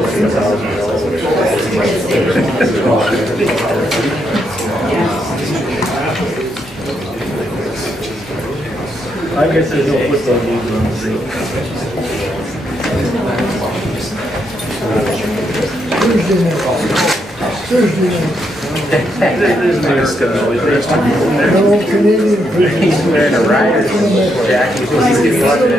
I guess there's no football games on the scene. Thursday night. There's America always. There's two people there. No Canadian football. He's wearing a rider jacket. He's getting locked in.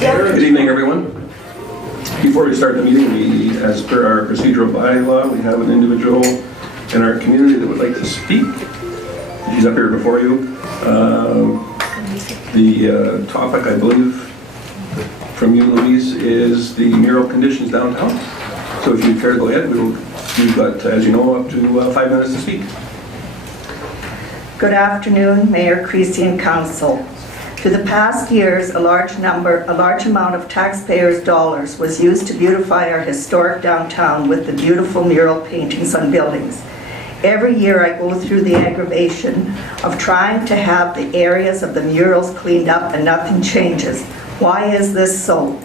Good evening, everyone. Before we start the meeting, as per our procedural bylaw, we have an individual in our community that would like to speak. She's up here before you. The topic, I believe, from you, Louise, is the mural conditions downtown. So if you'd care to go ahead, you've got, as you know, up to 5 minutes to speak. Good afternoon, Mayor, Creasy, and Council. For the past years, a large amount of taxpayers' dollars was used to beautify our historic downtown with the beautiful mural paintings on buildings. Every year I go through the aggravation of trying to have the areas of the murals cleaned up and nothing changes. Why is this so?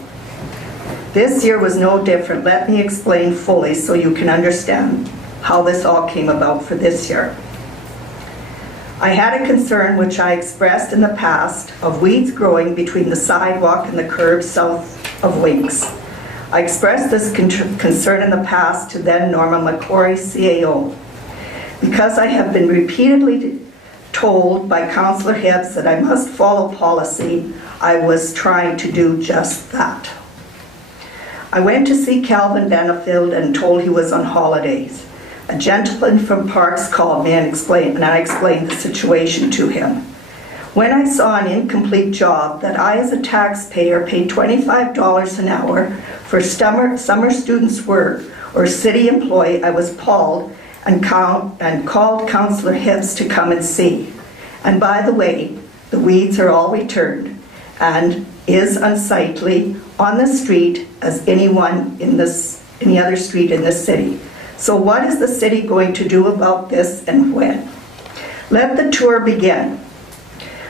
This year was no different. Let me explain fully so you can understand how this all came about for this year. I had a concern which I expressed in the past of weeds growing between the sidewalk and the curb south of Winks. I expressed this concern in the past to then Norma McCory, CAO. Because I have been repeatedly told by Councillor Hibbs that I must follow policy, I was trying to do just that. I went to see Calvin Benefield and told he was on holidays. A gentleman from Parks called me and I explained the situation to him. When I saw an incomplete job that I as a taxpayer paid $25 an hour for summer students' work or city employee, I was appalled and called Councillor Hibbs to come and see. And by the way, the weeds are all returned and is unsightly on the street as any other street in this city. So what is the city going to do about this and when? Let the tour begin.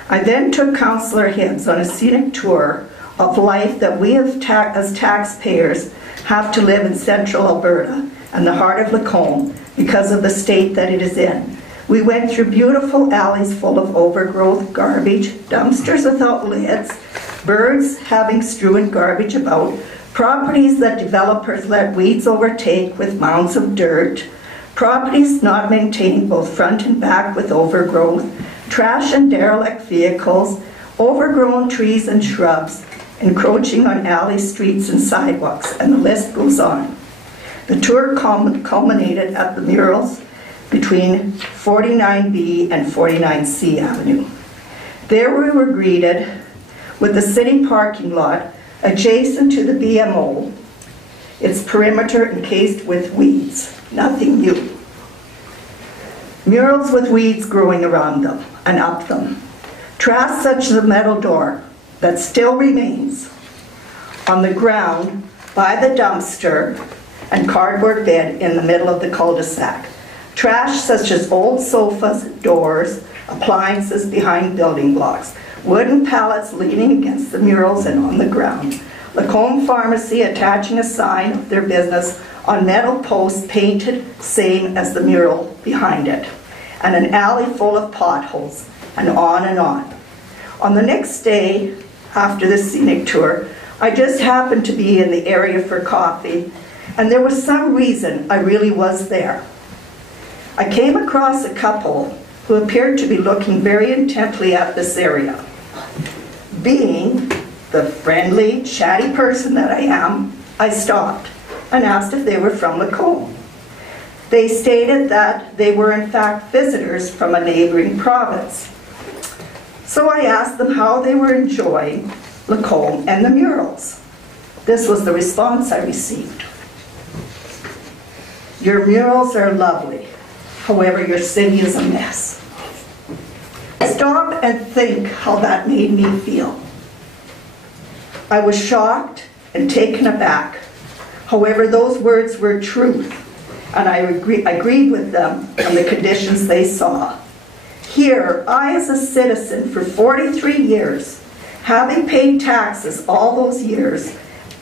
I then took Councillor Hibbs on a scenic tour of life that we as taxpayers have to live in central Alberta and the heart of Lacombe because of the state that it is in. We went through beautiful alleys full of overgrowth, garbage, dumpsters without lids, birds having strewn garbage about, properties that developers let weeds overtake with mounds of dirt, Properties not maintained both front and back with overgrowth, trash and derelict vehicles, overgrown trees and shrubs, encroaching on alleys, streets, and sidewalks, and the list goes on. The tour culminated at the murals between 49B and 49C Avenue. There we were greeted with the city parking lot adjacent to the BMO, its perimeter encased with weeds, nothing new. Murals with weeds growing around them and up them. Trash such as a metal door that still remains on the ground by the dumpster and cardboard bed in the middle of the cul-de-sac. Trash such as old sofas, doors, appliances behind building blocks, wooden pallets leaning against the murals and on the ground. Lacombe Pharmacy attaching a sign of their business on metal posts painted same as the mural behind it. And an alley full of potholes, and on and on. On the next day, after the scenic tour, I just happened to be in the area for coffee, and there was some reason I really was there. I came across a couple who appeared to be looking very intently at this area. Being the friendly, chatty person that I am, I stopped and asked if they were from Lacombe. They stated that they were in fact visitors from a neighboring province. So I asked them how they were enjoying Lacombe and the murals. This was the response I received. Your murals are lovely. However, your city is a mess. Stop and think how that made me feel. I was shocked and taken aback. However, those words were truth, and I agreed with them on the conditions they saw. Here, I as a citizen for 43 years, having paid taxes all those years,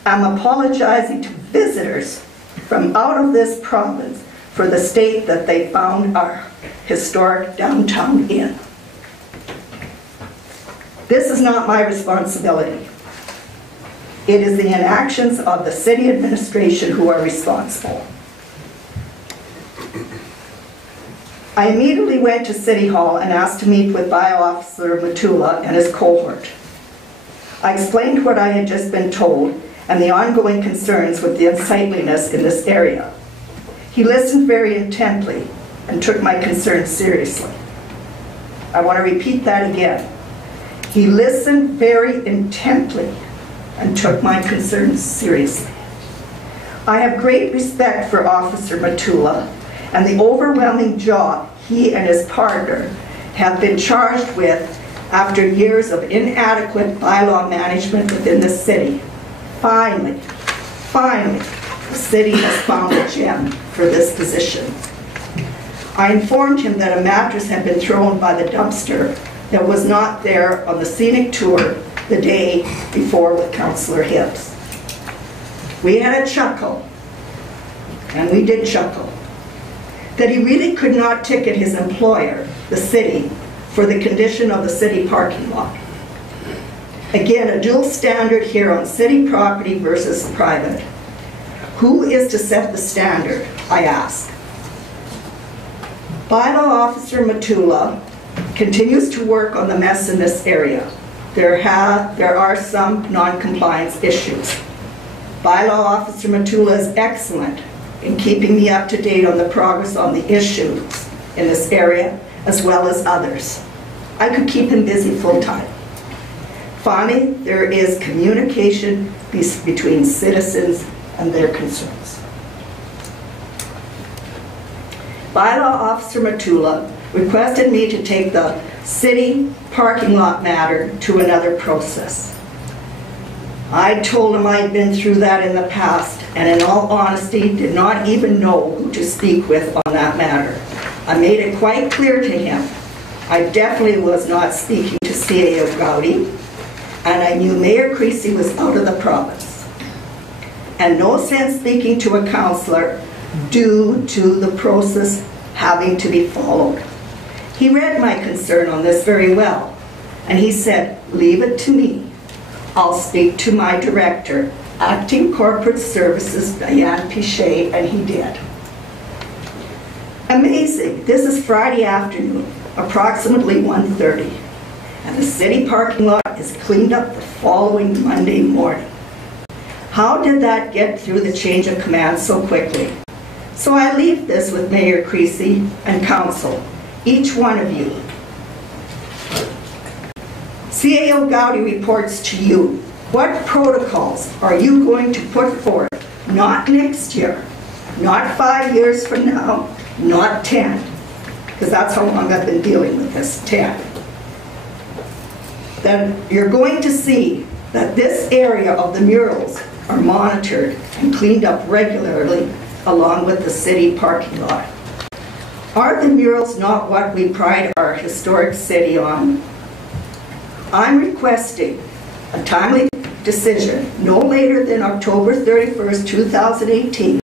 am apologizing to visitors from out of this province for the state that they found our historic downtown in. This is not my responsibility. It is the inactions of the city administration who are responsible. I immediately went to City Hall and asked to meet with Bylaw Officer Matula and his cohort. I explained what I had just been told and the ongoing concerns with the unsightliness in this area. He listened very intently and took my concerns seriously. I want to repeat that again. He listened very intently and took my concerns seriously. I have great respect for Officer Matula and the overwhelming job he and his partner have been charged with after years of inadequate bylaw management within the city. Finally, the city has found a gem for this position. I informed him that a mattress had been thrown by the dumpster that was not there on the scenic tour the day before with Councillor Hibbs. We had a chuckle, and we did chuckle, that he really could not ticket his employer, the city, for the condition of the city parking lot. Again, a dual standard here on city property versus private. Who is to set the standard, I ask? Bylaw Officer Matula continues to work on the mess in this area. There are some non-compliance issues. Bylaw Officer Matula is excellent in keeping me up to date on the progress on the issues in this area, as well as others. I could keep him busy full-time. Finally, there is communication between citizens and their concerns. Bylaw Officer Matula requested me to take the city parking lot matter to another process. I told him I'd been through that in the past, and in all honesty, did not even know who to speak with on that matter. I made it quite clear to him I definitely was not speaking to CAO Gowdy, and I knew Mayor Creasy was out of the province. And no sense speaking to a councillor due to the process having to be followed. He read my concern on this very well, and he said, leave it to me. I'll speak to my director, Acting Corporate Services, Diane Pichet, and he did. Amazing. This is Friday afternoon, approximately 1:30, and the city parking lot is cleaned up the following Monday morning. How did that get through the change of command so quickly? So I leave this with Mayor Creasy and Council, each one of you. CAO Gowdy reports to you. What protocols are you going to put forth? Not next year, not 5 years from now, not 10, because that's how long I've been dealing with this, 10. Then you're going to see that this area of the murals are monitored and cleaned up regularly along with the city parking lot. Are the murals not what we pride our historic city on? I'm requesting a timely decision no later than October 31st, 2018,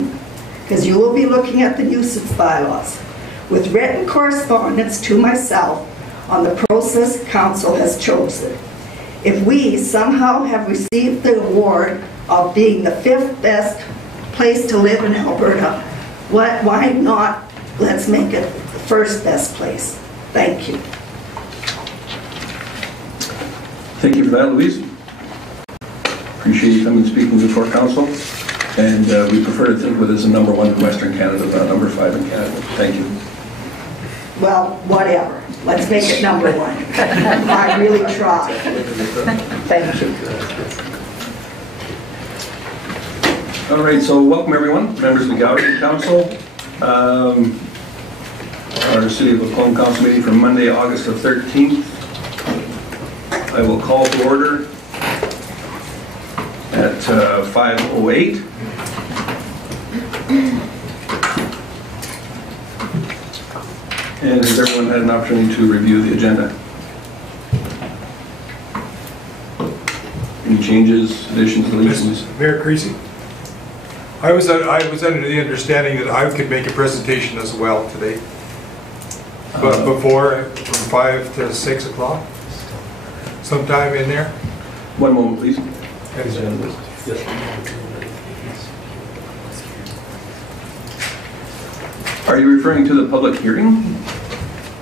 because you will be looking at the nuisance bylaws, with written correspondence to myself on the process council has chosen. If we somehow have received the award of being the 5th best place to live in Alberta, why not let's make it the 1st best place? Thank you. Thank you for that, Louise. Appreciate you coming and speaking before council. And we prefer to think of it as a number 1 in Western Canada, not number 5 in Canada. Thank you. Well, whatever. Let's make it number 1. I really try. Thank you. All right, so welcome everyone, members of the Gowdy Council. Our City of Lacombe Council meeting for Monday, August the 13th. I will call to order at 5:08. And has everyone had an opportunity to review the agenda? Any changes, additions, deletions? Mayor Creasy, I was under the understanding that I could make a presentation as well today, but before from 5 to 6 o'clock, sometime in there. One moment, please. Are you referring to the public hearing?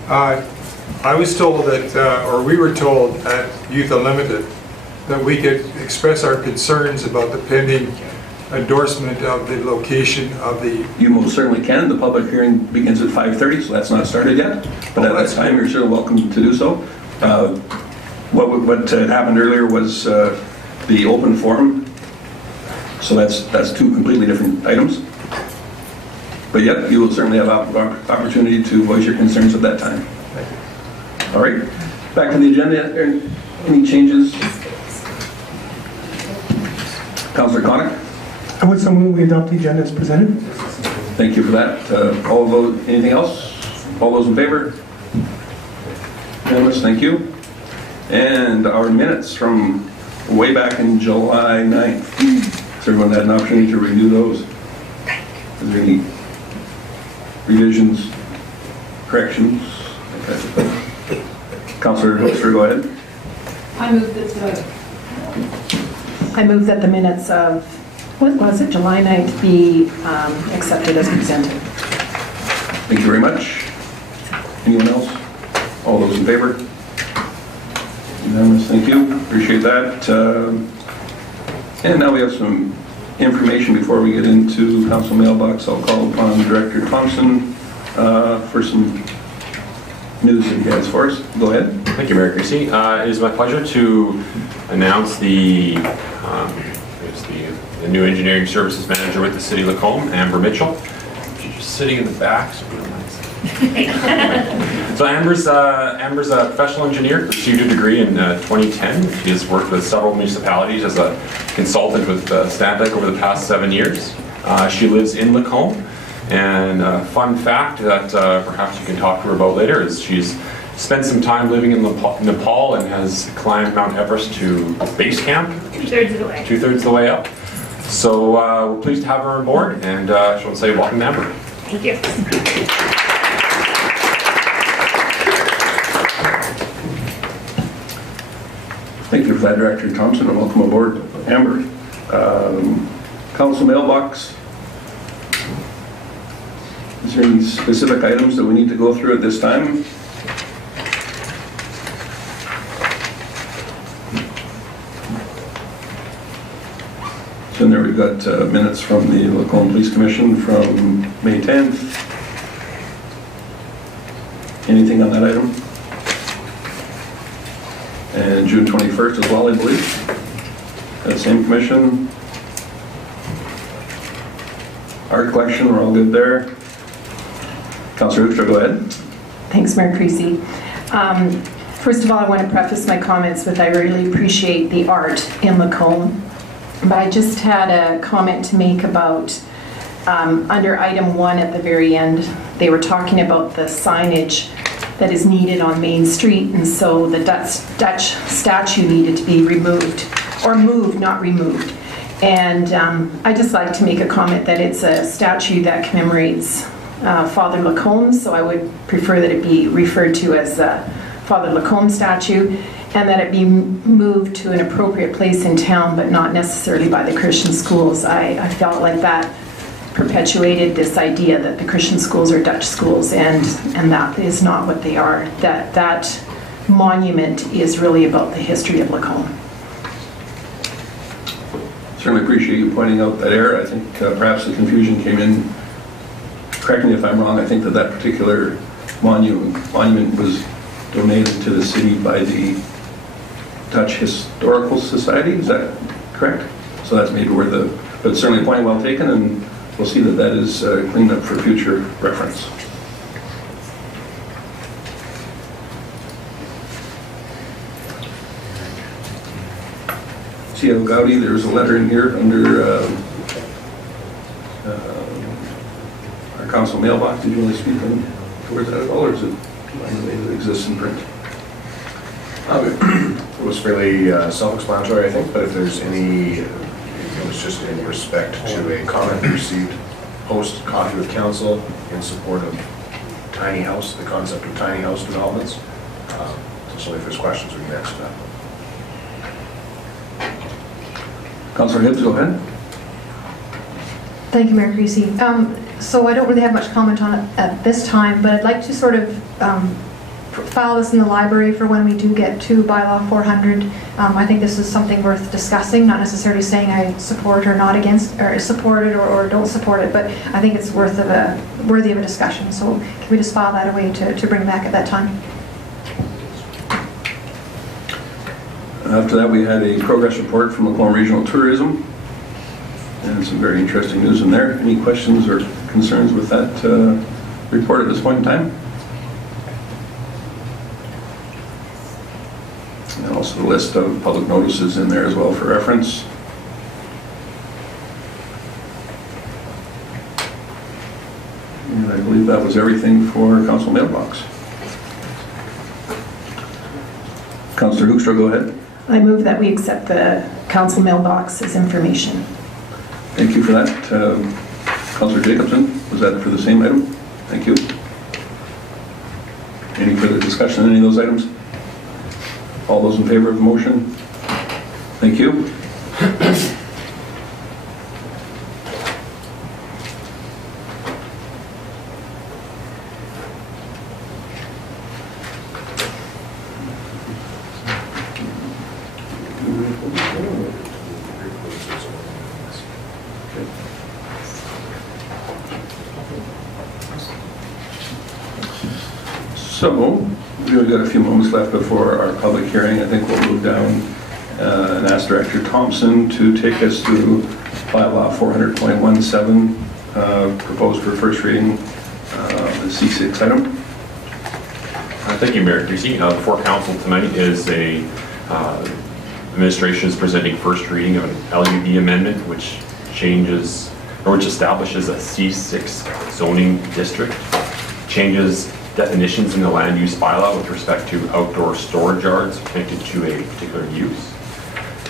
I was told that, or we were told at Youth Unlimited, that we could express our concerns about the pending endorsement of the location of the... You most certainly can. The public hearing begins at 5:30, so that's not started yet. But at that time, you're certainly welcome to do so. What had happened earlier was the open forum. So that's 2 completely different items. But yep, you will certainly have opportunity to voice your concerns at that time. All right, back to the agenda. Any changes? Councillor Connick? I would so move we adopt the agenda as presented. Thank you for that. Anything else? All those in favor? Unanimous, thank you. And our minutes from way back in July 9th. Has everyone had an opportunity to review those? Is there any revisions, corrections? Okay. Councillor Hilster, go ahead. I move that the minutes of, what was it, July 9th be accepted as presented. Thank you very much. Anyone else? All those in favor? Unanimous, thank you. Appreciate that. And now we have some information before we get into council mailbox. I'll call upon Director Thompson for some news that he has for us. Go ahead. Thank you, Mayor Creasy. It is my pleasure to announce the new engineering services manager with the City of Lacombe, Amber Mitchell. She's just sitting in the back, so we don't mind. So Amber's a professional engineer, received a degree in 2010. She has worked with several municipalities as a consultant with Stantec over the past 7 years. She lives in Lacombe, and a fun fact that perhaps you can talk to her about later is she's spent some time living in Nepal and has climbed Mount Everest to base camp. 2/3 of the way. 2/3 of the way up. So we're pleased to have her on board, and I just want to say welcome, Amber. Thank you. Thank you for that, Director Thompson, and welcome aboard, Amber. Council mailbox. Is there any specific items that we need to go through at this time? So in there we've got minutes from the Lacombe Police Commission from May 10th. Anything on that item? And June 21st as well, I believe. That same commission. Art collection, we're all good there. Councillor Hoekstra, go ahead. Thanks, Mayor Creasy. First of all, I want to preface my comments with I really appreciate the art in Lacombe, but I just had a comment to make about under item 1 at the very end, they were talking about the signage that is needed on Main Street, and so the Dutch statue needed to be removed, or moved, not removed. And I just like to make a comment that it's a statue that commemorates Father Lacombe, so I would prefer that it be referred to as Father Lacombe statue, and that it be moved to an appropriate place in town, but not necessarily by the Christian schools. I felt like that perpetuated this idea that the Christian schools are Dutch schools, and that is not what they are. That monument is really about the history of Lacombe. Certainly appreciate you pointing out that error. I think perhaps the confusion came in, correct me if I'm wrong, I think that particular monument was donated to the city by the Dutch Historical Society, is that correct? So that's maybe where but certainly a point well taken, and we'll see that is cleaned up for future reference. C.L. Gowdy, there's a letter in here under our council mailbox. Did you want to speak towards that at all, or is it the way that exists in print? It was fairly self-explanatory, I think, but if there's any, it was just in respect to a comment we received post coffee with council in support of tiny house, the concept of tiny house developments. So if there's questions, we can answer that. Councillor Hibbs, go ahead. Thank you, Mayor Creasy. So I don't really have much comment on it at this time, but I'd like to sort of file this in the library for when we do get to Bylaw 400. I think this is something worth discussing, not necessarily saying I support or not against, or support it or don't support it, but I think it's worthy of a discussion. So can we just file that away to bring back at that time? After that, we had a progress report from Lacombe Regional Tourism, and some very interesting news in there. Any questions or concerns with that report at this point in time? And also the list of public notices in there as well for reference. And I believe that was everything for council mailbox. Councillor Hoekstra, go ahead. I move that we accept the council mailbox as information. Thank you for that. Councillor Jacobson, was that for the same item? Thank you. Any further discussion on any of those items? All those in favor of the motion? Thank you. So, we've got a few moments left before our public hearing. I think we'll move down and ask Director Thompson to take us through Bylaw 400.17, proposed for first reading, the C6 item. Thank you, Mayor Creasy. Before council tonight is administration is presenting first reading of an LUB amendment which changes, or which establishes a C6 zoning district, changes definitions in the land use bylaw with respect to outdoor storage yards connected to a particular use.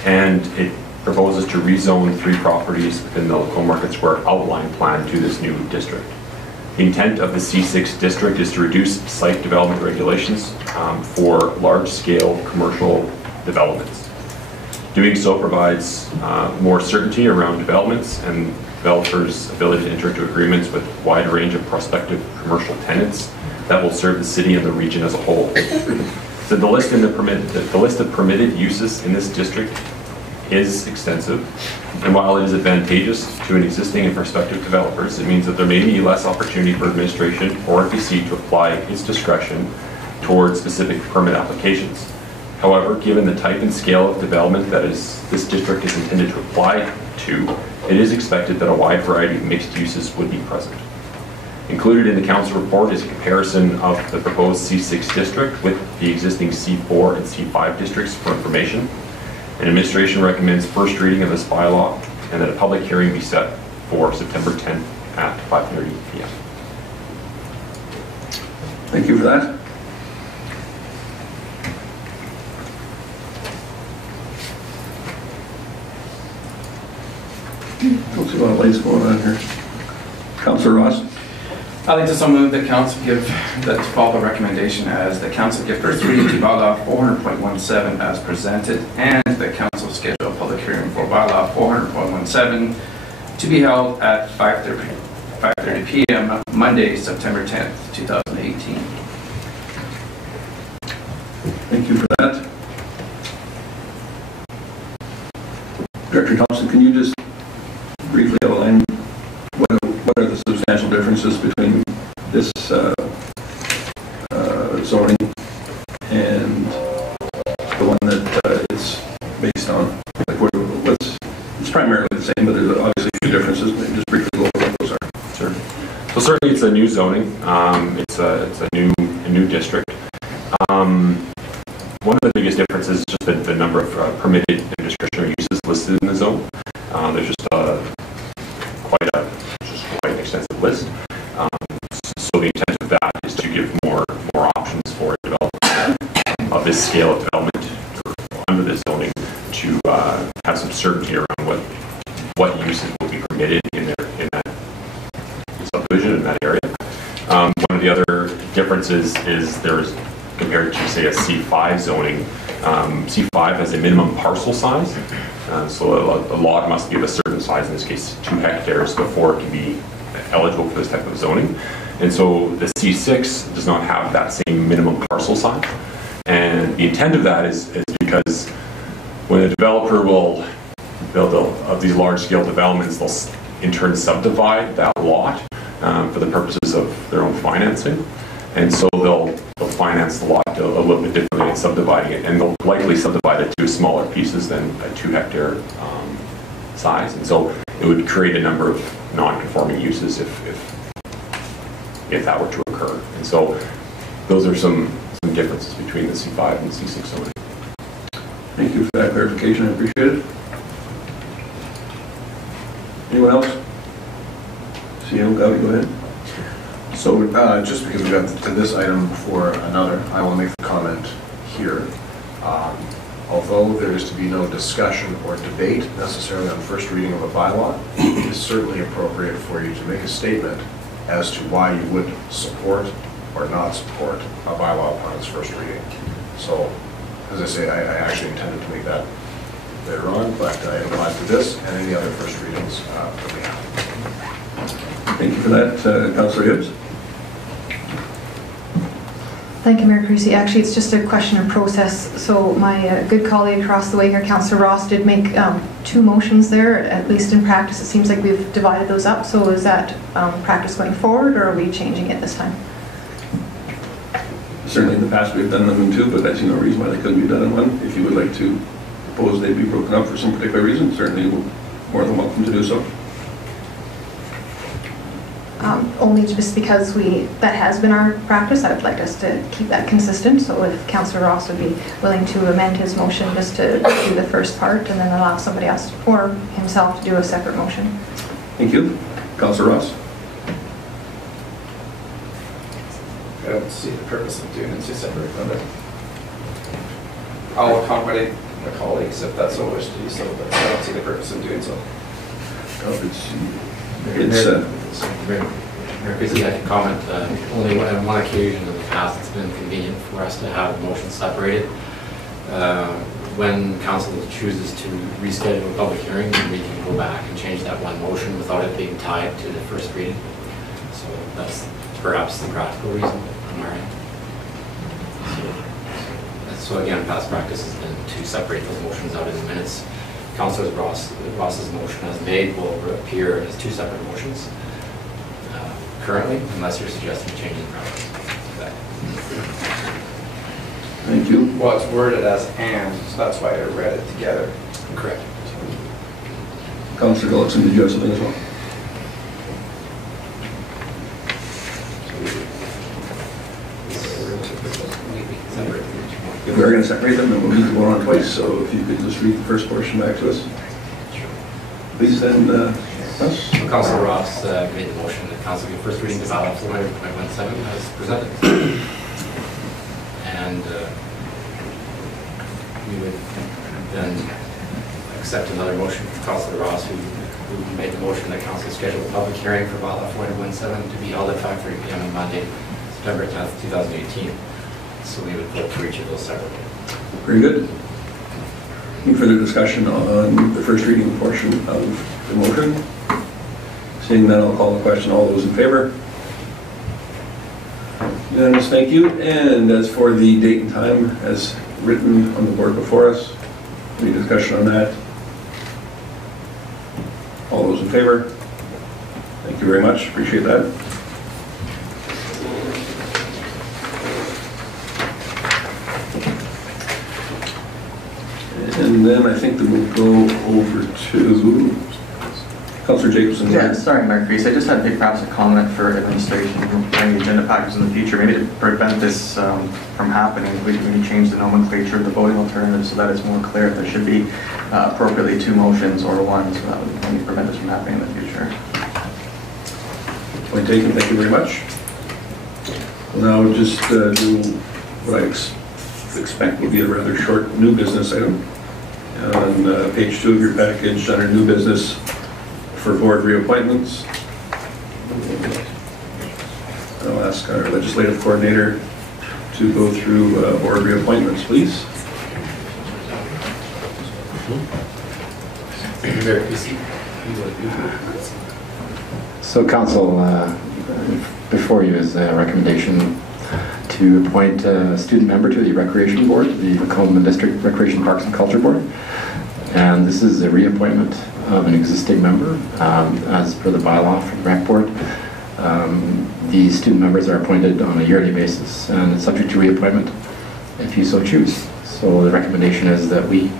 And it proposes to rezone 3 properties within the Lacombe Market Square outline plan to this new district. The intent of the C6 district is to reduce site development regulations for large-scale commercial developments. Doing so provides more certainty around developments and developers' ability to enter into agreements with a wide range of prospective commercial tenants that will serve the city and the region as a whole. So the list of permitted uses in this district is extensive, and while it is advantageous to an existing and prospective developers, it means that there may be less opportunity for administration or NPC to apply its discretion towards specific permit applications. However, given the type and scale of development that this district is intended to apply to, it is expected that a wide variety of mixed uses would be present. Included in the council report is a comparison of the proposed C6 district with the existing C4 and C5 districts for information. And administration recommends first reading of this bylaw and that a public hearing be set for September 10th at 5:30 p.m. Thank you for that. Don't see a lot of lights going on here. Councillor Ross? I'd like to so move that council give, that to follow the recommendation as the council give first reading to bylaw 400.17 as presented, and the council schedule a public hearing for bylaw 400.17 to be held at 5:30 p.m. Monday, September 10th, 2018. Thank you for that. Director Thompson, can you just briefly outline what are the substantial differences between this zoning and the one that it's based on? Like it's primarily the same, but there's obviously a few differences. Maybe just briefly go over what those are. Sure. So certainly it's a new zoning. It's a new district. One of the biggest differences is just the number of permitted and discretionary uses listed in the zone. There's just quite an extensive list. So the intent of that is to give more options for development of this scale of development under this zoning to have some certainty around what uses will be permitted in that subdivision in that area. One of the other differences is there's compared to say a C5 zoning. C5 has a minimum parcel size. So a lot must be of a certain size, in this case 2 hectares, before it can be eligible for this type of zoning. And so the C6 does not have that same minimum parcel size. And the intent of that is because when a developer will build these large scale developments, they'll in turn subdivide that lot for the purposes of their own financing. And so they'll finance the lot a little bit differently in subdividing it, and they'll likely subdivide it to smaller pieces than a 2 hectare size. And so it would create a number of non-conforming uses if that were to occur. And so those are some differences between the C5 and C6 zoning. Thank you for that clarification. I appreciate it. Anyone else? CEO, go ahead. So just because we got to this item before another, I will make the comment here. Although there is to be no discussion or debate necessarily on first reading of a bylaw, it is certainly appropriate for you to make a statement as to why you would support or not support a bylaw upon its first reading. So, as I say, I actually intended to make that later on, but I applied to this and any other first readings that we have. Thank you for that, Councillor Hibbs. Thank you, Mayor Creasy. Actually, it's just a question of process. So my good colleague across the way here, Councillor Ross, did make 2 motions there. At least in practice, it seems like we've divided those up. So is that practice going forward, or are we changing it this time? Certainly in the past we've done them in 2, but I see no reason why they couldn't be done in 1. If you would like to propose they be broken up for some particular reason, certainly you're more than welcome to do so. Only just because that has been our practice. I would like us to keep that consistent. So if Councillor Ross would be willing to amend his motion just to do the first part and then allow somebody else or himself to do a separate motion. Thank you. Councillor Ross. I don't see the purpose of doing it to separate from it. I'll accommodate my colleagues if that's what I wish to do so, but I don't see the purpose of doing so. Mayor Christie, I can comment. Only on one occasion in the past it's been convenient for us to have the motion separated. when council chooses to reschedule a public hearing, then we can go back and change that one motion without it being tied to the first reading. So that's perhaps the practical reason on our end. So again, past practice has been to separate those motions out in the minutes. Councillor Ross's motion as made will appear as two separate motions currently, unless you're suggesting changing practice. Thank you. Well, it's worded as and, so that's why I read it together. Correct. Councillor Gullickson, did you have something as well? If we are going to separate them, then we'll need to vote on twice, so if you could just read the first portion back to us. Please then, Russ. Councillor Ross made the motion that council give first reading to Bylaw 400.17 as presented. And we would then accept another motion from Councillor Ross, who made the motion that council schedule a public hearing for Bylaw 400.17 to be held at 5:30 p.m. on Monday, September 10th, 2018. So we would vote for each of those separately. Very good. Any further discussion on the first reading portion of the motion? Seeing that, I'll call the question. All those in favor? Unanimous, thank you. And as for the date and time as written on the board before us, any discussion on that? All those in favor? Thank you very much. Appreciate that. And then I think that we'll go over to Councillor Jacobson. Yeah, sorry, Mayor Crease. I just had perhaps a comment for administration regarding the agenda package in the future. Maybe to prevent this from happening, we change the nomenclature of the voting alternatives so that it's more clear. There should be appropriately two motions or one, so that would maybe prevent this from happening in the future. Point taken. Thank you very much. We'll now just do what I expect will be a rather short new business item. On page 2 of your package, under new business for board reappointments, I'll ask our legislative coordinator to go through board reappointments, please. So council, before you is a recommendation to appoint a student member to the Recreation Board, the Lacombe District Recreation Parks and Culture Board. And this is a reappointment of an existing member as per the bylaw from the Rec Board. The student members are appointed on a yearly basis and it's subject to reappointment if you so choose. So the recommendation is that we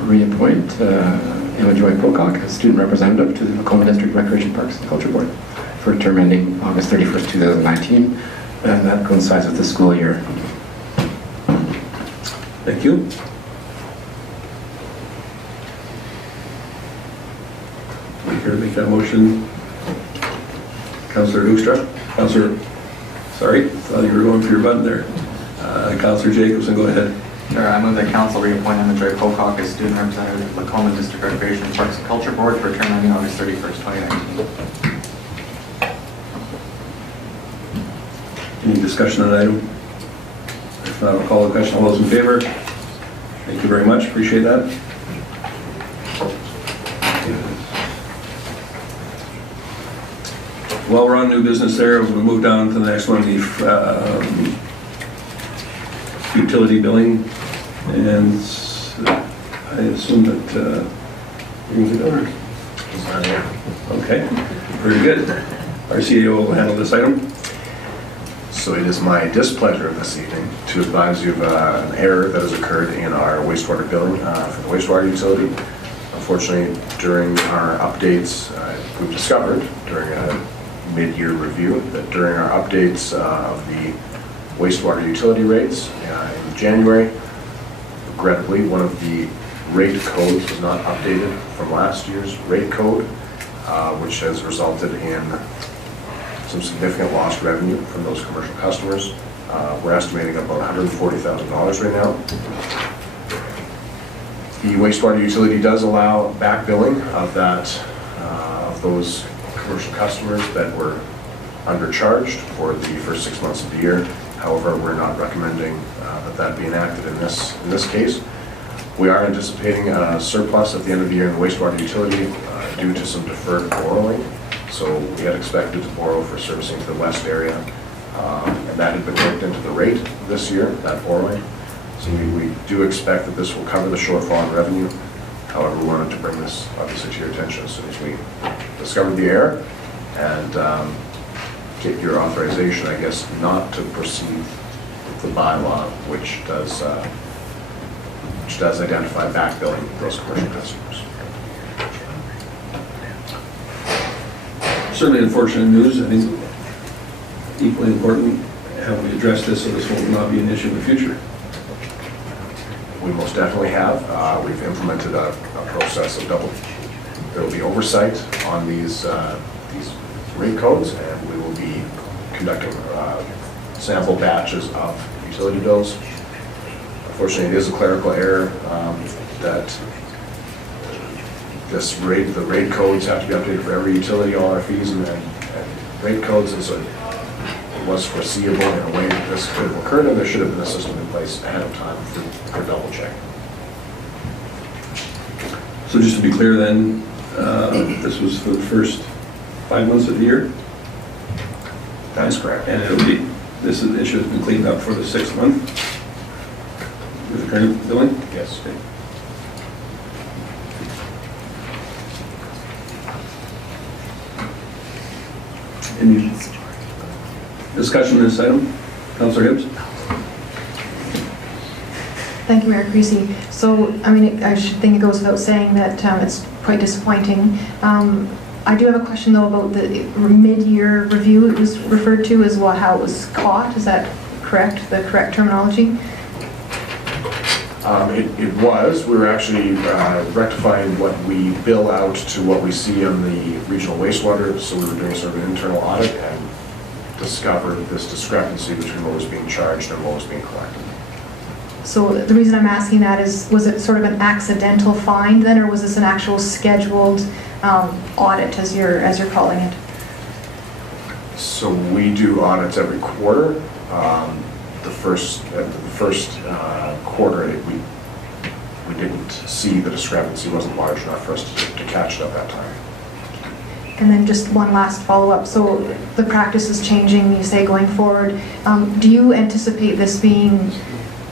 reappoint Emma Joy Pocock as student representative to the Lacombe District Recreation Parks and Culture Board for a term ending August 31st, 2019. And that coincides with the school year. Thank you. Here to make that motion, Councillor Hoekstra. Councillor, sorry, thought you were going for your button there. Councillor Jacobson, go ahead. Sure, I move that council reappoint Emma Joy Pocock as student representative of Lacombe District Recreation Parks and Culture Board for a term ending August 31st, 2019. Any discussion on that item? If not, I'll call the question. All those in favor? Thank you very much. Appreciate that. While we're on new business there, we'll move down to the next one, the utility billing. And I assume that you're going to do it. Okay, very good. Our CEO will handle this item. So it is my displeasure this evening to advise you of an error that has occurred in our wastewater billing for the wastewater utility. Unfortunately, during our updates, we've discovered during a mid-year review that during our updates of the wastewater utility rates in January, regrettably, one of the rate codes was not updated from last year's rate code, which has resulted in some significant lost revenue from those commercial customers. We're estimating about $140,000 right now. The wastewater utility does allow back billing of that, of those commercial customers that were undercharged for the first 6 months of the year. However, we're not recommending that be enacted in this case. We are anticipating a surplus at the end of the year in the wastewater utility due to some deferred borrowing. So we had expected to borrow for servicing to the west area, and that had been worked into the rate this year, that borrowing. So we do expect that this will cover the shortfall in revenue. However, we wanted to bring this obviously to your attention as soon as we discovered the error and get your authorization, I guess, not to proceed with the bylaw, which does identify backbilling those commercial customers. Certainly unfortunate news. I think equally important, have we addressed this so this will not be an issue in the future? We most definitely have. We've implemented a process of there will be oversight on these rate codes, and we will be conducting sample batches of utility bills. Unfortunately, it is a clerical error that the rate codes have to be updated for every utility, all our fees and rate codes, and so it was foreseeable in a way that this could have occurred, and there should have been a system in place ahead of time for double check. So just to be clear then, this was for the first 5 months of the year? That's correct. And this issue has been cleaned up for the 6th month with the current billing? Yes. Okay. Any discussion on this item? Councillor Hibbs? Thank you, Mayor Creasy. So, I mean, I should think it goes without saying that it's quite disappointing. I do have a question though about the mid-year review it was referred to as how it was caught. Is that correct, the correct terminology? It was. We were actually rectifying what we bill out to what we see on the regional wastewater, so we were doing sort of an internal audit and discovered this discrepancy between what was being charged and what was being collected. So the reason I'm asking that is, was it sort of an accidental find then, or was this an actual scheduled audit, as you're calling it? So we do audits every quarter. The first quarter, we didn't see the discrepancy wasn't large enough for us to catch it up that time. And then just one last follow-up. So the practice is changing, you say, going forward. Do you anticipate this being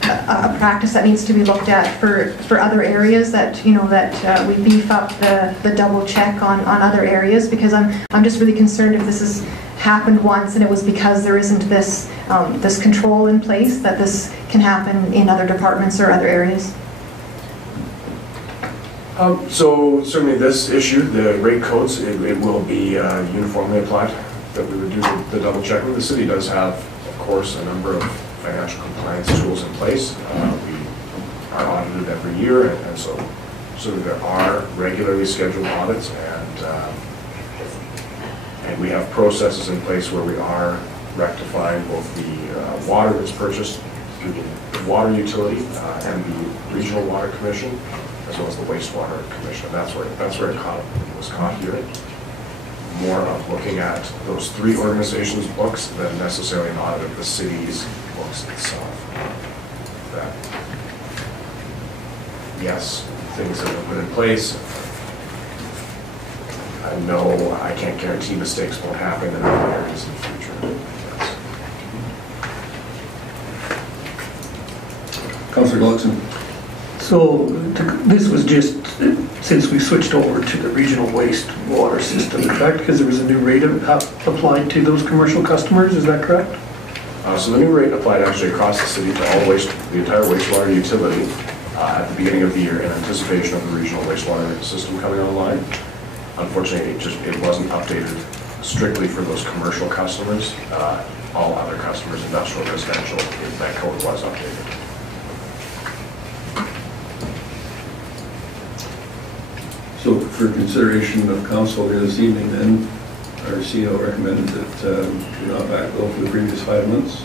a practice that needs to be looked at for other areas, that we beef up the double check on other areas? Because I'm just really concerned if this has happened once and it was because there isn't this this control in place, that this can happen in other departments or other areas. So certainly this issue, the rate codes, it will be uniformly applied, that we would do the double checking. The city does have, of course, a number of financial compliance tools in place. We are audited every year, and so there are regularly scheduled audits, and we have processes in place where we are rectifying both the water that's purchased through the water utility and the regional water commission, as well as the wastewater commission. That's where it was caught here. More of looking at those three organizations' books than necessarily an audit of the city's books itself. That, yes, things that have been in place. I know I can't guarantee mistakes won't happen in other areas in the future. Councillor Gluckson. So this was just since we switched over to the regional wastewater system, correct? Because there was a new rate applied to those commercial customers, is that correct? So the new rate applied actually across the city to all the entire wastewater utility at the beginning of the year in anticipation of the regional wastewater system coming online. Unfortunately, it wasn't updated strictly for those commercial customers. All other customers, industrial, residential, that code was updated. So for consideration of council here this evening, then, our CEO recommended that we not backfill for the previous 5 months.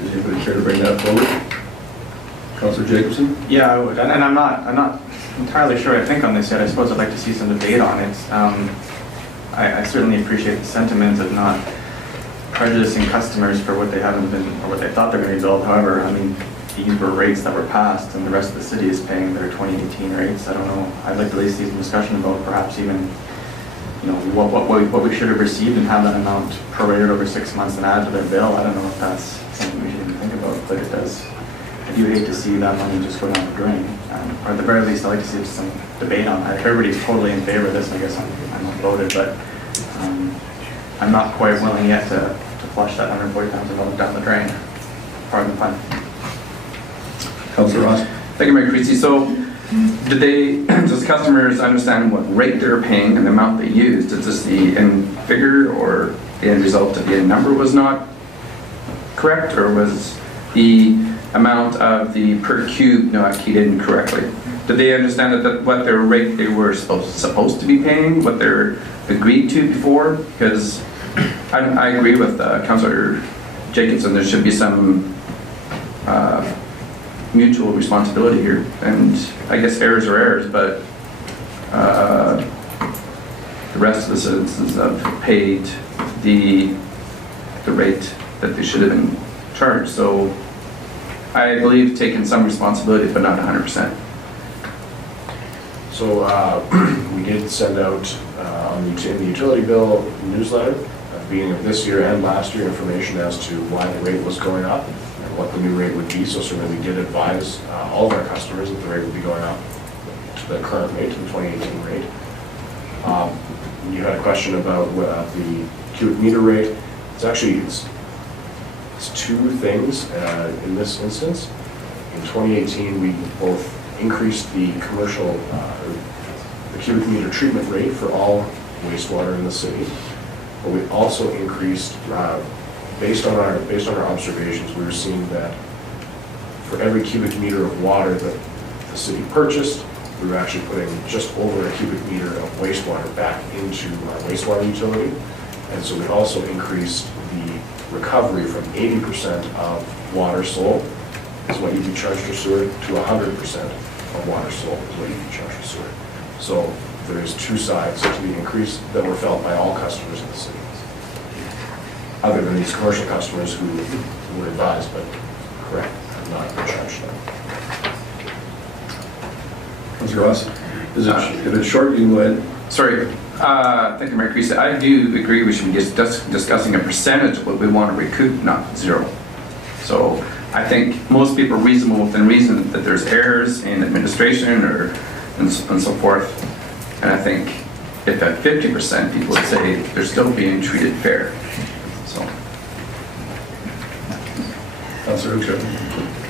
Does anybody care to bring that forward? Councillor Jacobson? Yeah, I would, and I'm not entirely sure I think on this yet. I suppose I'd like to see some debate on it. I certainly appreciate the sentiment of not prejudicing customers for what they haven't been, or what they thought they're going to be billed. However, I mean, these were rates that were passed and the rest of the city is paying their 2018 rates. I don't know. I'd like to at least see some discussion about perhaps even, you know, what we should have received and have that amount prorated over 6 months and add to their bill. I don't know if that's something we should even think about, but it does. I do hate to see that money just go down the drain. Or at the very least, I'd like to see some debate on that. If everybody's totally in favor of this, I guess I'm outvoted, but I'm not quite willing yet to flush that $140,000 down the drain. Pardon the pun. Councilor Ross. Thank you, Mayor Creasy. So, does customers understand what rate they're paying and the amount they used? Is this the end figure or the end result of the end number was not correct, or was the amount of the per cube not keyed in correctly? Did they understand that what their rate they were supposed to be paying, what they're agreed to before? Because I agree with Councillor Jacobson, there should be some mutual responsibility here, and I guess errors are errors, but the rest of the citizens have paid the rate that they should have been charged. So I believe taking some responsibility, but not 100%. So we did send out in the utility bill newsletter at the beginning of this year and last year information as to why the rate was going up and what the new rate would be. So certainly we did advise all of our customers that the rate would be going up to the current rate, to the 2018 rate. You had a question about the cubic meter rate. It's actually it's two things in this instance. In 2018, we both increased the commercial, the cubic meter treatment rate for all wastewater in the city, but we also increased, based on our observations, we were seeing that for every cubic meter of water that the city purchased, we were actually putting just over a cubic meter of wastewater back into our wastewater utility, and so we also increased the recovery from 80% of water sold is what you'd be charged for sewer to 100% of water sold is what you'd be charged for sewer. So there's two sides to the increase that were felt by all customers in the city, other than these commercial customers who were advised, but correct, have not been charged them. Councilor Ross, if it's short, you can go ahead. Sorry. Thank you, Mayor Creasy. I do agree we should be discussing a percentage of what we want to recoup, not zero. So I think most people are reasonable within reason that there's errors in administration and so forth. And I think if at 50%, people would say they're still being treated fair. So. Councilor Ucho.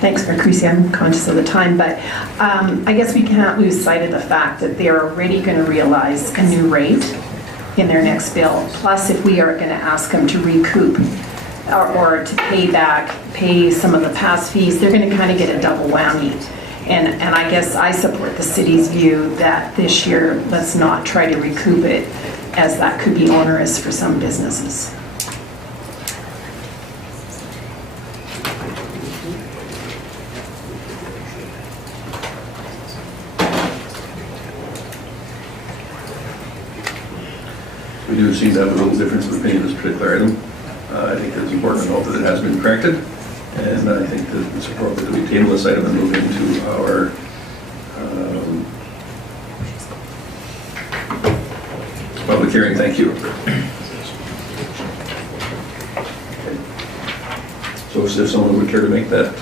Thanks, Mayor Creasy. I'm conscious of the time, but I guess we can't lose sight of the fact that they're already going to realize a new rate in their next bill. Plus, if we are going to ask them to recoup or to pay some of the past fees, they're going to kind of get a double whammy. And I guess I support the city's view that this year, let's not try to recoup it, as that could be onerous for some businesses. We do seem to have a little difference of opinion on this particular item. I think it's important to note that it has been corrected, and I think that it's appropriate that we table this item and move into our public hearing. Thank you. So if someone would care to make that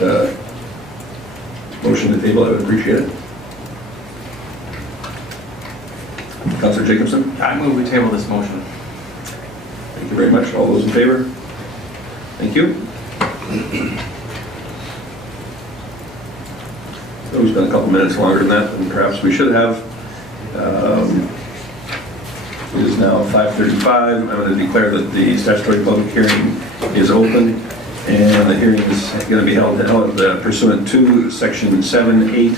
motion to table, I would appreciate it. Councilor Jacobson? I move we table this motion. Thank you very much. All those in favor? Thank you. So we spent a couple minutes longer than that than perhaps we should have. It is now 5:35. I'm going to declare that the statutory public hearing is open, and the hearing is going to be held pursuant to Section 7, 8,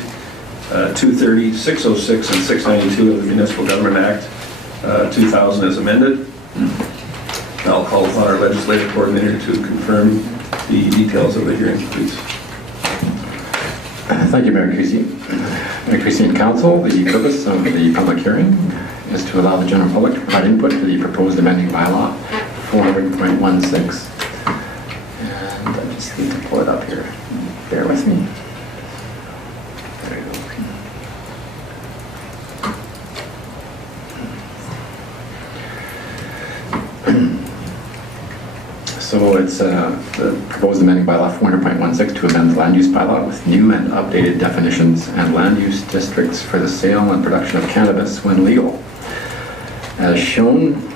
230, 606, and 692 of the Municipal Government Act 2000 as amended. I'll call upon our legislative coordinator to confirm the details of the hearing, please. Thank you, Mayor Creasy. Mayor Creasy and Council, the purpose of the public hearing is to allow the general public to provide input to the proposed amending bylaw 400.16. And I just need to pull it up here. Bear with me. There you go. So it's the proposed amending bylaw 400.16 to amend the land use bylaw with new and updated definitions and land use districts for the sale and production of cannabis when legal. As shown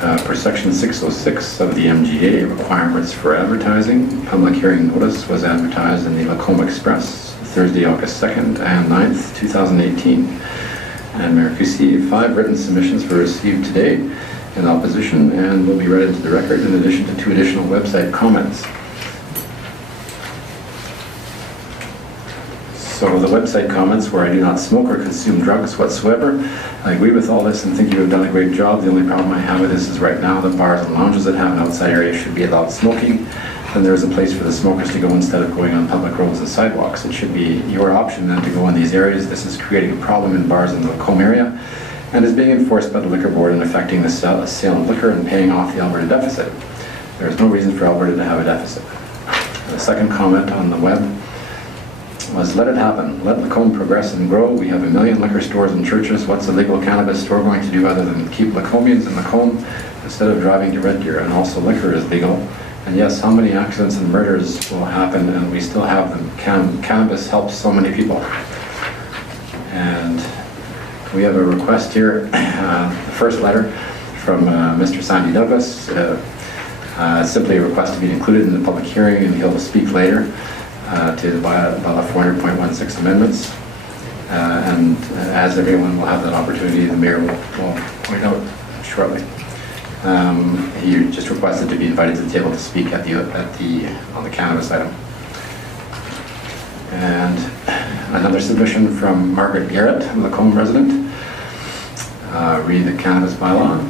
per section 606 of the MGA, requirements for advertising, public hearing notice was advertised in the Lacombe Express Thursday, August 2nd and 9th, 2018. And Mayor Creasy, 5 written submissions were received today in opposition and will be read into the record in addition to 2 additional website comments. So the website comments where I do not smoke or consume drugs whatsoever. I agree with all this and think you have done a great job. The only problem I have with this is right now the bars and lounges that have an outside area should be allowed smoking. And there is a place for the smokers to go instead of going on public roads and sidewalks. It should be your option then to go in these areas. This is creating a problem in bars in the Lacombe area and is being enforced by the liquor board and affecting the sale of liquor and paying off the Alberta deficit. There is no reason for Alberta to have a deficit. The second comment on the web was, let it happen. Let Lacombe progress and grow. We have 1 million liquor stores and churches. What's a legal cannabis store going to do other than keep Lacombians in Lacombe instead of driving to Red Deer? And also liquor is legal. And yes, how many accidents and murders will happen and we still have them? Cannabis helps so many people. And we have a request here, the first letter from Mr. Sandy Douglas, simply a request to be included in the public hearing, and he'll speak later to the Bylaw 400.16 amendments. And as everyone will have that opportunity, the mayor will point out shortly. He just requested to be invited to the table to speak on the cannabis item. And another submission from Margaret Garrett, a Lacombe resident. Read the cannabis bylaw.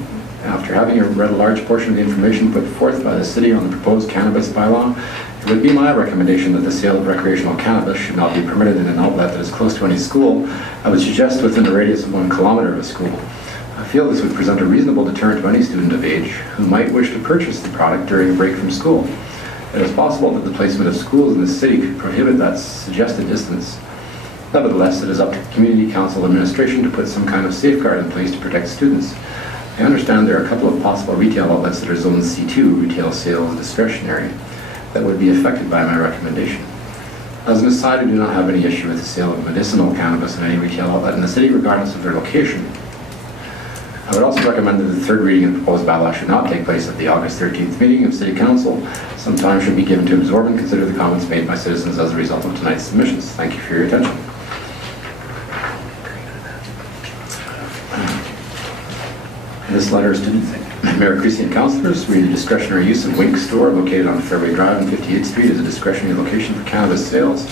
After having read a large portion of the information put forth by the city on the proposed cannabis bylaw, it would be my recommendation that the sale of recreational cannabis should not be permitted in an outlet that is close to any school. I would suggest within a radius of 1 kilometer of a school. I feel this would present a reasonable deterrent to any student of age who might wish to purchase the product during a break from school. It is possible that the placement of schools in the city could prohibit that suggested distance. Nevertheless, it is up to the Community Council administration to put some kind of safeguard in place to protect students. I understand there are a couple of possible retail outlets that are zoned C2, retail sales discretionary, that would be affected by my recommendation. As an aside, I do not have any issue with the sale of medicinal cannabis in any retail outlet in the city, regardless of their location. I would also recommend that the third reading of the proposed bylaw should not take place at the August 13th meeting of City Council. Some time should be given to absorb and consider the comments made by citizens as a result of tonight's submissions. Thank you for your attention. This letter is to Mayor Creasy and councillors. Read the discretionary use of Wink Store located on Fairway Drive and 58th Street as a discretionary location for cannabis sales.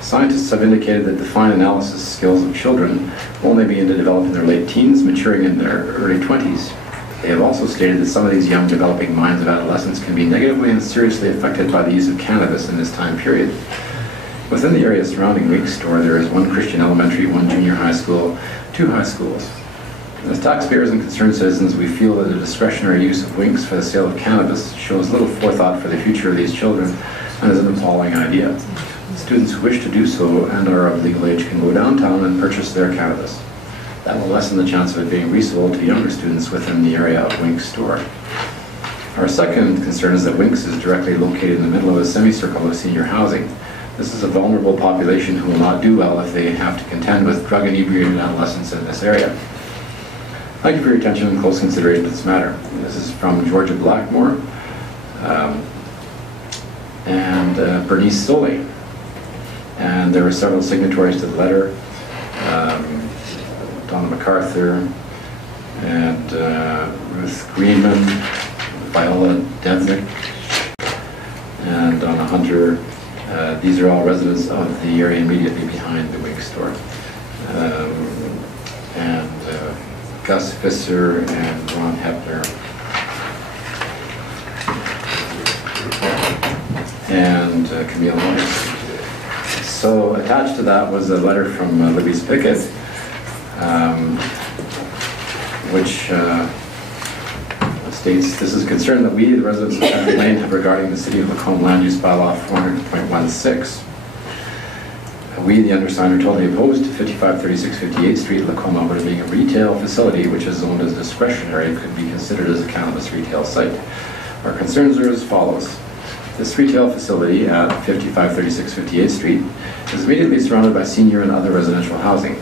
Scientists have indicated that the fine analysis skills of children only begin to develop in their late teens, maturing in their early 20s. They have also stated that some of these young developing minds of adolescents can be negatively and seriously affected by the use of cannabis in this time period. Within the area surrounding Wink Store, there is 1 Christian elementary, 1 junior high school, 2 high schools. As taxpayers and concerned citizens, we feel that the discretionary use of Winks for the sale of cannabis shows little forethought for the future of these children and is an appalling idea. Students who wish to do so and are of legal age can go downtown and purchase their cannabis. That will lessen the chance of it being resold to younger students within the area of Winks Store. Our second concern is that Winks is directly located in the middle of a semicircle of senior housing. This is a vulnerable population who will not do well if they have to contend with drug-inebriated adolescents in this area. Thank you for your attention and close consideration of this matter. This is from Georgia Blackmore and Bernice Soley. And there were several signatories to the letter. Donna MacArthur and Ruth Greenman, Viola Devnick, and Donna Hunter. These are all residents of the area immediately behind the Wink Store. Gus Visser and Ron Hepner. And Camille Myers. So attached to that was a letter from Louise Pickett, which was states, this is a concern that we, the residents of Country Lane, have regarding the City of Lacombe Land Use Bylaw 400.16. We, the undersigned, are totally opposed to 5536 58th Street, Lacombe, Alberta, being a retail facility which is owned as discretionary, could be considered as a cannabis retail site. Our concerns are as follows. This retail facility at 5536 58th Street is immediately surrounded by senior and other residential housing.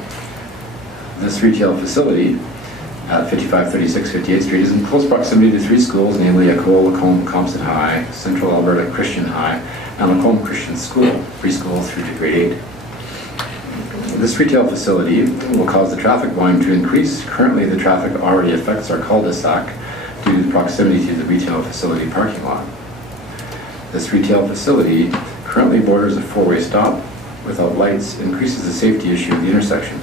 This retail facility at 5536 58th Street is in close proximity to 3 schools, namely Ecole, Lacombe, Compson High, Central Alberta Christian High, and Lacombe Christian School, preschool through to grade 8. This retail facility will cause the traffic volume to increase. Currently, the traffic already affects our cul-de-sac due to the proximity to the retail facility parking lot. This retail facility currently borders a 4-way stop without lights, increases the safety issue of the intersection.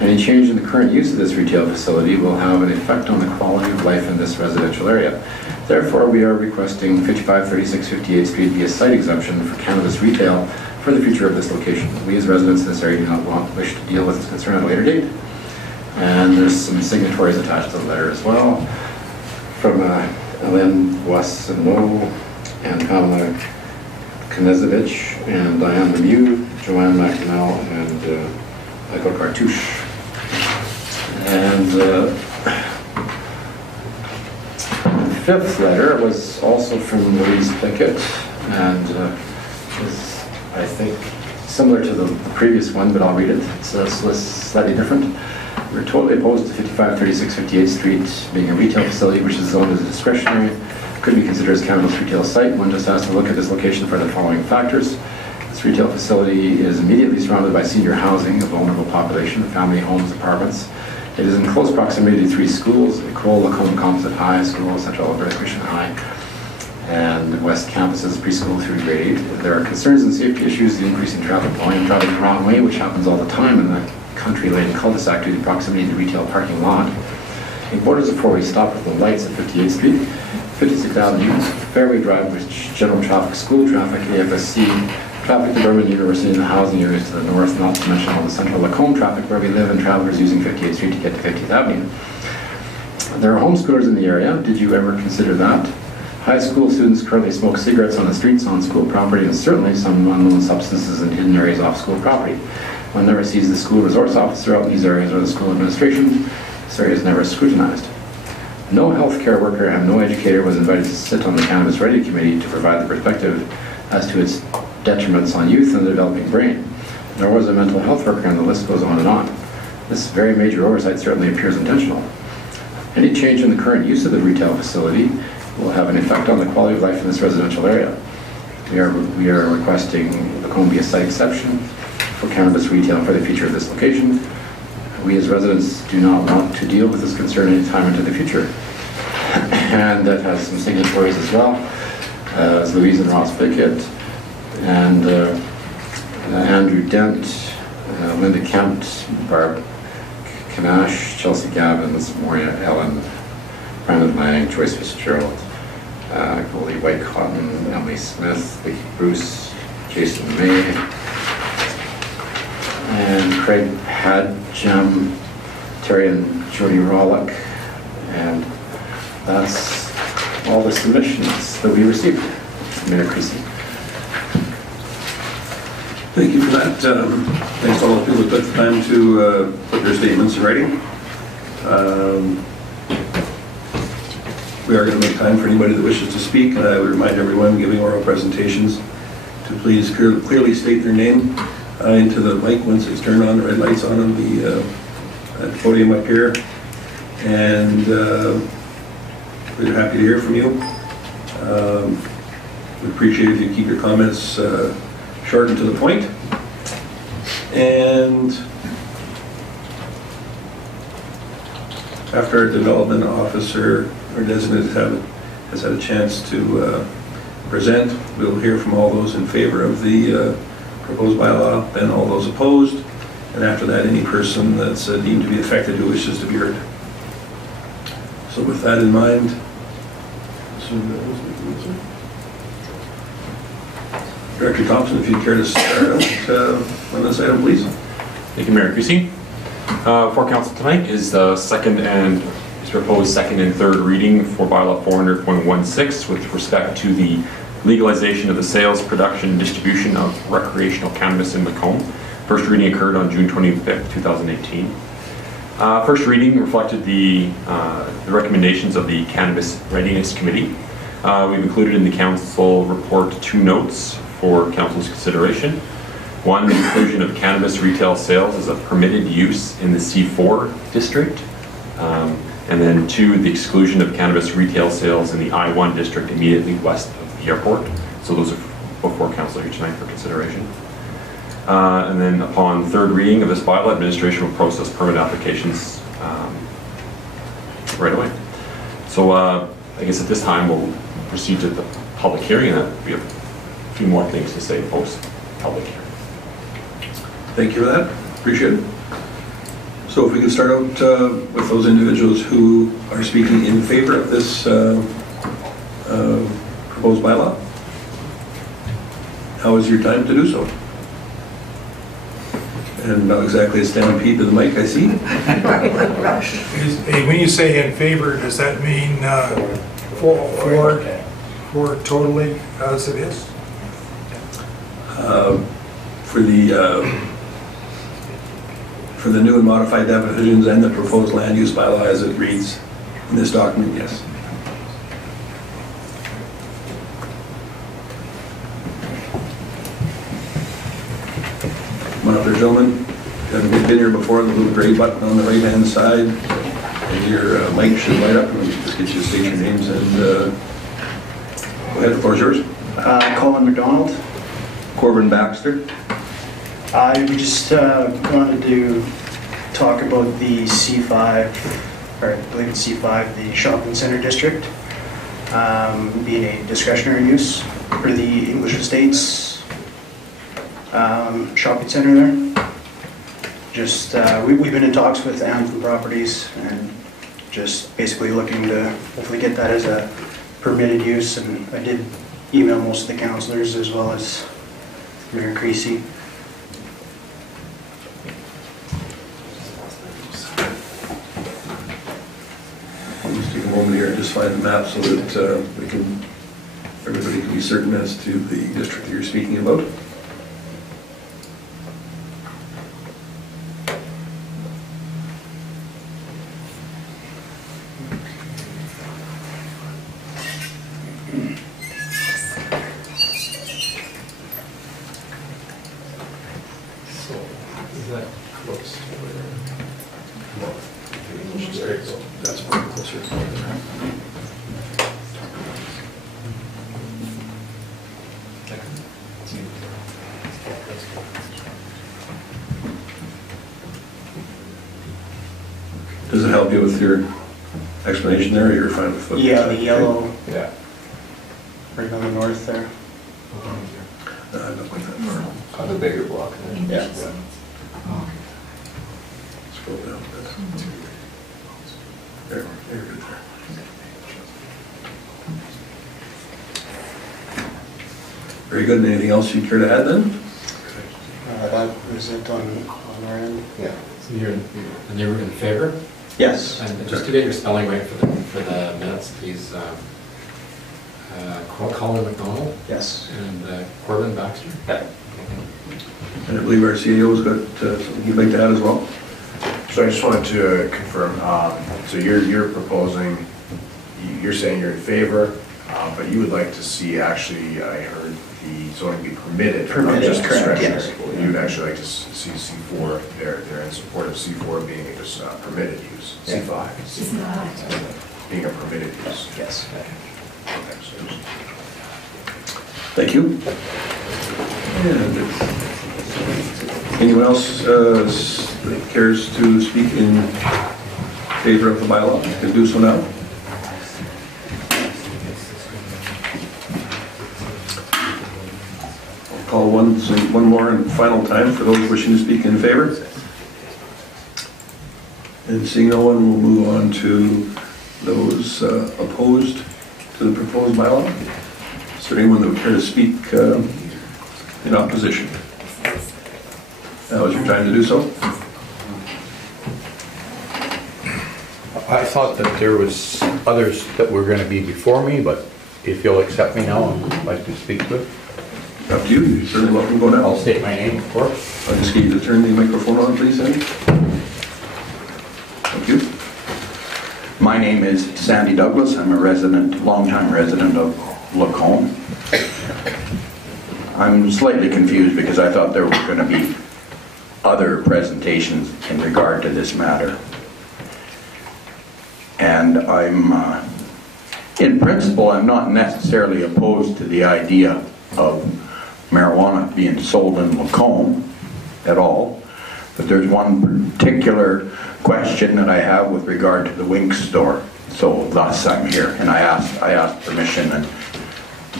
Any change in the current use of this retail facility will have an effect on the quality of life in this residential area. Therefore, we are requesting 5536 58th Street be a site exemption for cannabis retail for the future of this location. We as residents in this area do not wish to deal with this concern at a later date. And there's some signatories attached to the letter as well from Ellen Boissonneau and Pamela Knezevich and Diane Lemieux, Joanne McNell, and Michael Cartouche. And the 5th letter was also from Louise Pickett, and is, I think, similar to the previous one, but I'll read it. It's slightly different. We're totally opposed to 5536 58th Street being a retail facility which is zoned as a discretionary, could be considered as cannabis retail site. One just has to look at this location for the following factors. This retail facility is immediately surrounded by senior housing, a vulnerable population, family homes, apartments. It is in close proximity to 3 schools, Ecole, Lacombe, Compson High School, Central Alberta Christian High, and West Campuses preschool through grade 8. There are concerns and safety issues, the increasing traffic volume, driving the wrong way, which happens all the time in the Country Lane cul-de-sac due to proximity to the retail parking lot. It borders a 4-way stop with no lights at 58th Street, 56th Avenue, Fairway Drive, which general traffic, school traffic, AFSC, traffic to Burman University and the housing areas to the north, not to mention all the central Lacombe traffic where we live and travelers using 58th Street to get to 50th Avenue. There are homeschoolers in the area. Did you ever consider that? High school students currently smoke cigarettes on the streets on school property, and certainly some unknown substances in hidden areas off school property. One never sees the school resource officer out in these areas or the school administration. This area is never scrutinized. No healthcare worker and no educator was invited to sit on the Cannabis Ready Committee to provide the perspective as to its detriments on youth and the developing brain. Nor was a mental health worker, and the list goes on and on. This very major oversight certainly appears intentional. Any change in the current use of the retail facility will have an effect on the quality of life in this residential area. We are requesting Lacombe be a site exception for cannabis retail for the future of this location. We as residents do not want to deal with this concern any time into the future. And that has some signatories as well, as Louise and Ross Pickett, and Andrew Dent, Linda Kempt, Barb Kanash, Chelsea Gavins, Moria Ellen, Brandon Lang, Joyce Fitzgerald, Goldie White Cotton, Emily Smith, Vicky Bruce, Jason May, and Craig Hadjam, Terry and Jody Rawlick, and that's all the submissions that we received. Mayor Creasy. Thank you for that. Thanks to all the people who took the time to put their statements in writing. We are going to make time for anybody that wishes to speak, and I would remind everyone giving oral presentations to please clearly state their name into the mic once it's turned on, the red light's on the podium up here. And we're happy to hear from you. We appreciate if you keep your comments short and to the point. And after our development officer or designate has had a chance to present, we'll hear from all those in favor of the proposed bylaw, then all those opposed, and after that, any person that's deemed to be affected who wishes to be heard. So with that in mind, Director Thompson, if you'd care to start on this item, please. Thank you, Mayor Creasy. For council tonight is the second and propose second and third reading for bylaw 400.16 with respect to the legalization of the sales, production, and distribution of recreational cannabis in Lacombe. First reading occurred on June 25th, 2018. First reading reflected the recommendations of the Cannabis Readiness Committee. We've included in the council report 2 notes for council's consideration. One, the inclusion of cannabis retail sales as a permitted use in the C4 district. And then 2, the exclusion of cannabis retail sales in the I1 district immediately west of the airport. So those are before council here tonight for consideration. And then upon third reading of this bylaw, administration will process permit applications right away. So I guess at this time we'll proceed to the public hearing, and we have a few more things to say post public hearing. Thank you for that. Appreciate it. So if we can start out with those individuals who are speaking in favor of this proposed bylaw. Now is your time to do so. And not exactly a stampede to the mic, I see. When you say in favor, does that mean for totally as it is? For the new and modified definitions and the proposed land use bylaw as it reads in this document, yes. Come on up there, gentlemen. If you've been here before, the little gray button on the right-hand side, and your mic should light up, and we'll just get you to state your names and go ahead, the floor is yours. Colin McDonald. Corbin Baxter. I just wanted to talk about the C5, or I believe it's C5, the shopping center district, being a discretionary use for the English Estates shopping center there. Just, we've been in talks with Anthem Properties and just basically looking to hopefully get that as a permitted use, and I did email most of the councillors as well as Mayor Creasy. Just take a moment here and just find the map so that everybody can be certain as to the district that you're speaking about. Does it help you with your explanation there, or you're fine with the... Yeah, the yellow. Yeah. Right on the north there. Not quite that far. On the bigger block then? Yeah. Scroll down a bit. There, you're good there. Very good. Anything else you care to add then? That was it on our end. Yeah. So you're in favor? Yes. And just to get your spelling right for the minutes, please, Colin McDonald? Yes. And Corbin Baxter? Yeah. And I believe our CEO's got something you'd like to add as well. So I just wanted to confirm, so you're proposing, you're saying you're in favor, but you would like to see, actually, I heard the zoning be permitted, not just correct, discretionary. Yes. You'd actually like to see C4, they're in support of C4 being a just permitted use, C5. C5. Being a permitted use. Yes. Thank you. And anyone else that cares to speak in favor of the bylaw can do so now. I'll call one more and final time for those wishing to speak in favor. And seeing no one, we'll move on to those opposed to the proposed bylaw. Is there anyone that would care to speak in opposition? Now is your time to do so. I thought that there was others that were going to be before me, but if you'll accept me now, I'd like to speak to it. Up to you. You're certainly welcome to go now. I'll state my name, of course. I'll just get you to turn the microphone on, please, Sandy. Thank you. My name is Sandy Douglas. I'm a resident, longtime resident of Lacombe. I'm slightly confused because I thought there were going to be other presentations in regard to this matter. And in principle, I'm not necessarily opposed to the idea of marijuana being sold in Lacombe at all. But there's one particular question that I have with regard to the Winks store. So thus I'm here, and I asked permission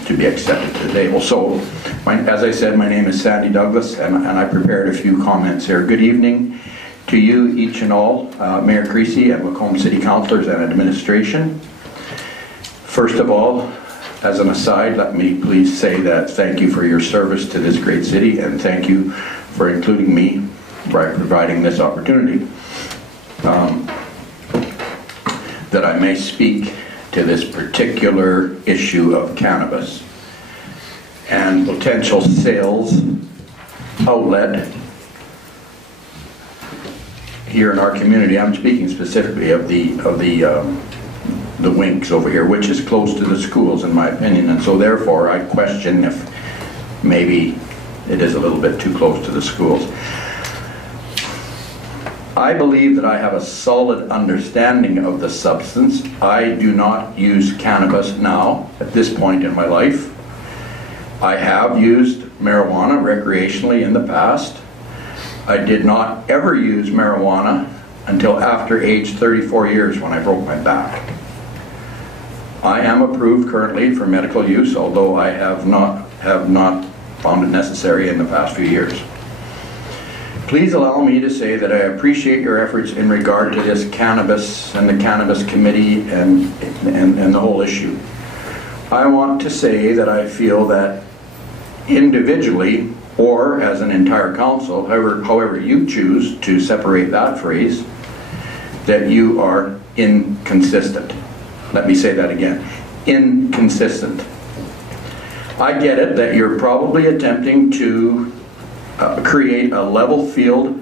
to be accepted to the table. So, as I said, my name is Sandy Douglas, and I prepared a few comments here. Good evening to you, each and all, Mayor Creasy and Lacombe City Councillors and administration. First of all, as an aside, let me please say that thank you for your service to this great city, and thank you for including me by providing this opportunity that I may speak to this particular issue of cannabis and potential sales outlet here in our community. I'm speaking specifically of the Winks over here, which is close to the schools in my opinion, and so therefore I question if maybe it is a little bit too close to the schools. I believe that I have a solid understanding of the substance. I do not use cannabis now, at this point in my life. I have used marijuana recreationally in the past. I did not ever use marijuana until after age 34 years when I broke my back. I am approved currently for medical use, although I have not found it necessary in the past few years. Please allow me to say that I appreciate your efforts in regard to this cannabis and the cannabis committee and the whole issue. I want to say that I feel that individually or as an entire council, however you choose to separate that phrase, that you are inconsistent. Let me say that again, inconsistent. I get it that you're probably attempting to create a level field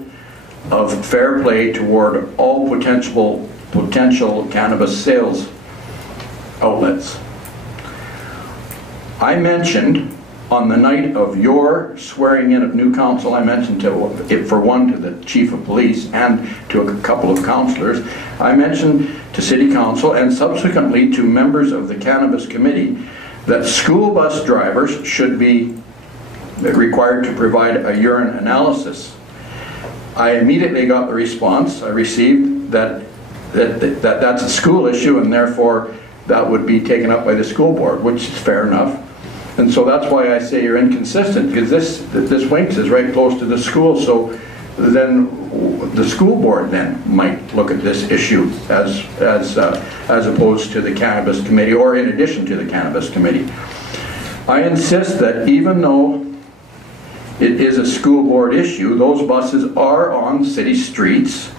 of fair play toward all potential cannabis sales outlets. I mentioned on the night of your swearing in of new council, I mentioned for one to the chief of police and to a couple of councillors, I mentioned to city council and subsequently to members of the cannabis committee that school bus drivers should be required to provide a urine analysis. I immediately got the response I received that that's a school issue and therefore that would be taken up by the school board, which is fair enough. And so that's why I say you're inconsistent, because this Winks is right close to the school, so then the school board then might look at this issue as opposed to the cannabis committee or in addition to the cannabis committee. I insist that even though it is a school board issue, those buses are on city streets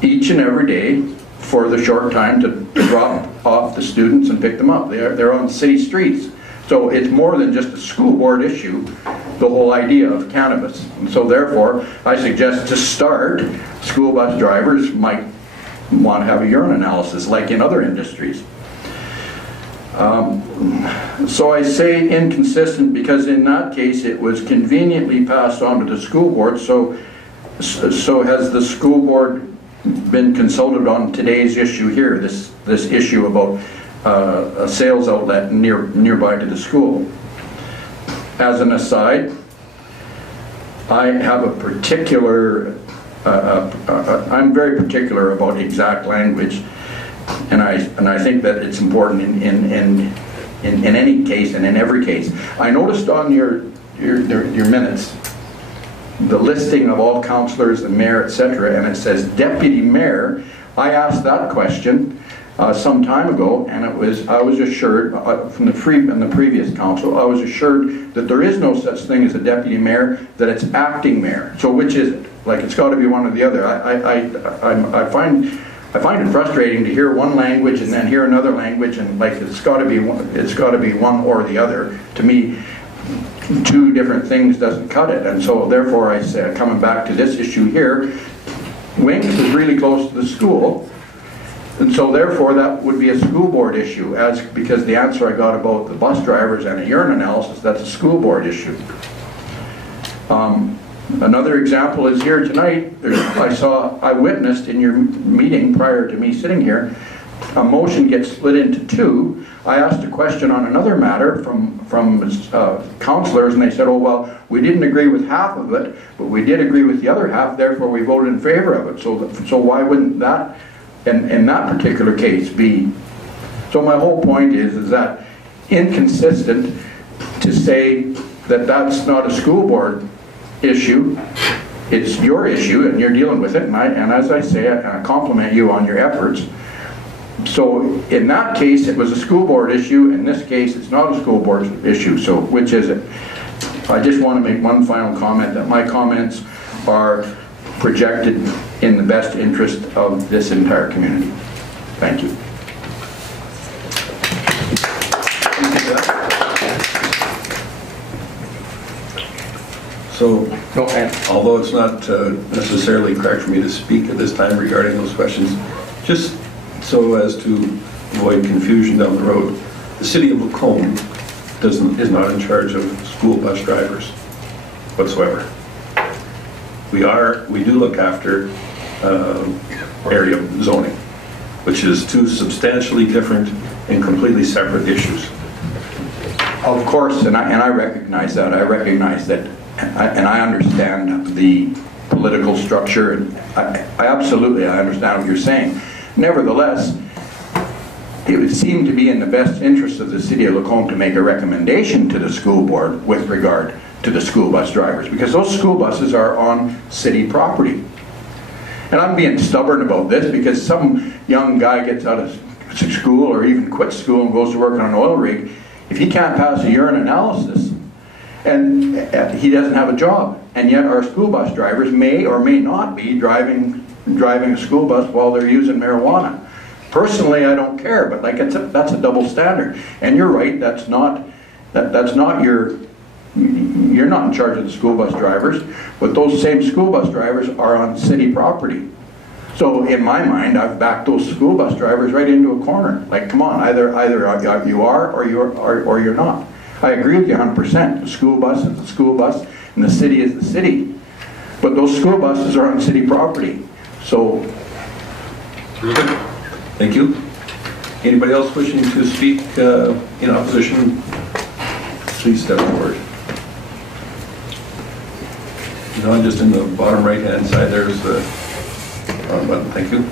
each and every day for the short time to drop off the students and pick them up. They're on city streets. So it's more than just a school board issue, the whole idea of cannabis. And so therefore, I suggest to start, school bus drivers might want to have a urine analysis like in other industries. So I say inconsistent because in that case it was conveniently passed on to the school board. So has the school board been consulted on today's issue here, this issue about a sales outlet nearby to the school? As an aside, I have a particular, I'm very particular about exact language, and I think that it's important in any case and in every case. I noticed on your minutes the listing of all councillors and mayor, etc., and it says deputy mayor. I asked that question some time ago, and I was assured from the previous council, I was assured that there is no such thing as a deputy mayor, that it's acting mayor. So which is it? Like, it's got to be one or the other. I find I find it frustrating to hear one language and then hear another language, and like it's got to be one or the other. To me, two different things doesn't cut it. And so therefore I say, coming back to this issue here, Winks is really close to the school, and so therefore that would be a school board issue, because the answer I got about the bus drivers and a urine analysis, that's a school board issue. Another example is here tonight. I witnessed in your meeting prior to me sitting here, a motion gets split into two. I asked a question on another matter from councillors, and they said, oh well, we didn't agree with half of it, but we did agree with the other half, therefore we voted in favor of it. So why wouldn't that, in that particular case, be? So my whole point is that inconsistent to say that that's not a school board issue. It's your issue and you're dealing with it, and as I say, I compliment you on your efforts. So in that case it was a school board issue, in this case it's not a school board issue, so which is it? I just want to make one final comment, that my comments are projected in the best interest of this entire community. Thank you. So, although it's not necessarily correct for me to speak at this time regarding those questions, just so as to avoid confusion down the road, the city of Lacombe is not in charge of school bus drivers whatsoever. We do look after area zoning, which is two substantially different and completely separate issues. Of course, and I recognize that. I recognize that. And I understand the political structure, and I absolutely understand what you're saying. Nevertheless, it would seem to be in the best interest of the city of Lacombe to make a recommendation to the school board with regard to the school bus drivers, because those school buses are on city property. And I'm being stubborn about this because some young guy gets out of school or even quits school and goes to work on an oil rig. If he can't pass a urine analysis, and he doesn't have a job, and yet our school bus drivers may or may not be driving a school bus while they're using marijuana. Personally, I don't care, but like that's a double standard. And you're right, that's not you're not in charge of the school bus drivers, but those same school bus drivers are on city property. So in my mind, I've backed those school bus drivers right into a corner. Like, come on, either you are or you're not. I agree with you 100%. The school bus is the school bus, and the city is the city. But those school buses are on city property. So, thank you. Anybody else wishing to speak in opposition? Please step forward. No, just in the bottom right-hand side, there's the button. Thank you.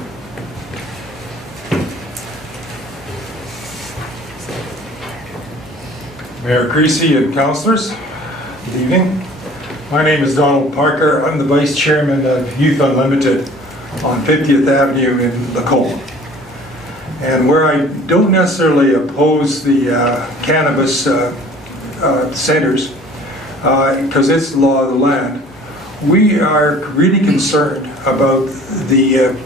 Mayor Creasy and councillors, good evening. My name is Donald Parker. I'm the Vice Chairman of Youth Unlimited on 50th Avenue in Lacombe. And where I don't necessarily oppose the cannabis centers, because it's the law of the land, we are really concerned about the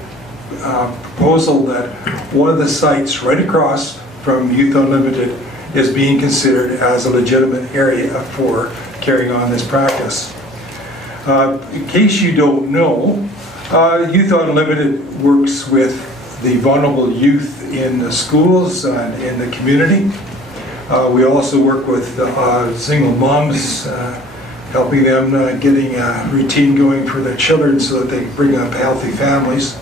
proposal that one of the sites right across from Youth Unlimited is being considered as a legitimate area for carrying on this practice. In case you don't know, Youth Unlimited works with the vulnerable youth in the schools and in the community. We also work with single moms, helping them getting a routine going for their children so that they bring up healthy families.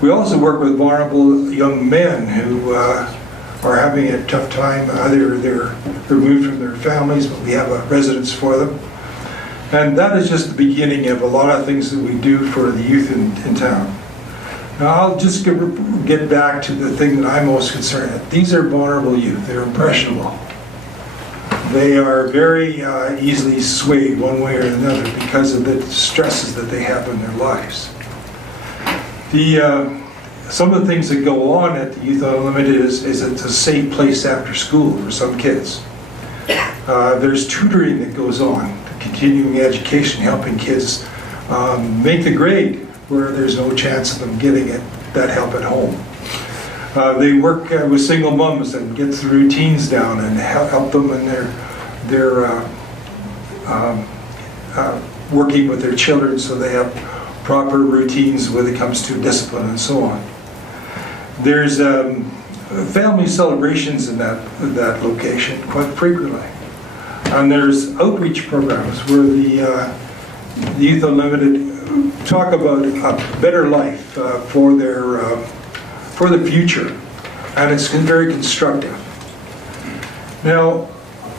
We also work with vulnerable young men who are having a tough time. Either they're removed from their families, but we have a residence for them. And that is just the beginning of a lot of things that we do for the youth in town. Now I'll just get back to the thing that I'm most concerned with. These are vulnerable youth. They're impressionable. They are very easily swayed one way or another because of the stresses that they have in their lives. Some of the things that go on at the Youth Unlimited is it's a safe place after school for some kids. There's tutoring that goes on, continuing education, helping kids make the grade where there's no chance of them getting it that help at home. They work with single moms and get the routines down and help them in their working with their children so they have proper routines when it comes to discipline and so on. There's family celebrations in that location quite frequently. And there's outreach programs where the Youth Unlimited talk about a better life for the future, and it's very constructive. Now,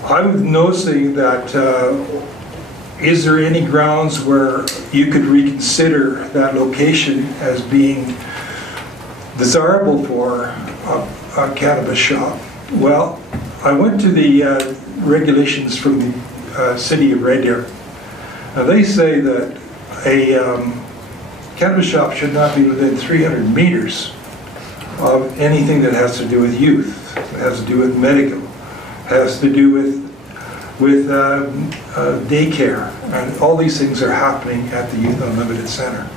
I was noticing that is there any grounds where you could reconsider that location as being desirable for a cannabis shop? Well, I went to the regulations from the city of Red Deer. Now they say that a cannabis shop should not be within 300 meters of anything that has to do with youth, it has to do with medical, has to do with daycare, and all these things are happening at the Youth Unlimited Center.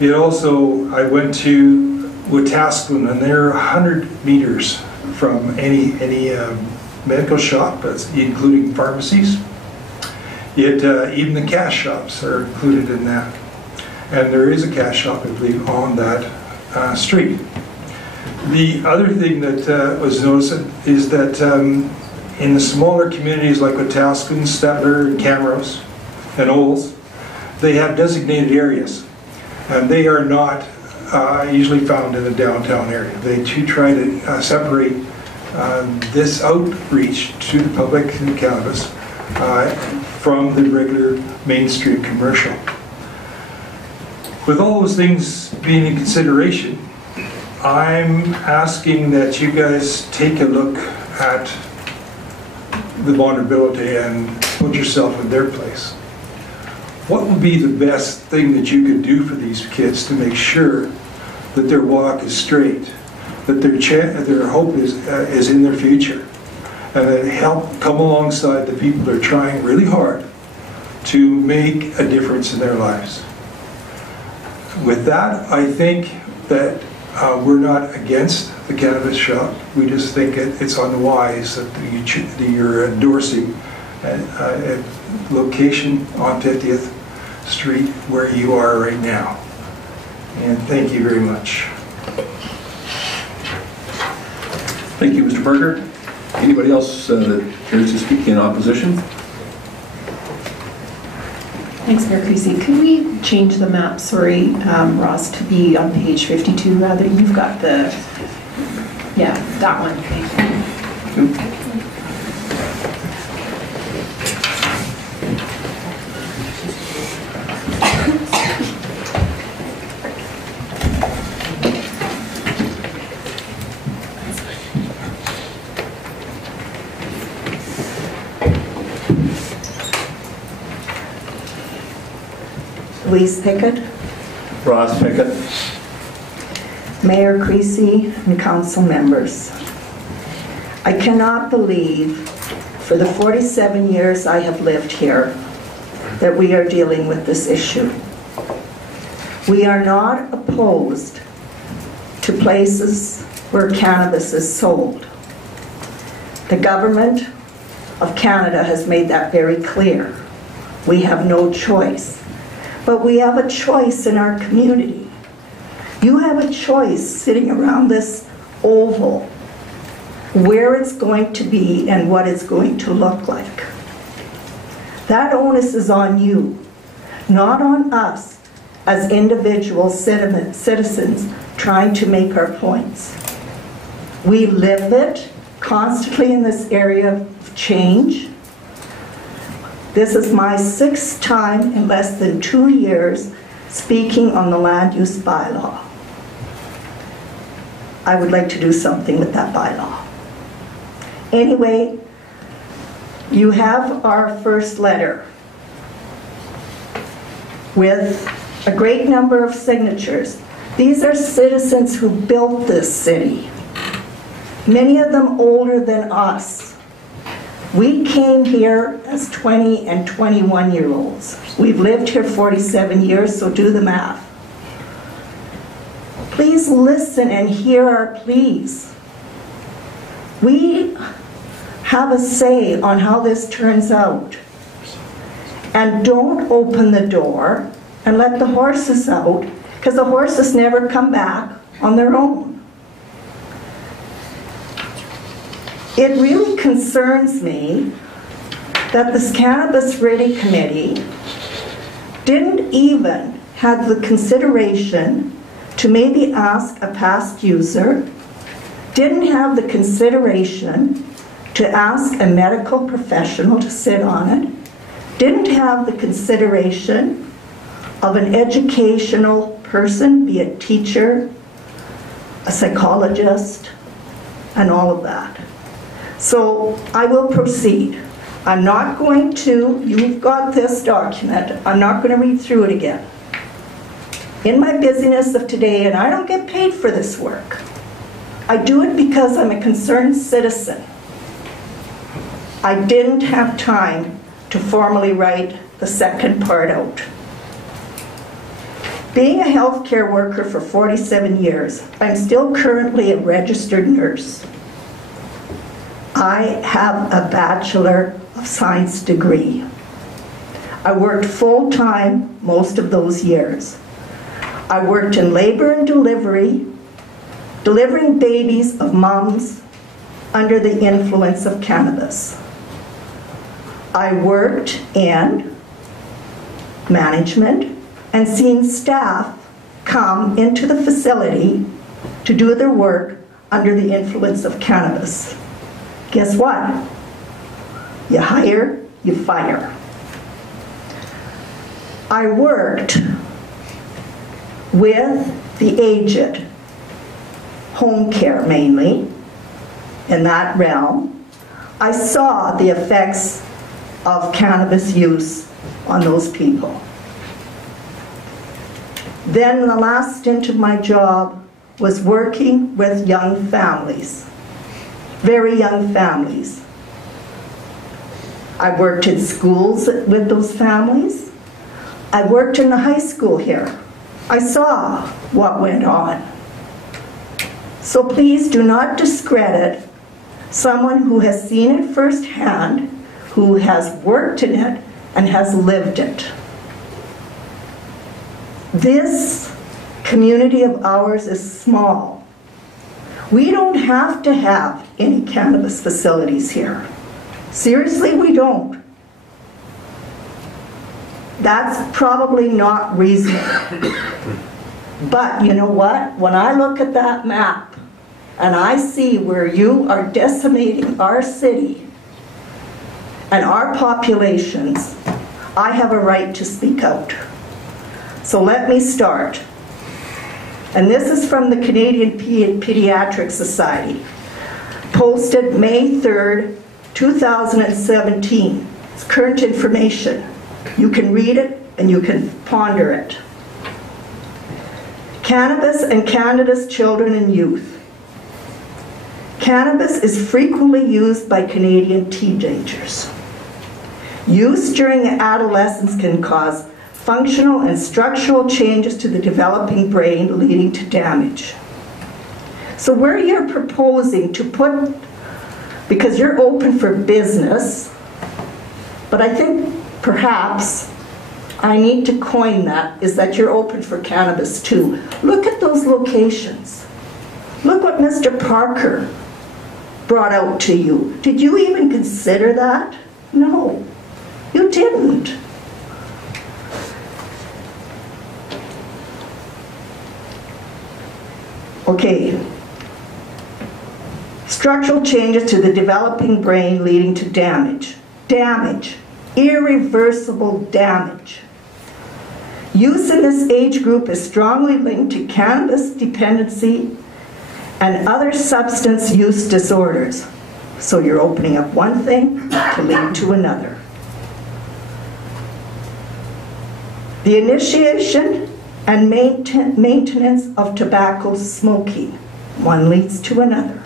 It also, I went to Wetaskiwin, and they're 100 meters from any medical shop, including pharmacies. Even the cash shops are included in that. And there is a cash shop, I believe, on that street. The other thing that was noticed is that in the smaller communities like Wetaskiwin, Stettler, and Camrose, and Olds, they have designated areas. And they are not usually found in the downtown area. They try to separate this outreach to the public in cannabis from the regular mainstream commercial. With all those things being in consideration, I'm asking that you guys take a look at the vulnerability and put yourself in their place. What would be the best thing that you could do for these kids to make sure that their walk is straight, that their hope is in their future, and that help come alongside the people that are trying really hard to make a difference in their lives? With that, I think that we're not against the cannabis shop. We just think it's unwise that you're endorsing a location on 50th Street where you are right now. And thank you very much. Thank you, Mr. Parker. Anybody else that cares to speak in opposition? Thanks, Mayor Creasy. Could we change the map, sorry, Ross, to be on page 52 rather? You've got the, yeah, that one. Okay. Louise Pickett. Ross Pickett. Mayor Creasy and council members. I cannot believe for the 47 years I have lived here that we are dealing with this issue. We are not opposed to places where cannabis is sold. The government of Canada has made that very clear. We have no choice. But we have a choice in our community. You have a choice sitting around this oval where it's going to be and what it's going to look like. That onus is on you, not on us as individual citizens trying to make our points. We live it constantly in this area of change. This is my 6th time in less than 2 years speaking on the land use bylaw. I would like to do something with that bylaw. Anyway, you have our first letter with a great number of signatures. These are citizens who built this city, many of them older than us. We came here as 20 and 21-year-olds. We've lived here 47 years, so do the math. please listen and hear our pleas. We have a say on how this turns out. And don't open the door and let the horses out, because the horses never come back on their own. It really concerns me that this Cannabis Ready Committee didn't even have the consideration to maybe ask a past user, didn't have the consideration to ask a medical professional to sit on it, didn't have the consideration of an educational person, be it teacher, a psychologist, and all of that. So I will proceed. I'm not going to, you've got this document, I'm not going to read through it again. In my busyness of today, and I don't get paid for this work, I do it because I'm a concerned citizen. I didn't have time to formally write the second part out. Being a healthcare worker for 47 years, I'm still currently a registered nurse. I have a Bachelor of Science degree. I worked full-time most of those years. I worked in labor and delivery, delivering babies of moms under the influence of cannabis. I worked in management and seeing staff come into the facility to do their work under the influence of cannabis. Guess what? You hire, you fire. I worked with the aged, home care mainly, in that realm. I saw the effects of cannabis use on those people. Then the last stint of my job was working with young families, very young families. I worked in schools with those families. I worked in the high school here. I saw what went on. So please do not discredit someone who has seen it firsthand, who has worked in it and has lived it. This community of ours is small. We don't have to have any cannabis facilities here. Seriously, we don't. That's probably not reasonable. But you know what? When I look at that map and I see where you are decimating our city and our populations, I have a right to speak out. So let me start. And this is from the Canadian Pediatric Society, posted May 3rd, 2017. It's current information. You can read it and you can ponder it. Cannabis and Canada's children and youth. Cannabis is frequently used by Canadian teenagers. Use during adolescence can cause functional and structural changes to the developing brain, leading to damage. So where you're proposing to put, because you're open for business, but I think perhaps I need to coin that, is that you're open for cannabis too. Look at those locations. Look what Mr. Parker brought out to you. Did you even consider that? No, you didn't. Okay. Structural changes to the developing brain leading to damage. Damage. Irreversible damage. Use in this age group is strongly linked to cannabis dependency and other substance use disorders. So you're opening up one thing to lead to another. The initiation and maintenance of tobacco smoking. One leads to another.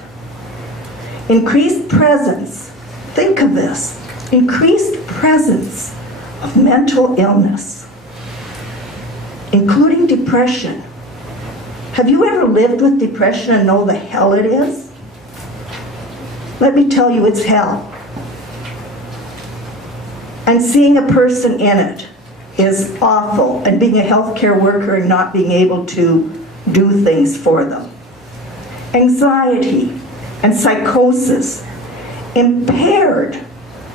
Increased presence. Think of this. Increased presence of mental illness, including depression, Have you ever lived with depression and know the hell it is? Let me tell you, it's hell. And seeing a person in it is awful, and being a healthcare worker and not being able to do things for them. Anxiety and psychosis, impaired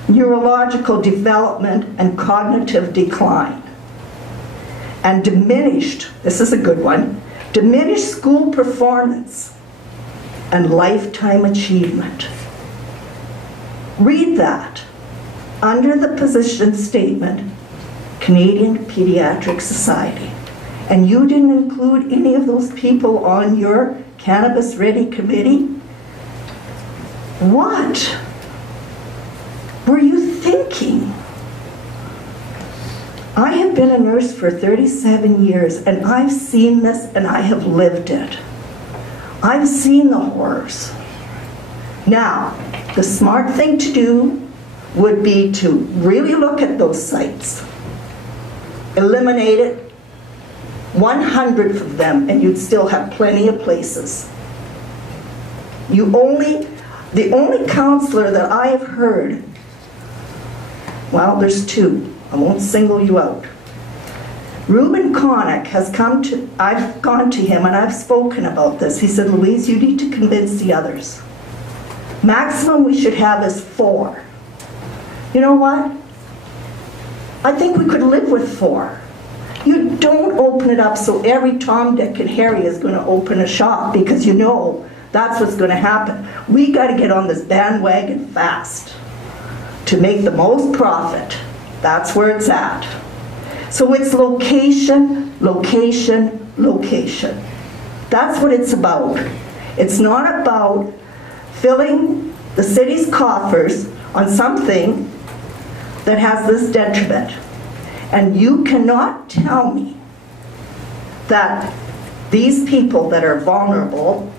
neurological development and cognitive decline, and diminished, this is a good one, diminished school performance and lifetime achievement. Read that under the position statement, Canadian Pediatric Society. And you didn't include any of those people on your Cannabis Ready Committee? What were you thinking? I have been a nurse for 37 years, and I've seen this and I have lived it. I've seen the horrors. Now, the smart thing to do would be to really look at those sites, eliminate it, 100 of them, and you'd still have plenty of places. The only counselor that I have heard, well, there's two, I won't single you out. Reuben Connick has come to, I've gone to him and I've spoken about this. He said, Louise, you need to convince the others. Maximum we should have is 4. You know what? I think we could live with 4. You don't open it up so every Tom, Dick, and Harry is going to open a shop, because you know that's what's going to happen. We got to get on this bandwagon fast to make the most profit. That's where it's at. So it's location, location, location. That's what it's about. It's not about filling the city's coffers on something that has this detriment. And you cannot tell me that these people that are vulnerable,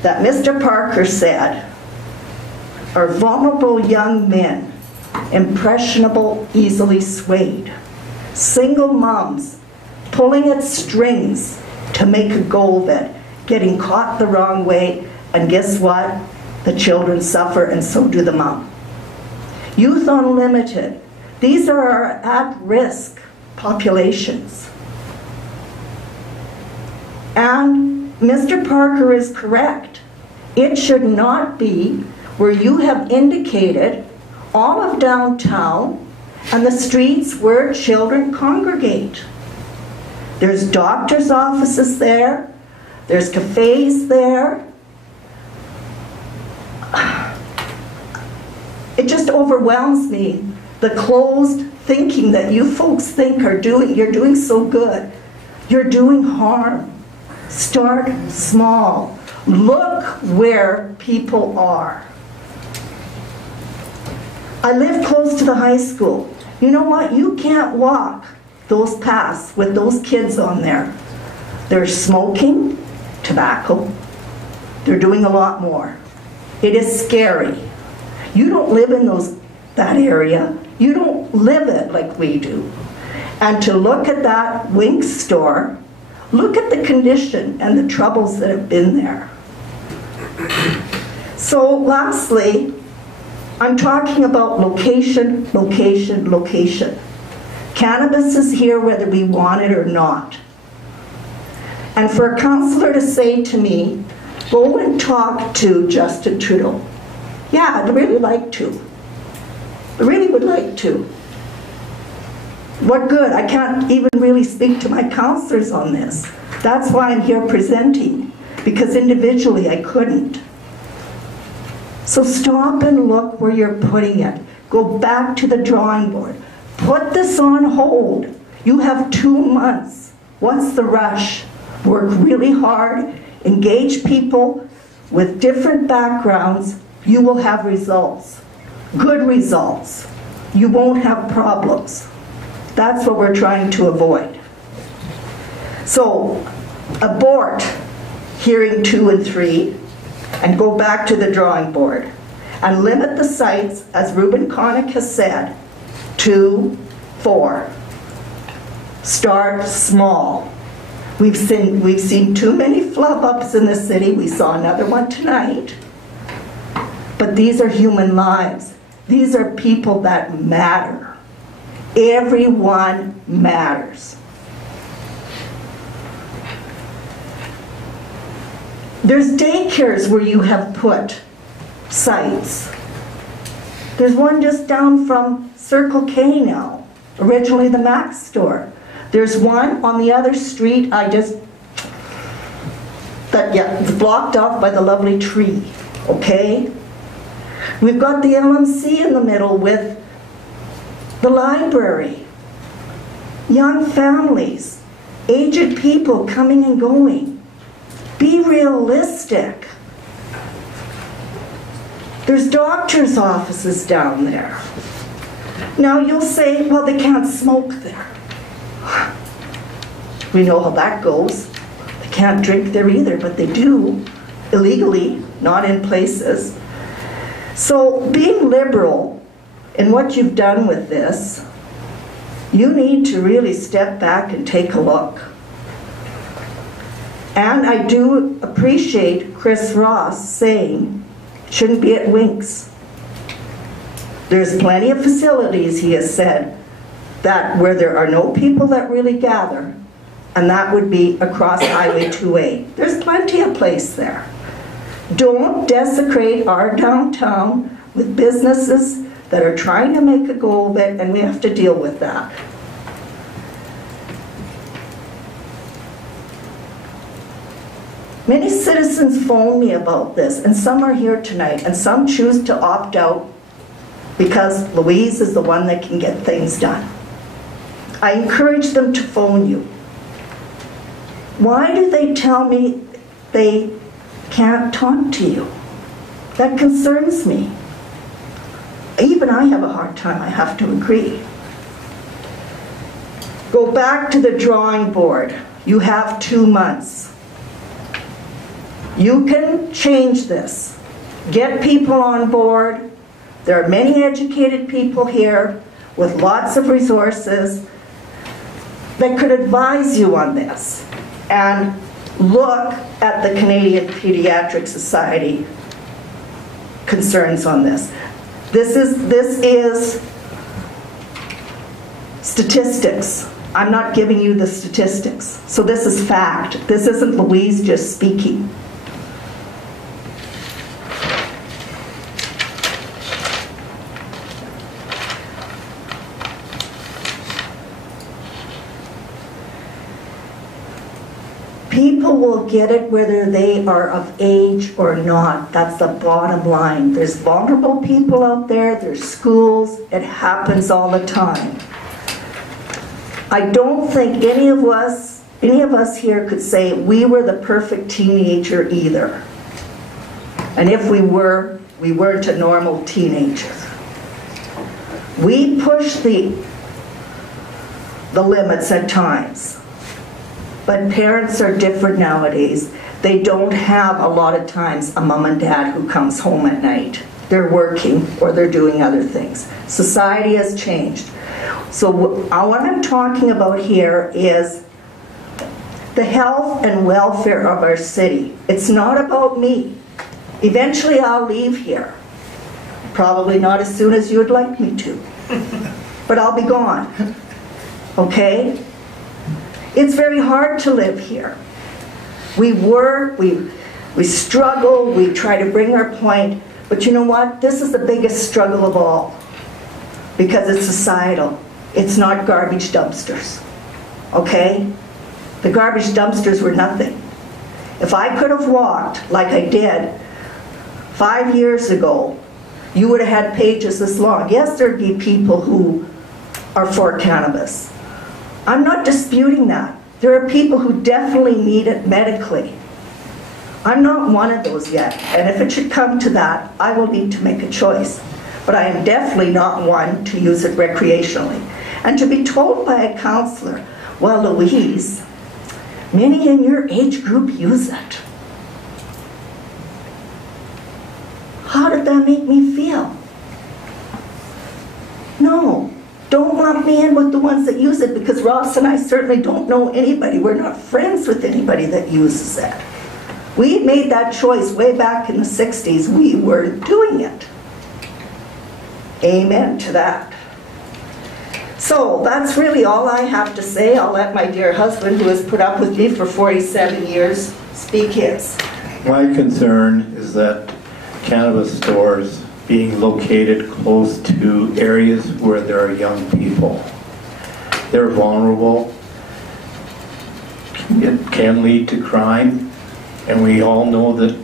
that Mr. Parker said, are vulnerable young men, impressionable, easily swayed, single moms pulling at strings to make a go of it, getting caught the wrong way, and guess what? The children suffer, and so do the mom. Youth Unlimited, these are our at-risk populations. And Mr. Parker is correct. It should not be where you have indicated all of downtown and the streets where children congregate. There's doctors' offices there, there's cafes there. It just overwhelms me, the closed thinking that you folks think you're doing so good. You're doing harm. Start small. Look where people are. I live close to the high school. You know what? You can't walk those paths with those kids on there. They're smoking tobacco. They're doing a lot more. It is scary. You don't live in that area. You don't live it like we do. And to look at that Wink store, look at the condition and the troubles that have been there. So lastly, I'm talking about location, location, location. Cannabis is here whether we want it or not. And for a councillor to say to me, go and talk to Justin Trudeau. Yeah, I'd really like to. I really would like to. What good? I can't even really speak to my councillors on this. That's why I'm here presenting, because individually I couldn't. So stop and look where you're putting it. Go back to the drawing board. Put this on hold. You have 2 months. What's the rush? Work really hard, engage people with different backgrounds. You will have results, good results. You won't have problems. That's what we're trying to avoid. So abort hearing 2 and 3 and go back to the drawing board and limit the sites, as Reuben Connick has said, to 4. Start small. We've seen too many flub-ups in the city. We saw another one tonight. But these are human lives. These are people that matter. Everyone matters. There's daycares where you have put sites. There's one just down from Circle K now, originally the Mac store. There's one on the other street, it's blocked off by the lovely tree, okay? We've got the LMC in the middle with the library, young families, aged people coming and going. Be realistic. There's doctors' offices down there. Now you'll say, well, they can't smoke there. We know how that goes. They can't drink there either, but they do, illegally, not in places. So being liberal in what you've done with this, you need to really step back and take a look. And I do appreciate Chris Ross saying, shouldn't be at Winks. There's plenty of facilities, he has said, that where there are no people that really gather, and that would be across Highway 2A. There's plenty of place there. Don't desecrate our downtown with businesses that are trying to make a go of it, and we have to deal with that. Many citizens phone me about this, and some are here tonight, and some choose to opt out because Louise is the one that can get things done. I encourage them to phone you. Why do they tell me they can't talk to you? That concerns me. Even I have a hard time, I have to agree. Go back to the drawing board. You have 2 months. You can change this. Get people on board. There are many educated people here with lots of resources that could advise you on this. And look at the Canadian Pediatric Society concerns on this. This is statistics. I'm not giving you the statistics. So this is fact. This isn't Louise just speaking. People will get it whether they are of age or not. That's the bottom line. There's vulnerable people out there, there's schools, it happens all the time. I don't think any of us here could say we were the perfect teenager either. And if we were, we weren't a normal teenager. We pushed the limits at times. But parents are different nowadays. They don't have a lot of times a mom and dad who comes home at night. They're working or they're doing other things. Society has changed. So what I'm talking about here is the health and welfare of our city. It's not about me. Eventually I'll leave here. Probably not as soon as you would like me to. But I'll be gone. Okay? It's very hard to live here. We work, we struggle, we try to bring our point, but you know what? This is the biggest struggle of all because it's societal. It's not garbage dumpsters, okay? The garbage dumpsters were nothing. If I could have walked like I did 5 years ago, you would have had pages this long. Yes, there'd be people who are for cannabis. I'm not disputing that. There are people who definitely need it medically. I'm not one of those yet, and if it should come to that, I will need to make a choice. But I am definitely not one to use it recreationally. And to be told by a counselor, well, Louise, many in your age group use it. How did that make me feel? No. Don't lump me in with the ones that use it, because Ross and I certainly don't know anybody. We're not friends with anybody that uses it. We made that choice way back in the 60s. We were doing it. Amen to that. So that's really all I have to say. I'll let my dear husband, who has put up with me for 47 years, speak his. My concern is that cannabis stores being located close to areas where there are young people. They're vulnerable. It can lead to crime, and we all know that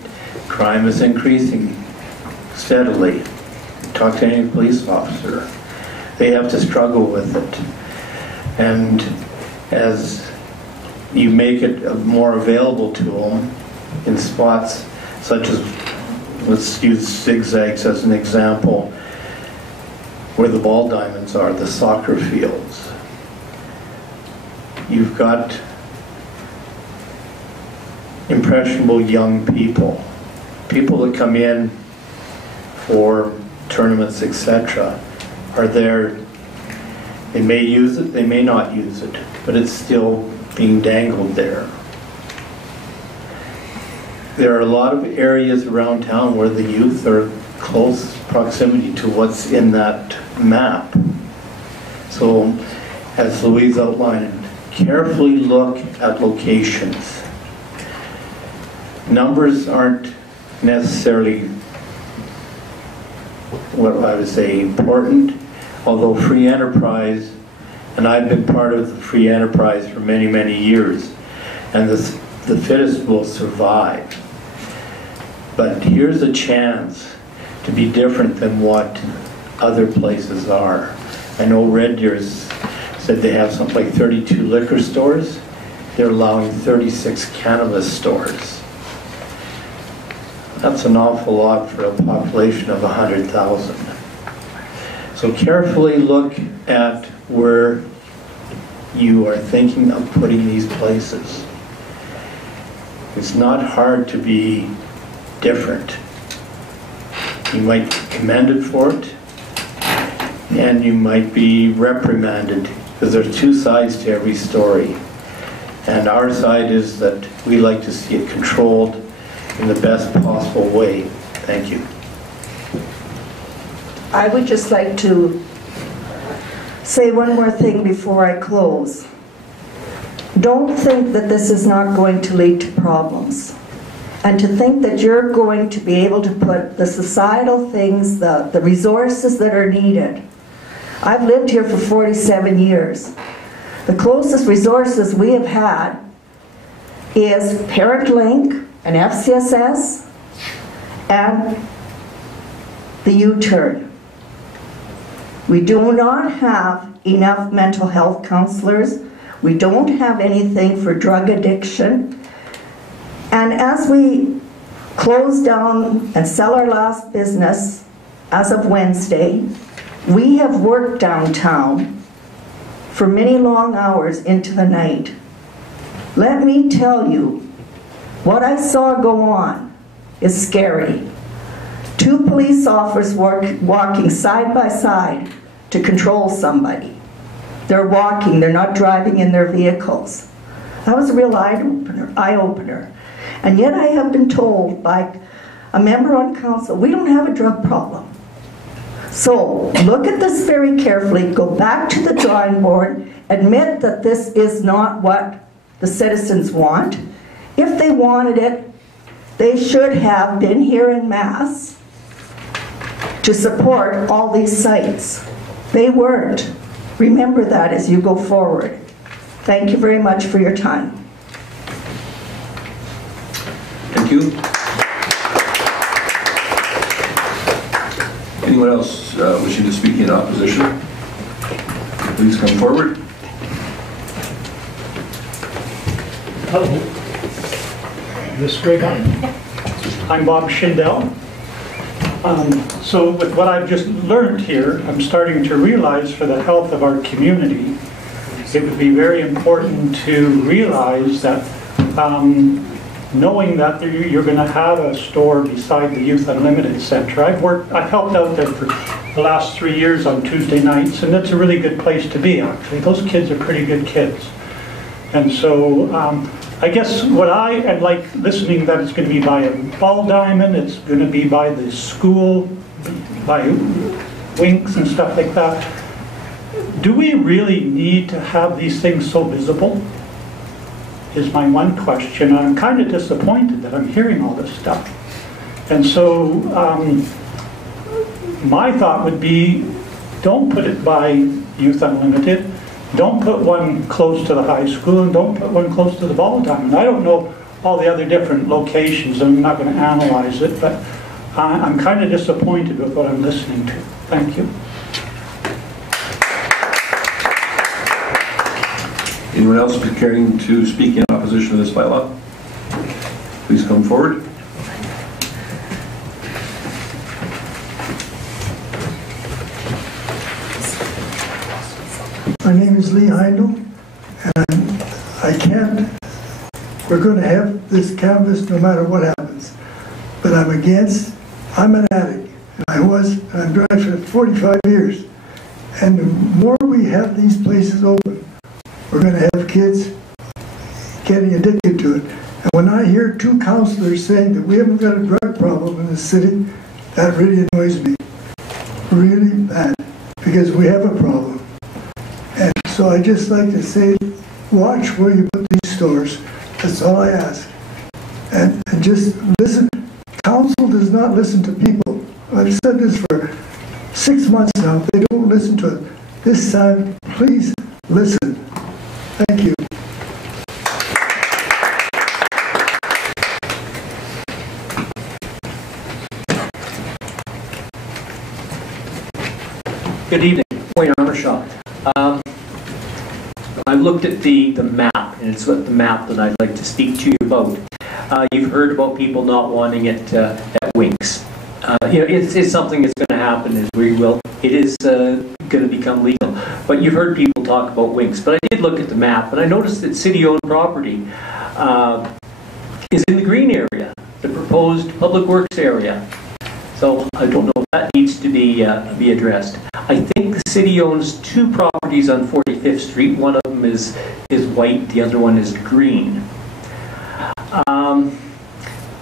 crime is increasing steadily. Talk to any police officer. They have to struggle with it. And as you make it more available to them in spots such as, let's use zigzags as an example, where the ball diamonds are, the soccer fields. You've got impressionable young people, people that come in for tournaments, etc., are there. They may use it, they may not use it, but it's still being dangled there. There are a lot of areas around town where the youth are close proximity to what's in that map. So, as Louise outlined, carefully look at locations. Numbers aren't necessarily what I would say important, although free enterprise, and I've been part of the free enterprise for many, many years, and the fittest will survive. But here's a chance to be different than what other places are. I know Red Deer's said they have something like 32 liquor stores. They're allowing 36 cannabis stores. That's an awful lot for a population of 100,000. So carefully look at where you are thinking of putting these places. It's not hard to be different. You might be commended for it, and you might be reprimanded, because there's two sides to every story. And our side is that we like to see it controlled in the best possible way. Thank you. I would just like to say one more thing before I close. Don't think that this is not going to lead to problems. And to think that you're going to be able to put the societal things, the resources that are needed. I've lived here for 47 years. The closest resources we have had is Parent Link, and FCSS, and the U-turn. We do not have enough mental health counselors. We don't have anything for drug addiction. And as we close down and sell our last business as of Wednesday, we have worked downtown for many long hours into the night. Let me tell you, what I saw go on is scary. Two police officers walking side by side to control somebody. They're walking, they're not driving in their vehicles. That was a real eye-opener. And yet I have been told by a member on council, we don't have a drug problem. So look at this very carefully, go back to the drawing board, admit that this is not what the citizens want. If they wanted it, they should have been here en masse to support all these sites. They weren't. Remember that as you go forward. Thank you very much for your time. Thank you. Anyone else wishing to speak in opposition? Please come forward. Hello. This Greg on? I'm Bob Schindel. So with what I've just learned here, I'm starting to realize for the health of our community, it would be very important to realize that knowing that you're going to have a store beside the Youth Unlimited Center. I've helped out there for the last 3 years on Tuesday nights, and it's a really good place to be, actually. Those kids are pretty good kids. And so I guess what I am like listening that it's going to be by a ball diamond, it's going to be by the school, by Winks and stuff like that. Do we really need to have these things so visible? Is my one question. I'm kind of disappointed that I'm hearing all this stuff. And so my thought would be, don't put it by Youth Unlimited, don't put one close to the high school, and don't put one close to the ball diamond. I don't know all the other different locations, I'm not going to analyze it, but I'm kind of disappointed with what I'm listening to. Thank you. Anyone else caring to speak in opposition to this bylaw? Please come forward. My name is Lee Heindel, and we're going to have this cannabis no matter what happens. But I'm an addict, and I'm driving for 45 years. And the more we have these places open, we're going to have kids getting addicted to it. And when I hear two councillors saying that we haven't got a drug problem in the city, that really annoys me. Really bad, because we have a problem. And so I just like to say, watch where you put these stores. That's all I ask. And just listen. Council does not listen to people. I've said this for 6 months now. They don't listen to it. This time, please listen. Thank you. Good evening, Wayne Armershaw. I've looked at the map, and it's the map that I'd like to speak to you about. You've heard about people not wanting it at Winks. It's something that's going to happen as we will. It is going to become legal. But you've heard people talk about Winks. But I did look at the map, and I noticed that city-owned property is in the green area, the proposed public works area. So I don't know if that needs to be addressed. I think the city owns 2 properties on 45th Street. One of them is white, the other one is green.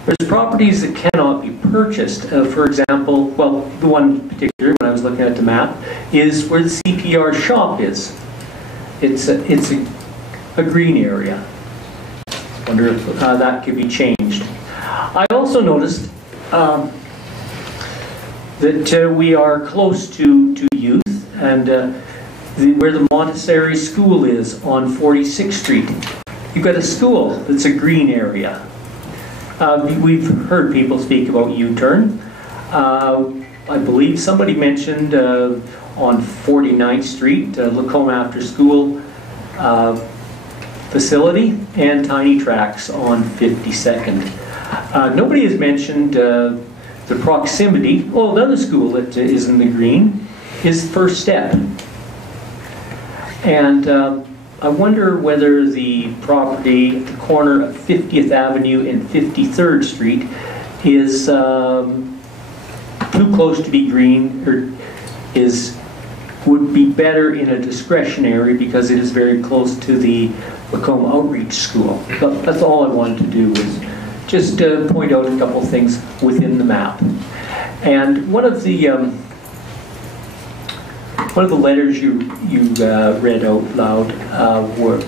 There's properties that cannot be purchased. For example, well, the one in particular, when I was looking at the map, is where the CPR shop is. It's a green area. Wonder if that could be changed. I also noticed that we are close to youth, and where the Montessori school is on 46th Street. You've got a school that's a green area. We've heard people speak about U-turn. I believe somebody mentioned on 49th Street, Lacombe after school facility, and tiny tracks on 52nd. Nobody has mentioned the proximity. Well, another school that is in the green is First Step. And I wonder whether the property at the corner of 50th Avenue and 53rd Street is too close to be green, or would be better in a discretionary, because it is very close to the Lacombe Outreach School. But that's all I wanted to do, was just point out a couple things within the map. And one of the letters you read out loud were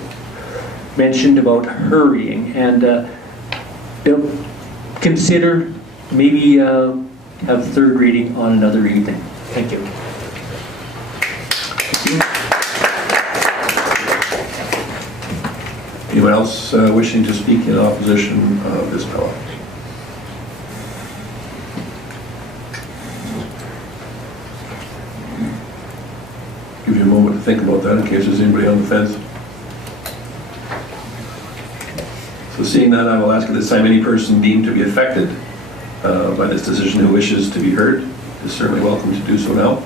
mentioned about hurrying, and consider maybe have third reading on another evening. Thank you. Anyone else wishing to speak in opposition of this bill? Give you a moment to think about that in case there's anybody on the fence. So seeing that, I will ask at this time any person deemed to be affected by this decision who wishes to be heard is certainly welcome to do so now.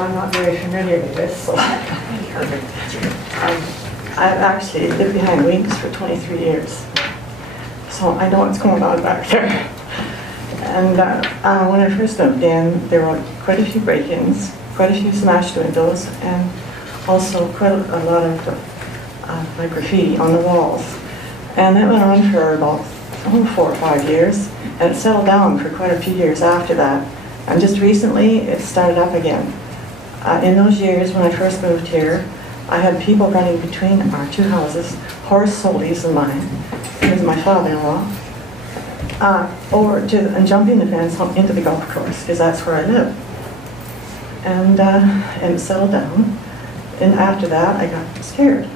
I'm not very familiar with this, so I've actually lived behind Winks for 23 years, so I know what's going on back there. And when I first moved in, there were quite a few break-ins, quite a few smashed windows, and also quite a lot of like graffiti on the walls. And that went on for about 4 or 5 years, and it settled down for quite a few years after that. And just recently, it started up again. In those years when I first moved here, I had people running between our 2 houses, Horace Solis and mine, he was my father-in-law, over to and jumping the fence into the golf course, because that's where I live. And it settled down. And after that, I got scared.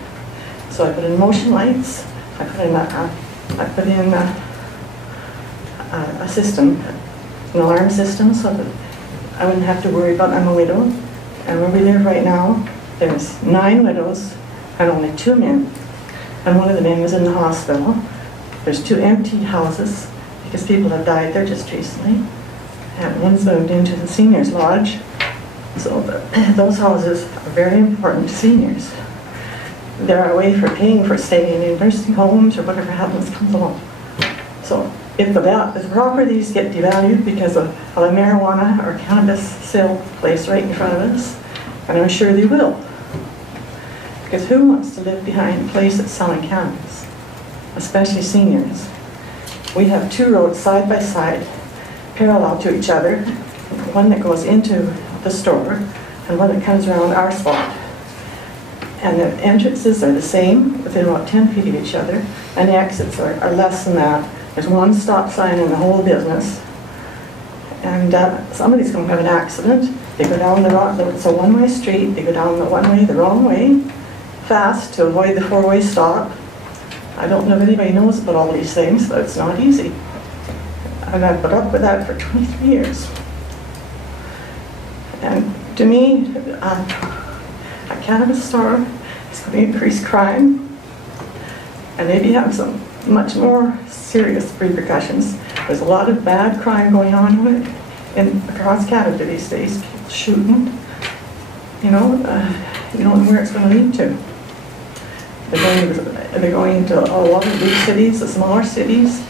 So I put in motion lights. I put in a system, an alarm system, so that I wouldn't have to worry about I'm a widow. And where we live right now, there's 9 widows and only 2 men. And one of the men was in the hospital. There's 2 empty houses because people have died there just recently. And one's moved into the seniors lodge. So those houses are very important to seniors. They're a way for paying for staying in nursing homes or whatever happens comes along. So if the properties get devalued because of a marijuana or cannabis sale place right in front of us, and I'm sure they will, because who wants to live behind a place that's selling cannabis, especially seniors? We have 2 roads side by side, parallel to each other, one that goes into the store and one that comes around our spot. And the entrances are the same, within about 10 feet of each other, and the exits are less than that. There's 1 stop sign in the whole business. And somebody's going to have an accident. They go down it's a one-way street, they go down the one way the wrong way, fast to avoid the 4-way stop. I don't know if anybody knows about all these things, but it's not easy. And I've put up with that for 23 years. And to me, a cannabis store is going to increase crime and maybe have some much more serious repercussions. There's a lot of bad crime going on across Canada these days. People shooting, you know where it's going to lead to. They're going to a lot of big cities, the smaller cities,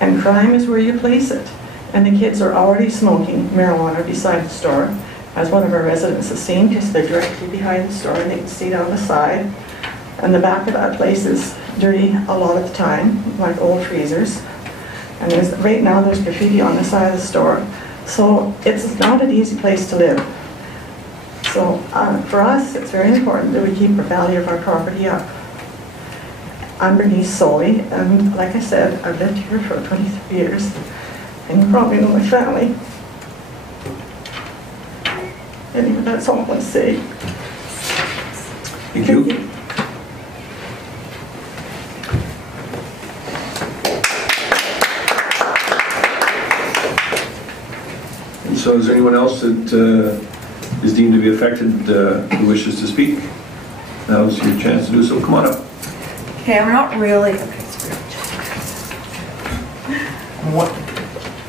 and crime is where you place it. And the kids are already smoking marijuana beside the store, as one of our residents has seen, because they're directly behind the store and they can see down the side. And the back of that place is dirty a lot of the time, like old freezers. And right now there's graffiti on the side of the store. So it's not an easy place to live. So for us, it's very important that we keep the value of our property up. I'm Bernice Soley, and like I said, I've lived here for 23 years, and you probably know my family. Anyway, that's all I want to say. Thank you. And so is there anyone else that is deemed to be affected who wishes to speak? Now's your chance to do so. Come on up. Okay, I'm not really...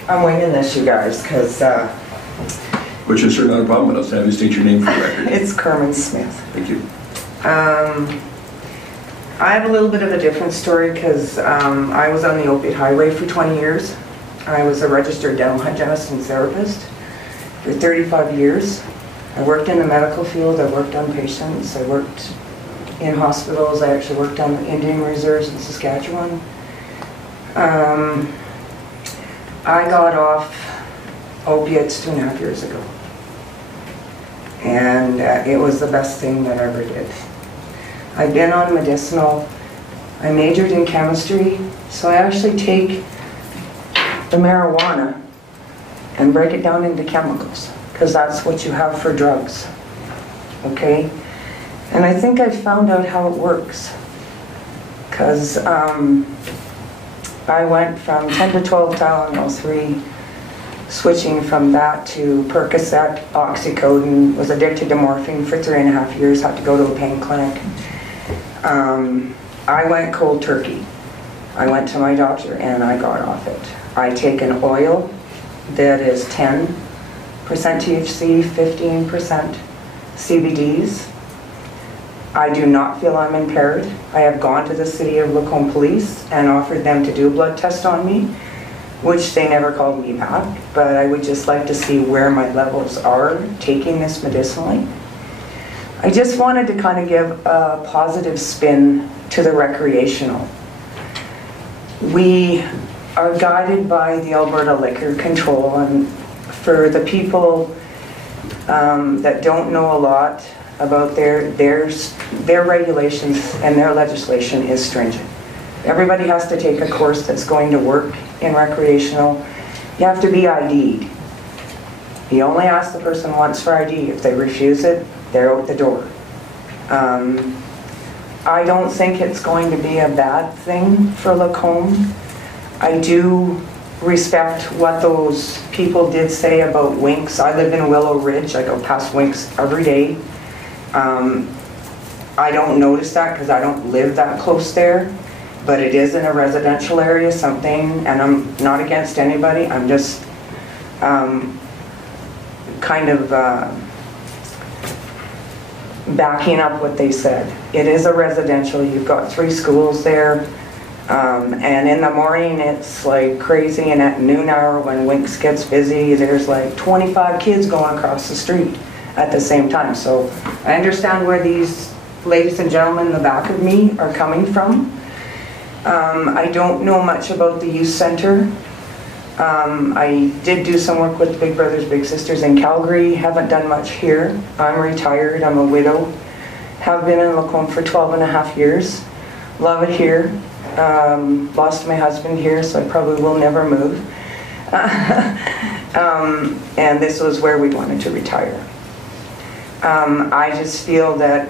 I'm winging this, you guys, because... Which is certainly not a problem, but I'll have you state your name for the record. It's Carmen Smith. Thank you. I have a little bit of a different story because I was on the opiate highway for 20 years. I was a registered dental hygienist and therapist for 35 years. I worked in the medical field, I worked on patients, I worked in hospitals, I actually worked on the Indian reserves in Saskatchewan. I got off opiates 2.5 years ago. And it was the best thing that I ever did. I've been on medicinal. I majored in chemistry, so I actually take the marijuana and break it down into chemicals, because that's what you have for drugs, okay? And I think I found out how it works, because I went from 10 to 12 Tylenol 3, switching from that to Percocet, oxycodone, was addicted to morphine for 3.5 years, had to go to a pain clinic. I went cold turkey. I went to my doctor and I got off it. I take an oil that is 10% THC, 15% CBDs. I do not feel I'm impaired. I have gone to the City of Lacombe Police and offered them to do a blood test on me, which they never called me back, but I would just like to see where my levels are taking this medicinally. I just wanted to kind of give a positive spin to the recreational. We are guided by the Alberta Liquor Control, and for the people that don't know a lot about their regulations and their legislation is stringent. Everybody has to take a course that's going to work in recreational. You have to be ID'd. You only ask the person once for ID. If they refuse it, they're out the door. I don't think it's going to be a bad thing for Lacombe. I do respect what those people did say about Winks. I live in Willow Ridge. I go past Winks every day. I don't notice that because I don't live that close there, but it is in a residential area, something, and I'm not against anybody. I'm just kind of backing up what they said. It is a residential. You've got 3 schools there. And in the morning it's like crazy, and at noon hour when Winks gets busy, there's like 25 kids going across the street at the same time. So I understand where these ladies and gentlemen in the back of me are coming from. I don't know much about the youth center. I did do some work with Big Brothers Big Sisters in Calgary. Haven't done much here. I'm retired. I'm a widow. Have been in Lacombe for 12.5 years. Love it here. Lost my husband here, so I probably will never move. And this was where we wanted to retire. I just feel that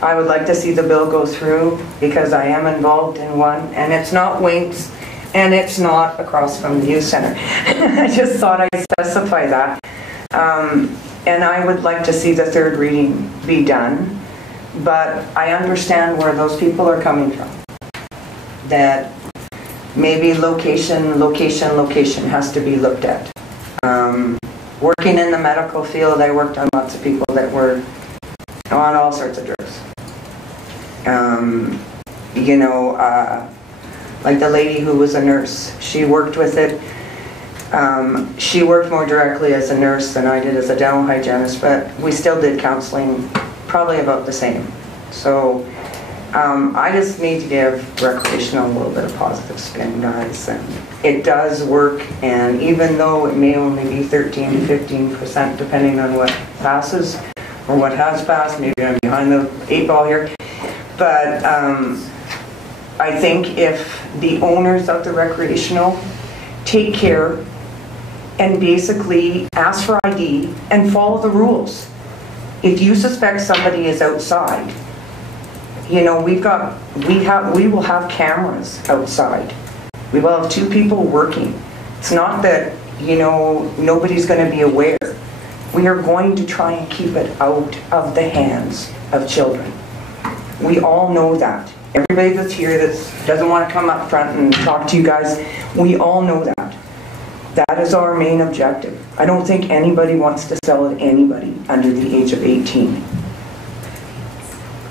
I would like to see the bill go through because I am involved in one, and it's not Winks, and it's not across from the youth center. I just thought I'd specify that. And I would like to see the 3rd reading be done, but I understand where those people are coming from. That maybe location has to be looked at. Working in the medical field, I worked on lots of people that were on all sorts of drugs. You know, like the lady who was a nurse, she worked with it. She worked more directly as a nurse than I did as a dental hygienist, but we still did counseling, probably about the same. So I just need to give recreational a little bit of positive spin, guys. And it does work, and even though it may only be 13 to 15%, depending on what passes or what has passed, maybe I'm behind the 8 ball here, but I think if the owners of the recreational take care and basically ask for ID and follow the rules. If you suspect somebody is outside, you know, we will have cameras outside. We will have 2 people working. It's not that, you know, nobody's going to be aware. We are going to try and keep it out of the hands of children. We all know that. Everybody that's here that doesn't want to come up front and talk to you guys, we all know that. That is our main objective. I don't think anybody wants to sell it to anybody under the age of 18.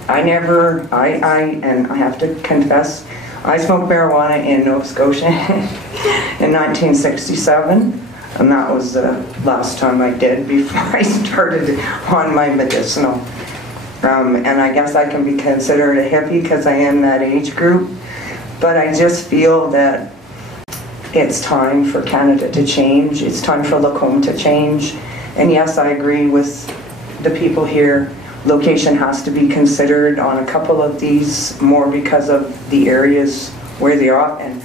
And I have to confess, I smoked marijuana in Nova Scotia in 1967, and that was the last time I did before I started on my medicinal. And I guess I can be considered a hippie because I am that age group, but I just feel that it's time for Canada to change. It's time for Lacombe to change. And yes, I agree with the people here. Location has to be considered on a couple of these more because of the areas where they are. And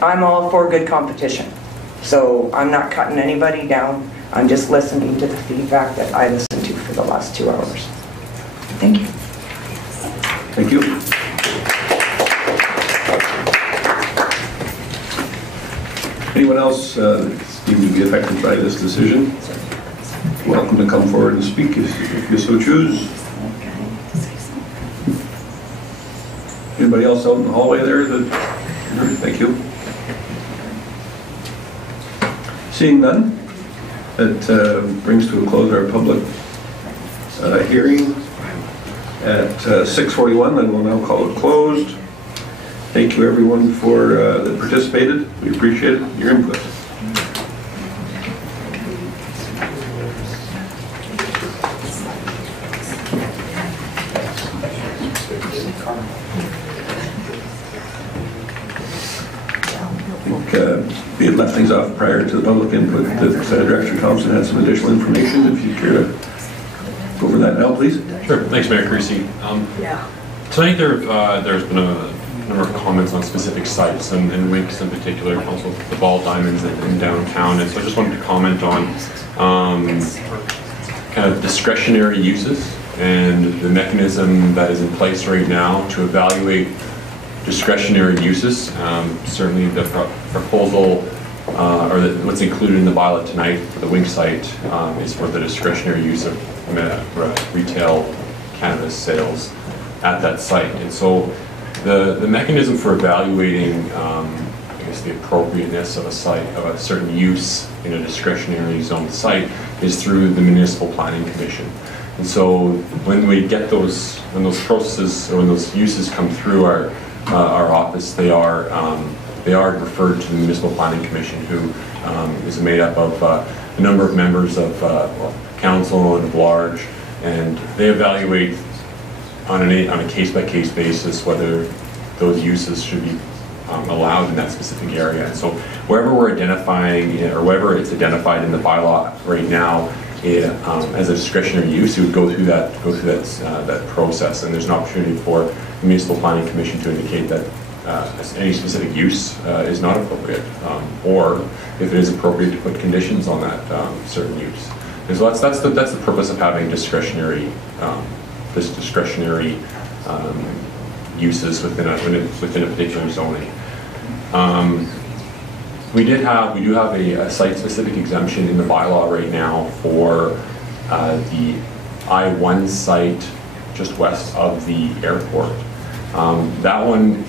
I'm all for good competition. So I'm not cutting anybody down. I'm just listening to the feedback that I listened to for the last 2 hours. Thank you. Thank you. Anyone else deemed to be affected by this decision? Welcome to come forward and speak if you so choose. Anybody else out in the hallway there? Thank you. Seeing none, That brings to a close our public hearing at 6:41. I will now call it closed. Thank you everyone for that participated. We appreciate it, your input. We had left things off prior to the public input that Director Thompson had some additional information. If you care to go over that now, please. Sure. Thanks, Mayor Creasy. Tonight there's been a number of comments on specific sites and Winks in particular, also the Ball Diamonds in downtown. And so I just wanted to comment on kind of discretionary uses and the mechanism that is in place right now to evaluate discretionary uses. Certainly the proposal or what's included in the bylaw tonight for the Wink site is for the discretionary use of retail cannabis sales at that site. And so the mechanism for evaluating I guess the appropriateness of a site, of a certain use in a discretionary zone site, is through the Municipal Planning Commission. And so when we get when those processes or when those uses come through our office, they are referred to the Municipal Planning Commission, who is made up of a number of members of council and of large, and they evaluate on a case-by-case basis whether those uses should be allowed in that specific area. And so wherever we're identifying, or wherever it's identified in the bylaw right now as a discretionary use, it would go through that process, and there's an opportunity for the Municipal Planning Commission to indicate that any specific use is not appropriate, or if it is appropriate to put conditions on that certain use. And so that's the purpose of having discretionary uses within a particular zoning. We do have a site-specific exemption in the bylaw right now for the I-1 site just west of the airport. That one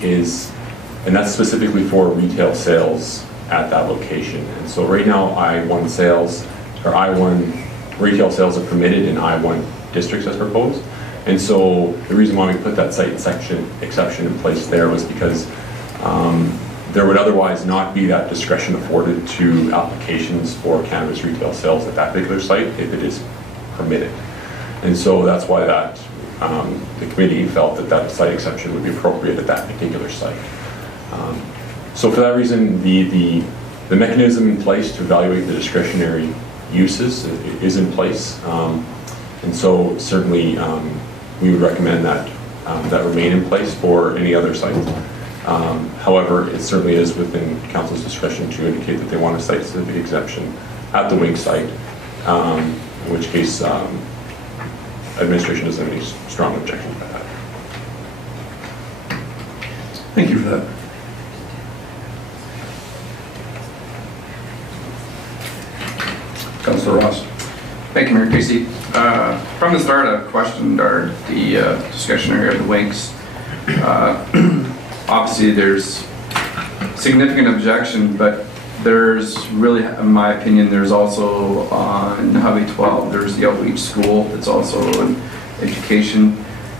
and that's specifically for retail sales at that location. And so right now I-1 retail sales are permitted in I-1 districts as proposed. And so the reason why we put that site exception in place there was because there would otherwise not be that discretion afforded to applications for cannabis retail sales at that particular site if it is permitted. And so that's why the committee felt that site exception would be appropriate at that particular site. So for that reason, the mechanism in place to evaluate the discretionary uses is in place. And so certainly we would recommend that remain in place for any other sites. However, it certainly is within council's discretion to indicate that they want a site-specific exemption at the Wink site, in which case administration doesn't have any strong objection to that. Thank you for that. Councilor Ross. Thank you, Mayor Casey. From the start, I've questioned the discretionary of the Winks. Obviously, there's significant objection, but there's really, in my opinion, there's also on Highway 12, there's the outreach school that's also in education.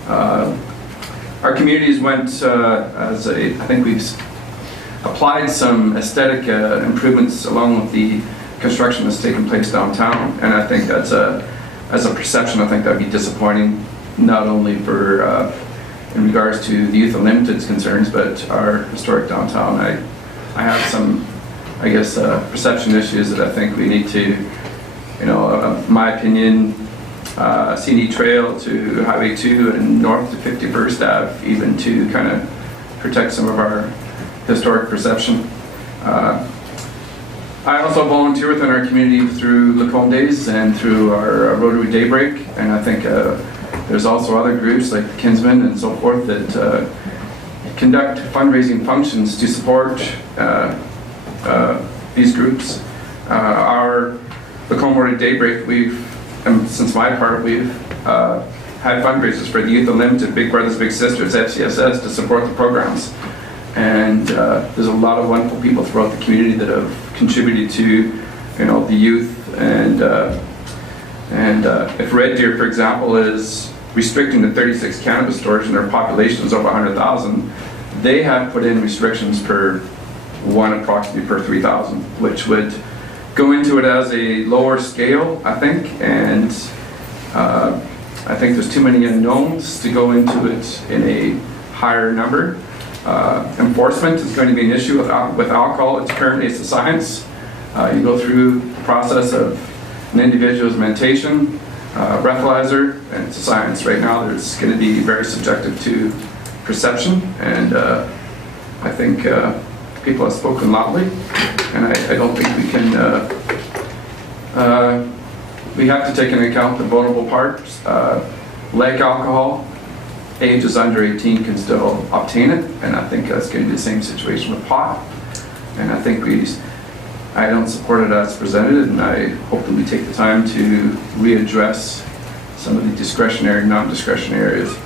Our communities went I think we've applied some aesthetic improvements along with the construction that's taken place downtown, and I think that's as a perception, I think that'd be disappointing, not only for in regards to the Youth Unlimited's concerns, but our historic downtown. I have some, I guess, perception issues that I think we need to, in my opinion, CD Trail to Highway 2 and north to 51st Ave, even to kind of protect some of our historic perception. I also volunteer within our community through Lacombe Days and through our Rotary Daybreak, and I think there's also other groups like Kinsmen and so forth that conduct fundraising functions to support these groups. Our Lacombe Rotary Daybreak, since my part, we've had fundraisers for the Youth Unlimited, Big Brothers Big Sisters, FCSS, to support the programs. And there's a lot of wonderful people throughout the community that have contributed to the youth, and if Red Deer, for example, is restricting the 36 cannabis stores and their population is over 100,000, they have put in restrictions per one approximately per 3,000, which would go into it as a lower scale, I think, and I think there's too many unknowns to go into it in a higher number. Enforcement is going to be an issue with alcohol. It's currently a science. You go through the process of an individual's mentation, breathalyzer, and it's a science. Right now, there's going to be very subjective to perception, and I think people have spoken loudly, and I don't think we can. We have to take into account the vulnerable parts. Like alcohol, ages under 18 can still obtain it, and I think that's going to be the same situation with pot. And I think I don't support it as presented, and I hope that we take the time to readdress some of the discretionary, non-discretionary areas.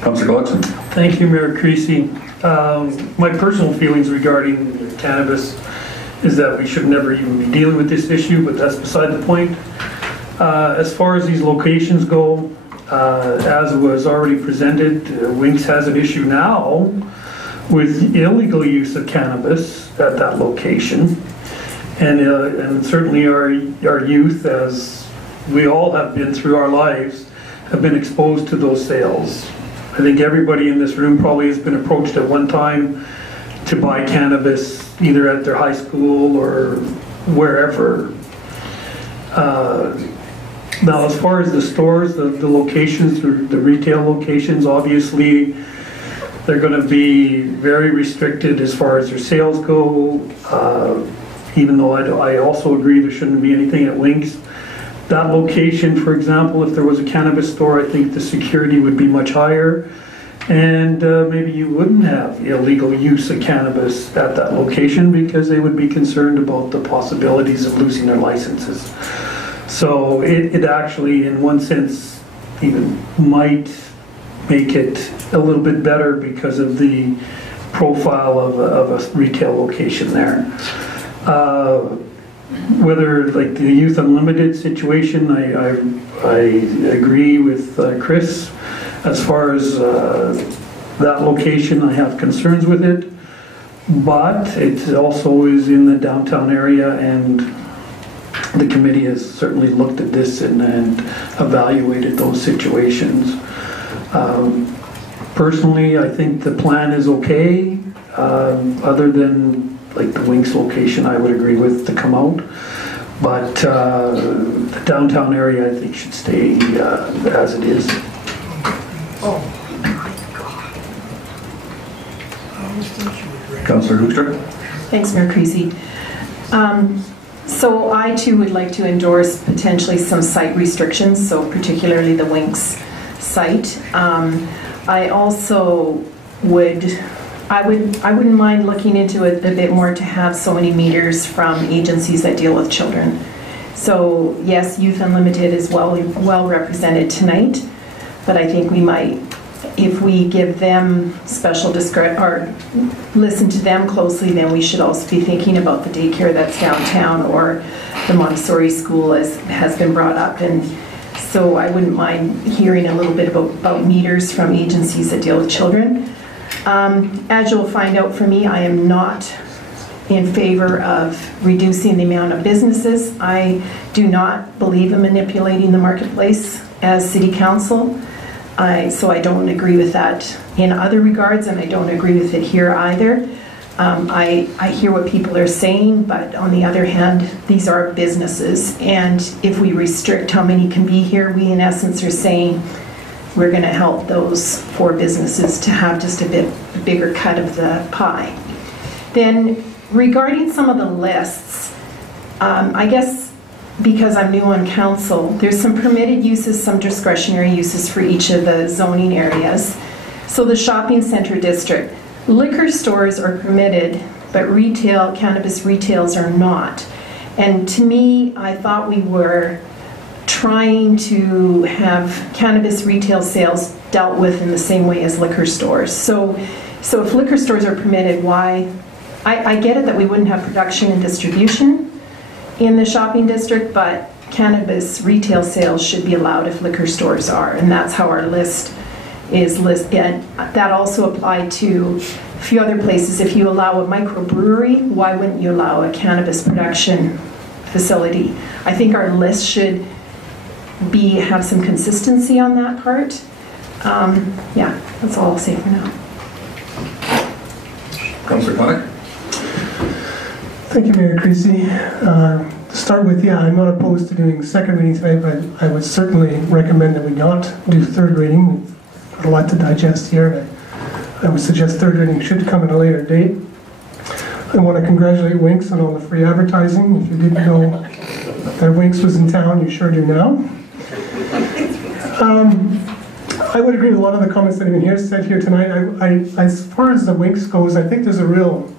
Councillor Gluckson. Thank you, Mayor Creasy. My personal feelings regarding cannabis is that we should never even be dealing with this issue, but that's beside the point. As far as these locations go, as was already presented, Winks has an issue now with illegal use of cannabis at that location. And certainly our youth, as we all have been through our lives, have been exposed to those sales. I think everybody in this room probably has been approached at one time to buy cannabis, either at their high school or wherever. Now, as far as the stores, the locations, the retail locations, obviously they're going to be very restricted as far as their sales go, even though I also agree there shouldn't be anything at Winks. That location, for example, if there was a cannabis store, I think the security would be much higher, and maybe you wouldn't have illegal use of cannabis at that location because they would be concerned about the possibilities of losing their licenses. So it actually, in one sense, even might make it a little bit better because of the profile of a retail location there. Whether like the Youth Unlimited situation, I agree with Chris. As far as that location, I have concerns with it, but it also is in the downtown area, and the committee has certainly looked at this and evaluated those situations. Personally, I think the plan is okay, other than like the Winks location I would agree with to come out, but the downtown area I think should stay as it is. Councillor Hoekstra. Thanks, Mayor Creasy. So I too would like to endorse potentially some site restrictions, so particularly the Winks site. I also I wouldn't mind looking into it a bit more to have so many meters from agencies that deal with children. So yes, Youth Unlimited is well represented tonight, but I think we might, if we give them special discretion or listen to them closely, then we should also be thinking about the daycare that's downtown or the Montessori school as has been brought up. And so I wouldn't mind hearing a little bit about meters from agencies that deal with children. As you'll find out from me, I am not in favor of reducing the amount of businesses. I do not believe in manipulating the marketplace as City Council. So I don't agree with that in other regards, and I don't agree with it here either. I hear what people are saying, but on the other hand, these are businesses, and if we restrict how many can be here, we in essence are saying we're going to help those 4 businesses to have just a bit bigger cut of the pie. Then regarding some of the lists, I guess because I'm new on council, there's some permitted uses, some discretionary uses for each of the zoning areas. So the shopping center district, liquor stores are permitted, but cannabis retails are not. And to me, I thought we were trying to have cannabis retail sales dealt with in the same way as liquor stores. So if liquor stores are permitted, why? I get it that we wouldn't have production and distribution in the shopping district, but cannabis retail sales should be allowed if liquor stores are, and that's how our list is listed. And that also applied to a few other places. If you allow a microbrewery, why wouldn't you allow a cannabis production facility? I think our list should have some consistency on that part. Yeah, that's all I'll say for now. Councillor Connick? Thank you, Mayor Creasy. To start with, yeah, I'm not opposed to doing second reading tonight, but I would certainly recommend that we not do third reading. We've got a lot to digest here. I would suggest third reading should come at a later date. I want to congratulate Winks on all the free advertising. If you didn't know that Winks was in town, you sure do now. I would agree with a lot of the comments that have been said here tonight. As far as the Winks goes, I think there's a real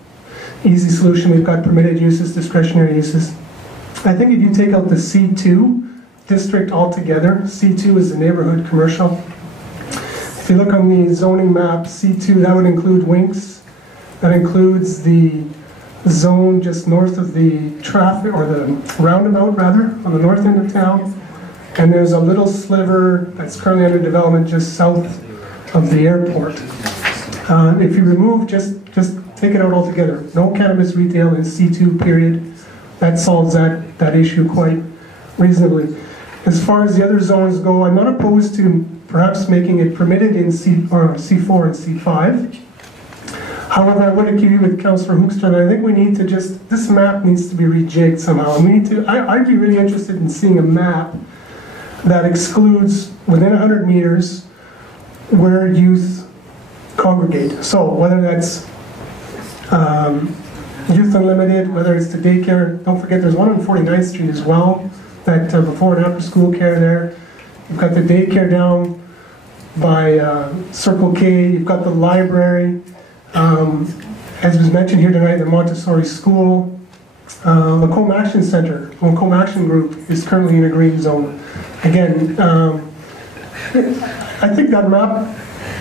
easy solution. We've got permitted uses, discretionary uses. I think if you take out the C2 district altogether, C2 is the neighborhood commercial. If you look on the zoning map, C2, that would include Winks. That includes the zone just north of the traffic, or the roundabout rather, on the north end of town. And there's a little sliver that's currently under development just south of the airport. If you remove, just take it out altogether. No cannabis retail in C2, period. That solves that issue quite reasonably. As far as the other zones go, I'm not opposed to perhaps making it permitted in C4 and C5. However, I would agree with Councillor Hoekstra. I think we need to this map needs to be rejigged somehow. And we need to, I'd be really interested in seeing a map that excludes within 100 meters where youth congregate. So whether that's Youth Unlimited, whether it's the daycare. Don't forget there's one on 49th Street as well, that before and after school care there. You've got the daycare down by Circle K. You've got the library. As was mentioned here tonight, the Montessori School. Lacombe Action Center, Lacombe Action Group is currently in a green zone. Again, I think that map,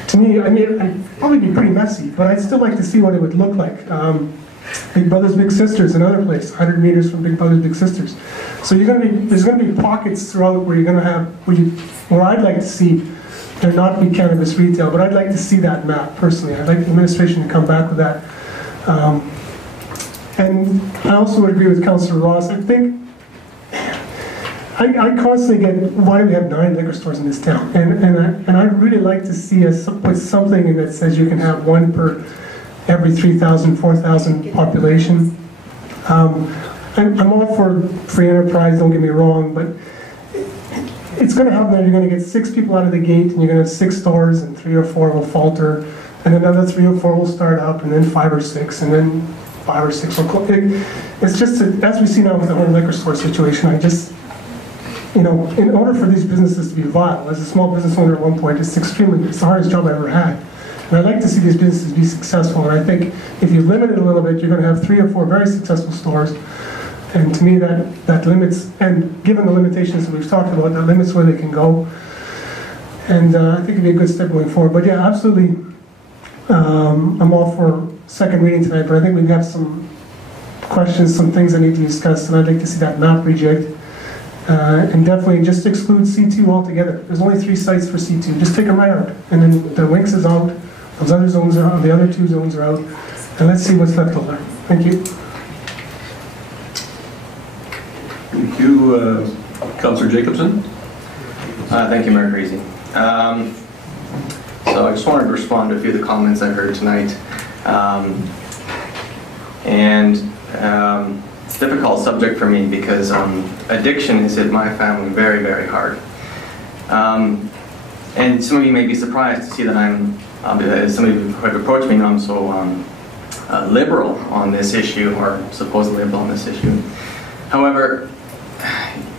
to me, it'd probably be pretty messy, but I'd still like to see what it would look like. Big Brothers Big Sisters, another place, 100 meters from Big Brothers Big Sisters. So there's going to be pockets throughout where you're going to have, where I'd like to see there not be cannabis retail, but I'd like to see that map personally. I'd like the administration to come back with that. And I also would agree with Councillor Ross. I think I constantly get, why do we have 9 liquor stores in this town? And I'd really like to see us put something in that says you can have 1 per every 3,000, 4,000 population. I'm all for free enterprise, don't get me wrong, but it's going to happen that you're going to get 6 people out of the gate, and you're going to have 6 stores, and 3 or 4 will falter, and another 3 or 4 will start up, and then 5 or 6, and then 5 or 6 will close. It's just, as we see now with the whole liquor store situation, in order for these businesses to be viable, as a small business owner at one point, it's the hardest job I ever had. And I'd like to see these businesses be successful, and I think if you limit it a little bit, you're going to have 3 or 4 very successful stores. And to me, that limits, and given the limitations that we've talked about, that limits where they can go. And I think it'd be a good step going forward. But yeah, absolutely, I'm all for second reading tonight, but I think we've got some questions, some things that need to be discussed, and I'd like to see that map rejigged. And definitely just exclude C2 altogether. There's only 3 sites for C2. Just take them right out. And then the Winks is out, those other zones are out, the other 2 zones are out, and let's see what's left over. Thank you. Thank you, Councillor Jacobson. Thank you, Mayor Creasy. So I just wanted to respond to a few of the comments I heard tonight. It's a difficult subject for me because addiction has hit my family very, very hard. And some of you may be surprised to see that some of you have approached me and I'm so liberal on this issue, or supposedly liberal on this issue. However,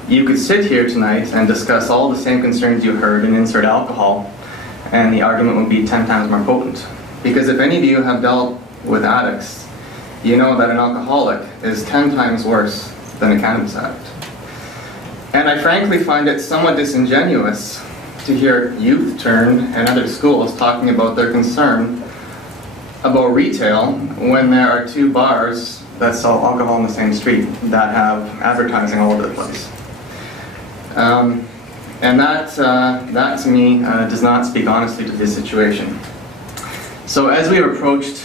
you could sit here tonight and discuss all the same concerns you heard and insert alcohol, and the argument would be 10 times more potent. Because if any of you have dealt with addicts, you know that an alcoholic is 10 times worse than a cannabis addict. And I frankly find it somewhat disingenuous to hear Youth Turn and other schools talking about their concern about retail when there are 2 bars that sell alcohol on the same street that have advertising all over the place. And that to me does not speak honestly to this situation. So as we have approached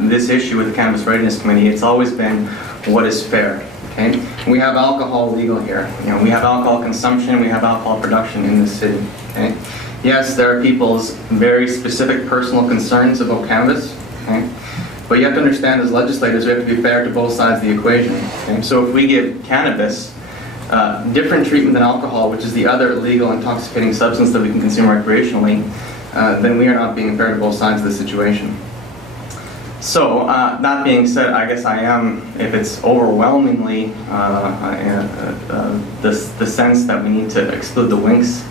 this issue with the Cannabis Readiness Committee, it's always been what is fair. Okay? We have alcohol legal here. We have alcohol consumption, we have alcohol production in this city. Okay? Yes, there are people's very specific personal concerns about cannabis. Okay? But you have to understand, as legislators, we have to be fair to both sides of the equation. Okay? So if we give cannabis different treatment than alcohol, which is the other illegal intoxicating substance that we can consume recreationally, then we are not being fair to both sides of the situation. So, that being said, I guess I am, if it's overwhelmingly the sense that we need to exclude the Winks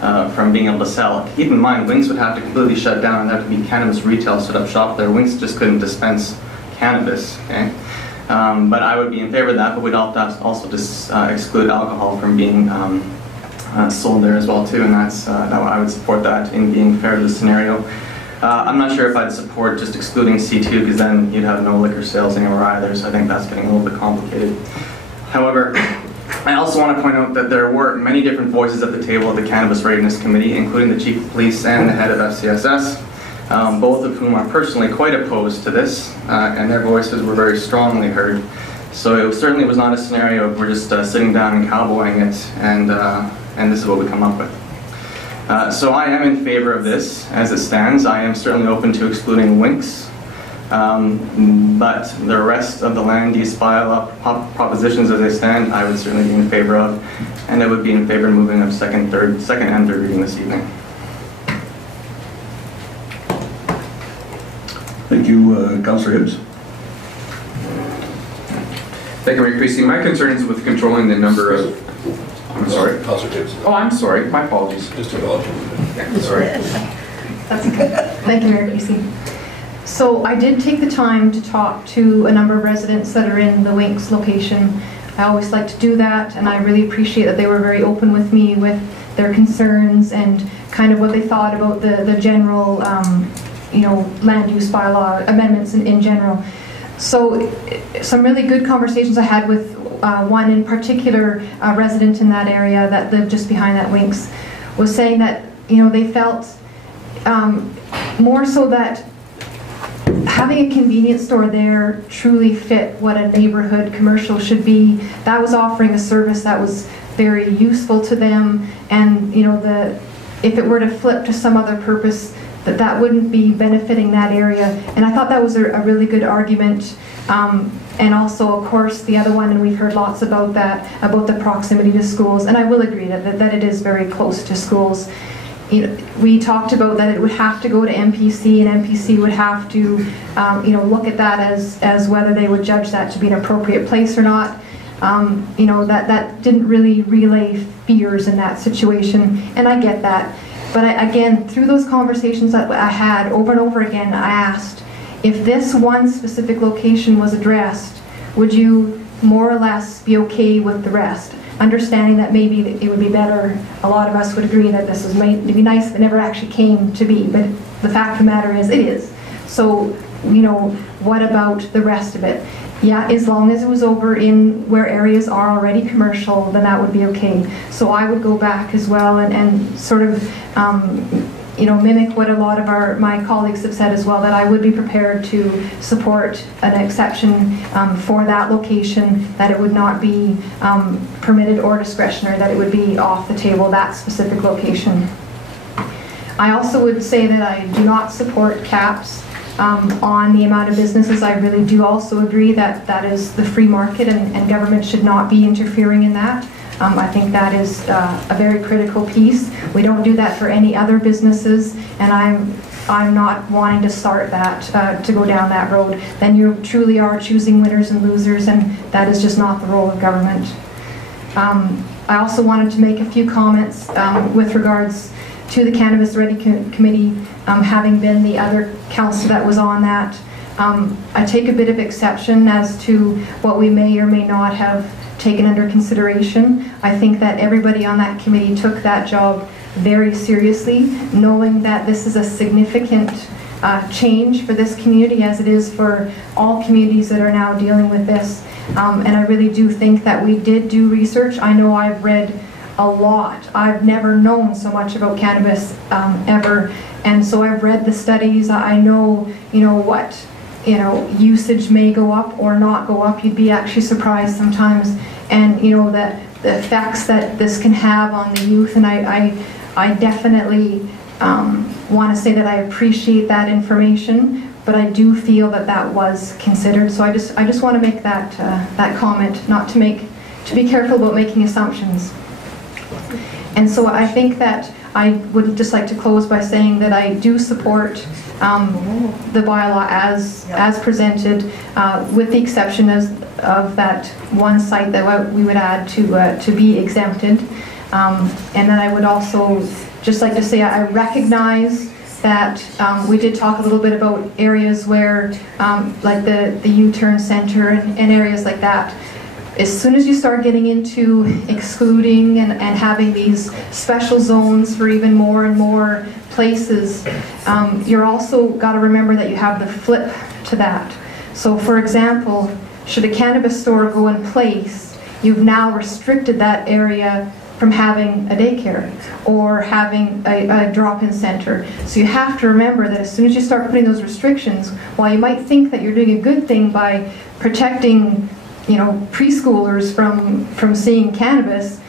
from being able to sell. Keep in mind, Winks would have to completely shut down and there have to be cannabis retail set up shop there. Winks just couldn't dispense cannabis, okay? But I would be in favor of that, but we'd also just exclude alcohol from being sold there as well too, and I would support that in being fair to the scenario. I'm not sure if I'd support just excluding C2 because then you'd have no liquor sales anywhere either, so I think that's getting a little bit complicated. However, I also want to point out that there were many different voices at the table of the Cannabis Readiness Committee, including the Chief of Police and the head of FCSS, both of whom are personally quite opposed to this, and their voices were very strongly heard. So it certainly was not a scenario of we're just sitting down and cowboying it, and this is what we come up with. So I am in favor of this as it stands. I am certainly open to excluding Winks, but the rest of the land use bylaw propositions as they stand, I would certainly be in favor of, and I would be in favor of moving them second and third reading this evening. Thank you, Councillor Hibbs. Thank you, Mayor Creasy. My concern is with controlling the number of... I'm sorry. Councillor Hibbs. Oh, I'm sorry. My apologies. Just apologies. Yeah, sorry. That's good. Thank you, Mayor Creasy. So I did take the time to talk to a number of residents that are in the Winks location. I always like to do that, and I really appreciate that they were very open with me with their concerns and kind of what they thought about the general land use bylaw amendments in general. So some really good conversations I had with one in particular resident in that area that lived just behind that Winks was saying that they felt more so that having a convenience store there truly fit what a neighborhood commercial should be. That was offering a service that was very useful to them, and if it were to flip to some other purpose, that wouldn't be benefiting that area. And I thought that was a really good argument. And also, of course, the other one, and we've heard lots about that, about the proximity to schools, and I will agree that it is very close to schools. We talked about that it would have to go to MPC, and MPC would have to look at that as whether they would judge that to be an appropriate place or not. That didn't really relay fears in that situation, and I get that. But again, through those conversations that I had over and over again, I asked, if this one specific location was addressed, would you more or less be okay with the rest? Understanding that maybe it would be better, a lot of us would agree that this was it'd be nice if it never actually came to be, but the fact of the matter is, it is. So, what about the rest of it? Yeah, as long as it was over in where areas are already commercial, then that would be okay. So I would go back as well and sort of mimic what a lot of my colleagues have said as well, that I would be prepared to support an exception for that location, that it would not be permitted or discretionary, that it would be off the table, that specific location. I also would say that I do not support caps on the amount of businesses. I really do also agree that that is the free market, and government should not be interfering in that. I think that is a very critical piece. We don't do that for any other businesses, and I'm not wanting to start that, to go down that road. Then you truly are choosing winners and losers, and that is just not the role of government. I also wanted to make a few comments with regards to the Cannabis Ready Committee, having been the other council that was on that. I take a bit of exception as to what we may or may not have taken under consideration. I think that everybody on that committee took that job very seriously, knowing that this is a significant change for this community, as it is for all communities that are now dealing with this. And I really do think that we did do research. I know I've read a lot. I've never known so much about cannabis ever, and so I've read the studies. I know, what usage may go up or not go up. You'd be actually surprised sometimes, and that the effects that this can have on the youth. And I definitely want to say that I appreciate that information, but I do feel that that was considered. So I just want to make that comment, not to be careful about making assumptions. And so I think that I would just like to close by saying that I do support the bylaw as presented, with the exception of that one site that we would add to be exempted. And then I would also just like to say I recognize that we did talk a little bit about areas where, like the U-turn center and areas like that. As soon as you start getting into excluding and having these special zones for even more and more places, you're also got to remember that you have the flip to that. So for example, should a cannabis store go in place, you've now restricted that area from having a daycare or having a drop-in center. So you have to remember that as soon as you start putting those restrictions, while you might think that you're doing a good thing by protecting preschoolers from seeing cannabis,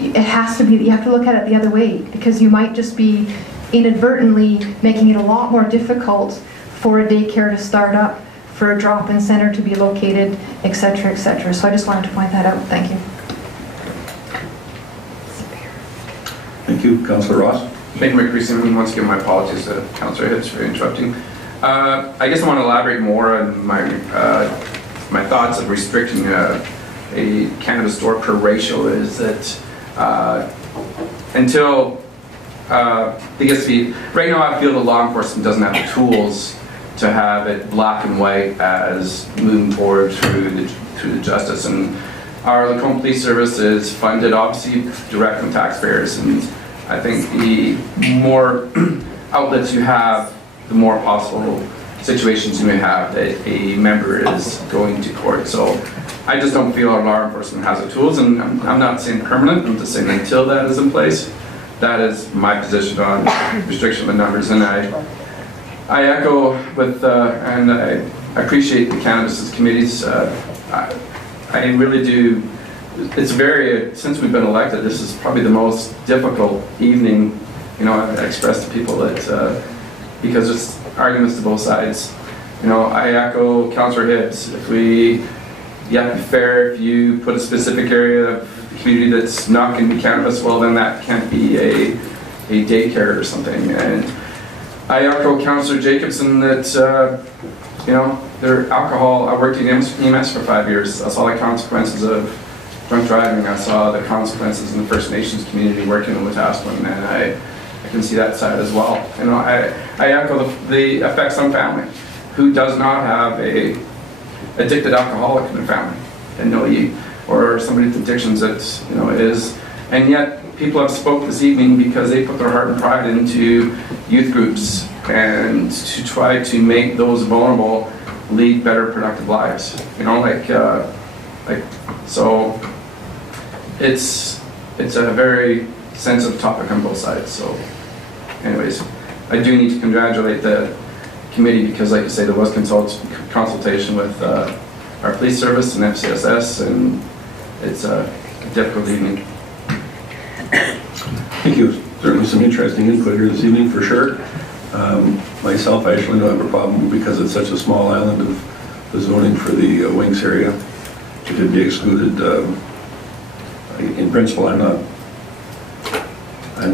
it has to be, you have to look at it the other way, because you might just be inadvertently making it a lot more difficult for a daycare to start up, for a drop-in center to be located, etc., etc. So I just wanted to point that out. Thank you. Thank you. Councillor Ross. Thank you, Mr. President. Once again, my apologies to Councillor Hibbs for interrupting. I guess I want to elaborate more on my thoughts of restricting a cannabis store per ratio. Is that until it gets to be, right now I feel the law enforcement doesn't have the tools to have it black and white as moving forward through the justice. And our Lacombe Police Service is funded obviously direct from taxpayers, and I think the more outlets you have, the more possible situations you may have that a member is going to court. So I just don't feel our law enforcement has the tools, and I'm not saying permanent, I'm just saying until that is in place, that is my position on restriction of numbers. And I echo with, and I appreciate the cannabis committees. I really do. It's since we've been elected, this is probably the most difficult evening, I've expressed to people that, because there's arguments to both sides. I echo Councillor Hibbs. You have to be fair. If you put a specific area of the community that's not going to be cannabis, well, then that can't be a daycare or something. And I echo Councillor Jacobson that, their alcohol, I worked in EMS for 5 years. I saw the consequences of drunk driving. I saw the consequences in the First Nations community working in Wetaskiwin, and I can see that side as well. I echo the effects on family. Who does not have a addicted alcoholic in their family, and or somebody with addictions that is, and yet people have spoke this evening because they put their heart and pride into youth groups and to try to make those vulnerable lead better, productive lives. So it's a very sensitive topic on both sides. So, anyways, I do need to congratulate the committee because, like I say, there was consultation with our police service and FCSS, and it's a difficult evening. Thank you. Certainly some interesting input here this evening, for sure. Myself, I actually don't have a problem because it's such a small island of the zoning for the Winks area. It could be excluded. In principle, I'm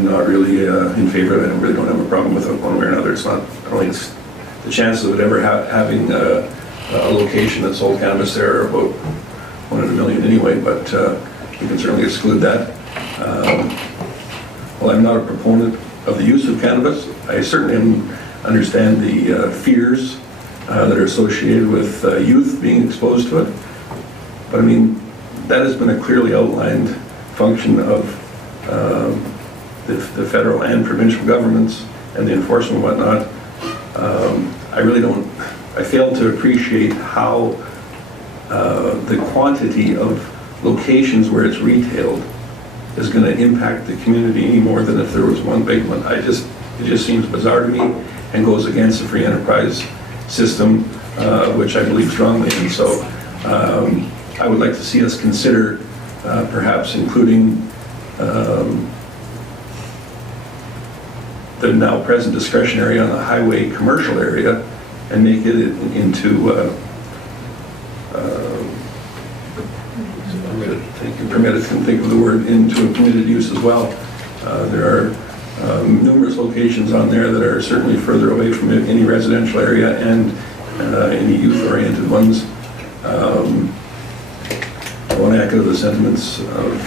not really in favor of it. I really don't have a problem with it one way or another. I don't think it's the chances of it ever having a location that sold cannabis there are about 1 in a million anyway, but we can certainly exclude that. Well, I'm not a proponent of the use of cannabis. I certainly understand the fears that are associated with youth being exposed to it. But I mean, that has been a clearly outlined function of the federal and provincial governments and the enforcement and whatnot. I fail to appreciate how the quantity of locations where it's retailed is going to impact the community any more than if there was one big one. It just seems bizarre to me and goes against the free enterprise system, which I believe strongly in. So I would like to see us consider perhaps including the now present discretionary on the highway commercial area and make it into permitted, can think of the word, into a permitted use as well. There are numerous locations on there that are certainly further away from any residential area and any youth-oriented ones. I want to echo the sentiments of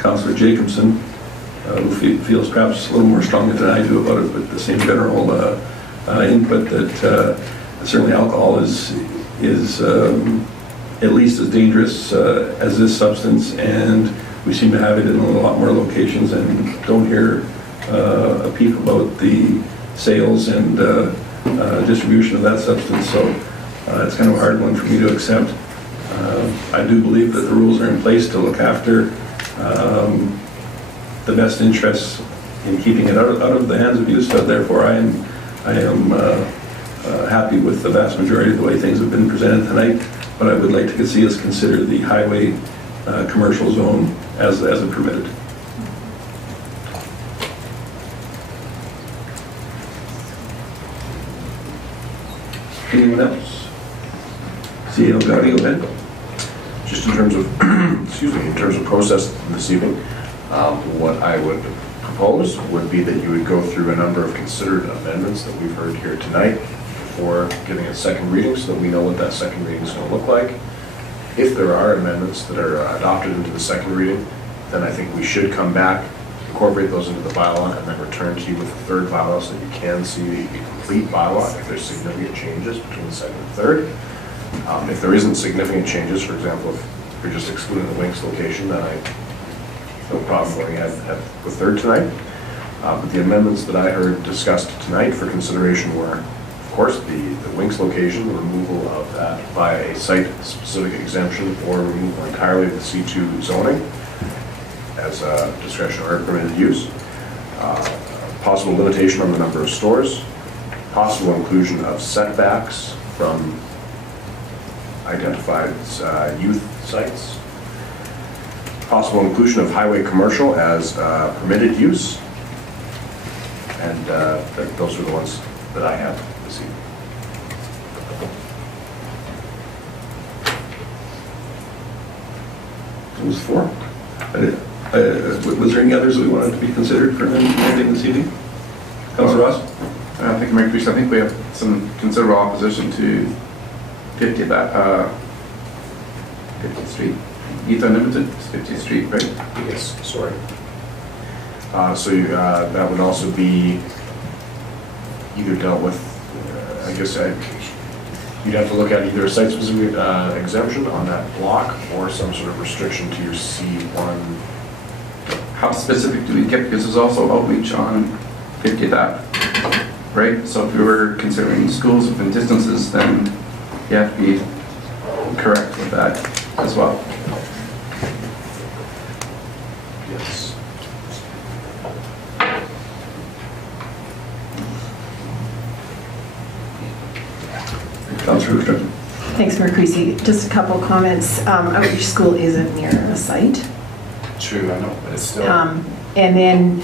Councillor Jacobson, who feels perhaps a little more strongly than I do about it, but the same general input that certainly alcohol is at least as dangerous as this substance, and we seem to have it in a lot more locations and don't hear a peep about the sales and distribution of that substance. So it's kind of a hard one for me to accept. I do believe that the rules are in place to look after the best interests in keeping it out of the hands of youth. So therefore, I am happy with the vast majority of the way things have been presented tonight. But I would like to see us consider the highway commercial zone as a permitted. Anyone else? C.L. Gowdy, go ahead. Just in terms of, excuse me, in terms of process this evening, what I would propose would be that you would go through a number of considered amendments that we've heard here tonight before giving a second reading, so that we know what that second reading is going to look like. If there are amendments that are adopted into the second reading, then I think we should come back, incorporate those into the bylaw, and then return to you with the third bylaw so that you can see the complete bylaw if there's significant changes between the second and third. If there isn't significant changes, for example, if you're just excluding the Winks location, then I have no problem going ahead with third tonight. But the amendments that I heard discussed tonight for consideration were, of course, the Winks location, the removal of that by a site-specific exemption or removal entirely of the C2 zoning as a discretionary permitted use, possible limitation on the number of stores, possible inclusion of setbacks from identified youth sites, possible inclusion of highway commercial as permitted use, and those are the ones that I have this evening. Those four. Was there any others that we wanted to be considered for amending this evening? Councillor Ross? I think, Mayor Priest, I think we have some considerable opposition to 50th Street. Youth Unlimited, 50th Street, right? Yes, sorry. So that would also be either dealt with, I guess you'd have to look at either a site-specific exemption on that block or some sort of restriction to your C1. How specific do we get? Because there's also outreach on 50th Ave, right? So if we were considering schools within distances, then you have to be correct with that as well. Yes. Councillor Strickland. Thanks, Mayor Creasy. Just a couple comments. Outreach School isn't near a site. True, I know, but it's still... And then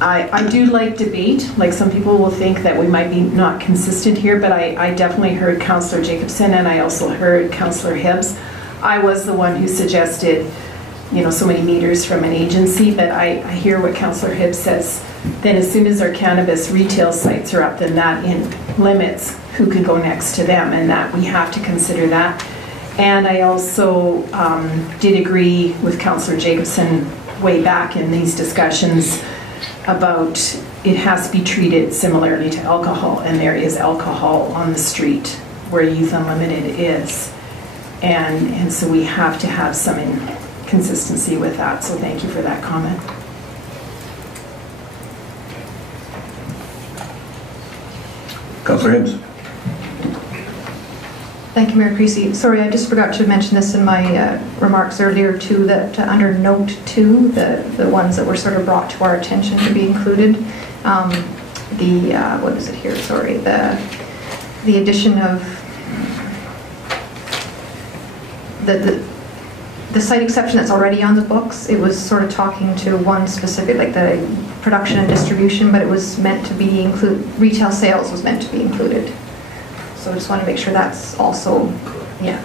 I do like debate. Like, some people will think that we might be not consistent here, but I definitely heard Councillor Jacobson and I also heard Councillor Hibbs. I was the one who suggested, you know, so many meters from an agency, but I hear what Councillor Hibbs says. Then as soon as our cannabis retail sites are up, then that limits who could go next to them, and that we have to consider that. And I also did agree with Councillor Jacobson way back in these discussions about it has to be treated similarly to alcohol, and there is alcohol on the street where Youth Unlimited is. And so we have to have some consistency with that. So thank you for that comment. Councillor Hibbs. Thank you, Mayor Creasy. Sorry, I just forgot to mention this in my remarks earlier too, that under note 2, the ones that were sort of brought to our attention to be included, what is it here, sorry, the addition of the site exception that's already on the books. It was sort of talking to one specific, like the production and distribution, but it was meant to be retail sales was meant to be included. So I just want to make sure that's also, yeah.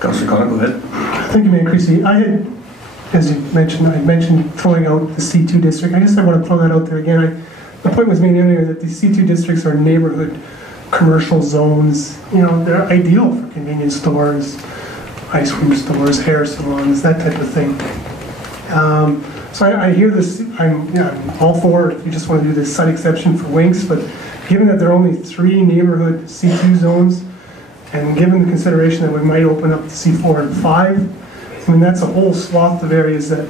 Councillor Connor, go ahead. Thank you, Mayor Creasy. I had, as you mentioned, I mentioned throwing out the C2 district. I guess I want to throw that out there again. The point was made earlier that the C2 districts are neighborhood commercial zones. You know, they're ideal for convenience stores, ice cream stores, hair salons, that type of thing. So I hear this, I'm all for it if you just want to do this site exception for Winks, but given that there are only 3 neighborhood C2 zones, and given the consideration that we might open up to C4 and 5, I mean, that's a whole swath of areas that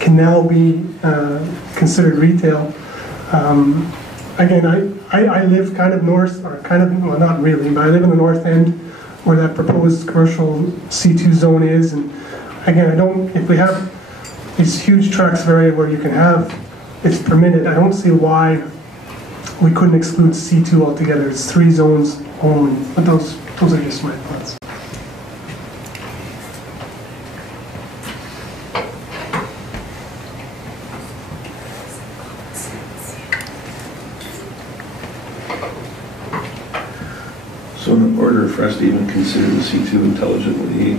can now be considered retail. Again, I live kind of north, or kind of, well, not really, but I live in the north end where that proposed commercial C2 zone is. And again, if we have these huge tracts of area where you can have, it's permitted, I don't see why we couldn't exclude C2 altogether. It's 3 zones only, but those are just my thoughts. So in order for us to even consider the C2 intelligently,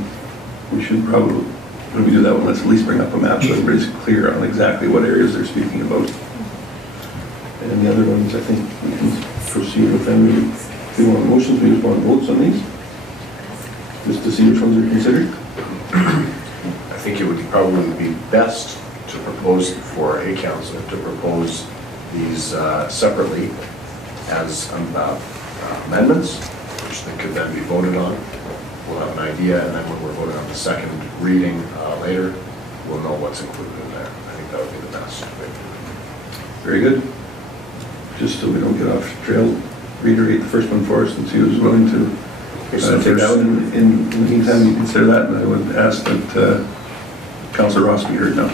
we should probably, when we do that one, let's at least bring up a map so everybody's clear on exactly what areas they're speaking about. And the other ones, I think we can proceed with them. If we want motions, we just want votes on these, just to see which ones are considered. I think it would probably be best to propose for a council to propose these separately as amendments, which they could then be voted on. We'll have an idea, and then when we're voting on the second reading later, we'll know what's included in there. I think that would be the best way to do it. Very good. Just so we don't get off trail, reiterate the first one for us and see who's willing to take that one. In the meantime, you consider that, and I would ask that Councillor Ross be heard now.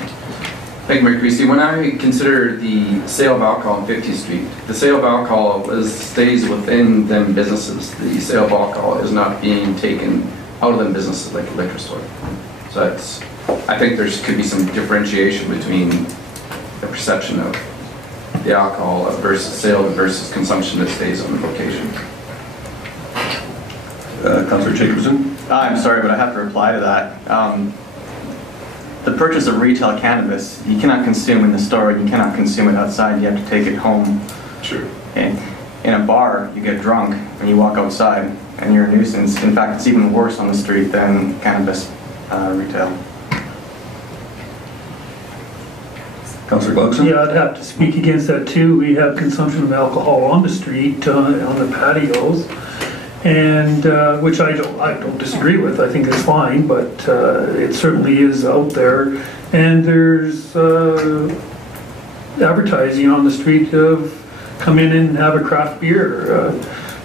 Thank you, Mayor Creasy. When I consider the sale of alcohol on 50th Street, the sale of alcohol stays within them businesses. The sale of alcohol is not being taken out of them businesses like a liquor store. So that's, I think there could be some differentiation between the perception of the alcohol versus sale versus consumption that stays on the location. Councillor Jacobson? I'm sorry, but I have to reply to that. The purchase of retail cannabis, you cannot consume in the store, you cannot consume it outside, you have to take it home. Sure. And in a bar, you get drunk and you walk outside and you're a nuisance. In fact, it's even worse on the street than cannabis retail. Councillor Gluckson? Yeah, I'd have to speak against that too. We have consumption of alcohol on the street, on the patios, and which I don't disagree with. I think it's fine, but it certainly is out there. And there's advertising on the street of come in and have a craft beer.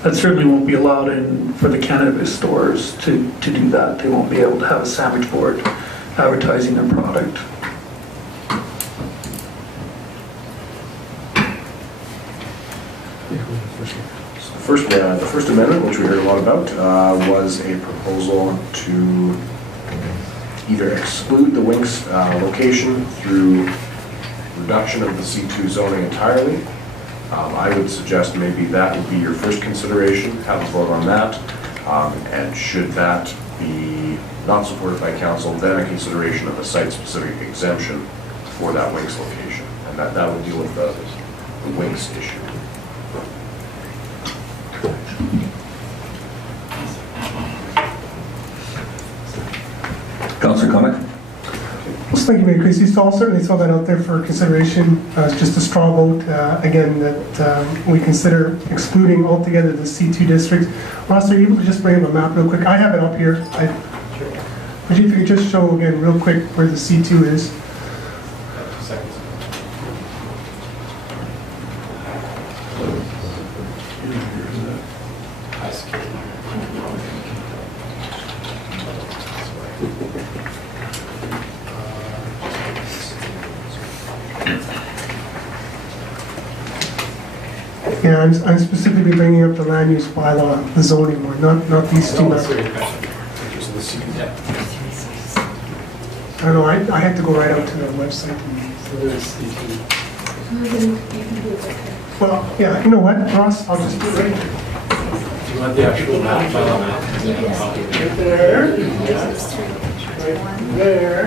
That certainly won't be allowed for the cannabis stores to do that. They won't be able to have a sandwich board advertising their product. The first amendment, which we heard a lot about, was a proposal to either exclude the Winks location through reduction of the C2 zoning entirely. I would suggest maybe that would be your first consideration, have a vote on that, and should that be not supported by council, then a consideration of a site-specific exemption for that Winks location, and that would deal with the Winks issue. Councillor Connick? Thank you, Mayor Creasy. So I'll certainly throw that out there for consideration. It's just a straw vote, again, that we consider excluding altogether the C2 district. Ross, are you able to just bring up a map real quick? I have it up here. Would you, if you could just show again real quick where the C2 is? Yeah, I'm specifically bringing up the land use bylaw, the zoning one, not these two maps. I don't know, I had to go right out to the website. Well, yeah, you know what, Ross, I'll just do it right here. Do you want the actual map? Right there. Right there.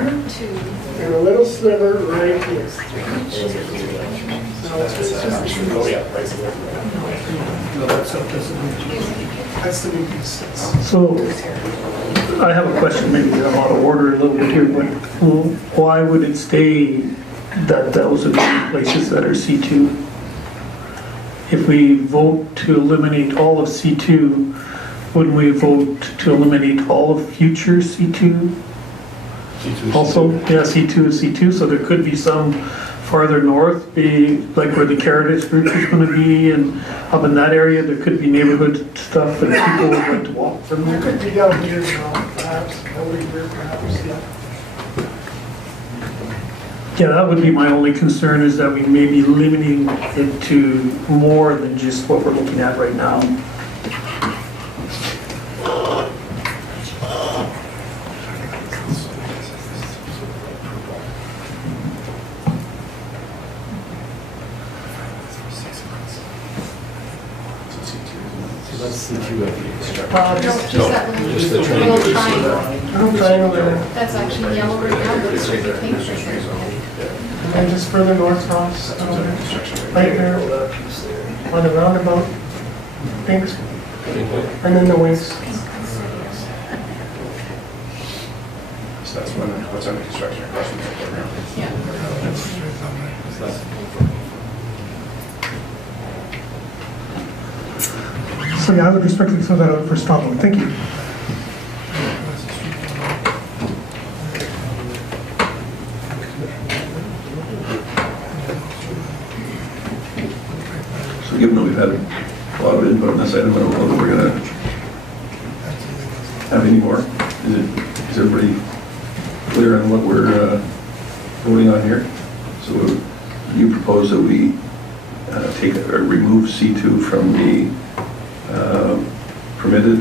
And a little sliver right here. Oh, yeah, right there. No, that's the new piece. So, I have a question, maybe I'm out of order a little bit here, but why would it stay that those are the places that are C2? If we vote to eliminate all of C2, wouldn't we vote to eliminate all of future C2? Also, yeah, C2 is C2, so there could be some farther north, be like where the Caritas group is going to be, and up in that area, there could be neighborhood stuff and people would like to walk from there. Could be down here, perhaps, over here, perhaps, yeah. Yeah, that would be my only concern, is that we may be limiting it to more than just what we're looking at right now. Just the triangle there. That's actually yellow right now, but it's right there. And then just further north, Ross, right there, on the roundabout, pinks, and then the wings. So that's what's under construction across from the ground. So yeah, I would respectfully throw that out for stop vote. Thank you. So given that we've had a lot of input on this item, I don't know if we're going to have any more. Is everybody clear on what we're voting on here? So you propose that we take or remove C2 from the permitted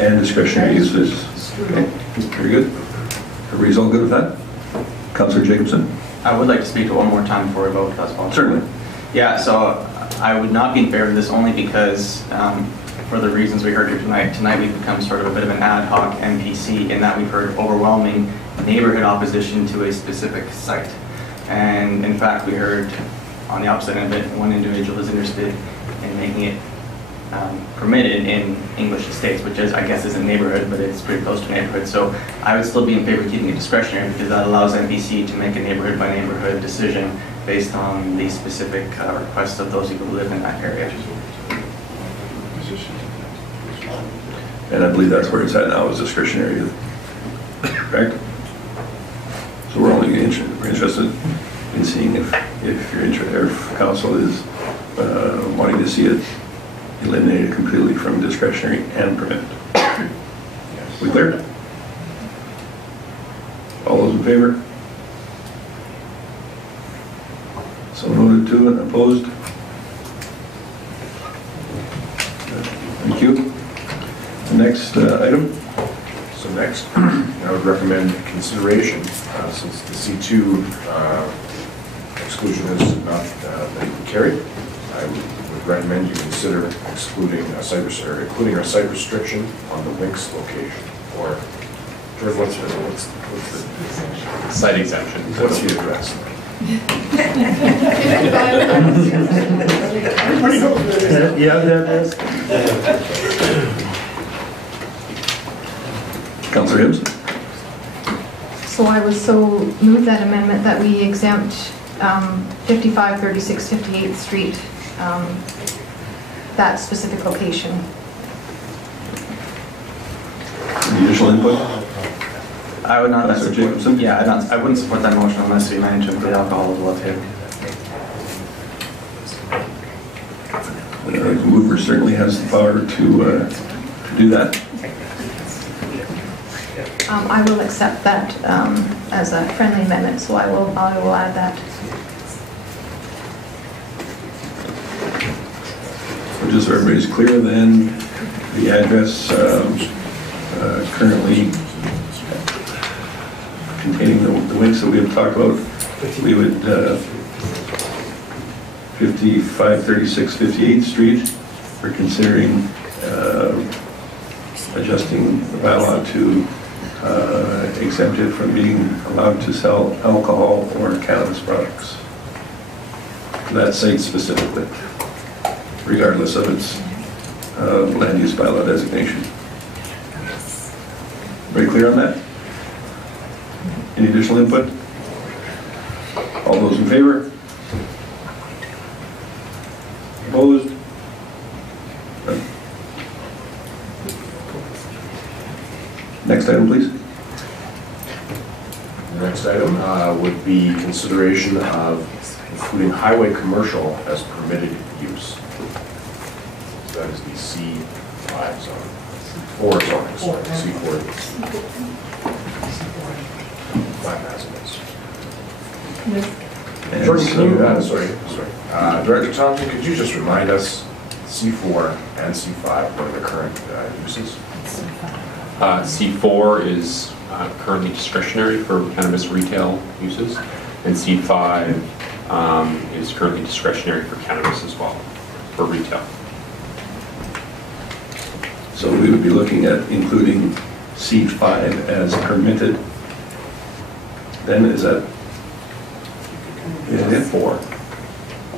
and discretionary uses. Okay, very good. Everybody's all good with that? Councillor Jacobson? I would like to speak to one more time before we vote, if that's possible. Certainly. Yeah, so I would not be in favor of this only because for the reasons we heard here tonight. Tonight we've become sort of a bit of an ad hoc NPC in that we've heard overwhelming neighborhood opposition to a specific site. And in fact, we heard on the opposite end of it, one individual is interested in making it permitted in English estates, which is, I guess, is a neighborhood, but it's pretty close to a neighborhood. So I would still be in favor of keeping it discretionary because that allows NPC to make a neighborhood by neighborhood decision based on the specific requests of those people who live in that area. And I believe that's where it's at now, is discretionary, correct? So we're only interested in seeing if your if council is wanting to see it eliminated completely from discretionary and permitted. We clear? All those in favor? So voted to and opposed? Thank you. The next item. So next, I would recommend consideration, since the C2 exclusion is not been carried. I would recommend you consider excluding a site including a site restriction on the Winks location. Or, George, what's the site exemption? What's the address? Councillor Hibbs? So I would so move that amendment that we exempt 55, 36, 58th Street, that specific location. Any additional input? I would not. Councillor Jacobson? Yeah, I wouldn't support that motion unless we manage to include alcohol as well too. The mover certainly has the power to do that. I will accept that as a friendly amendment, so I will add that. So just so everybody's clear then, the address currently containing the winks that we have talked about, we would 55, 36, 58th Street, we're considering adjusting the bylaw to exempt it from being allowed to sell alcohol or cannabis products. That site specifically, regardless of its land use bylaw designation. Very clear on that? Any additional input? All those in favor? Opposed? None. Next item, please. The next item would be consideration of including highway commercial as permitted use. So that is the C5 zone. C4 zone, sorry, C4. 5 residents. Jordan, can you, sorry. Director Thompson, could you just remind us C4 and C5, what are the current uses? C4 is currently discretionary for cannabis retail uses, and C5 is currently discretionary for cannabis as well, for retail. So we would be looking at including C5 as permitted. Then is that? Yeah, 4.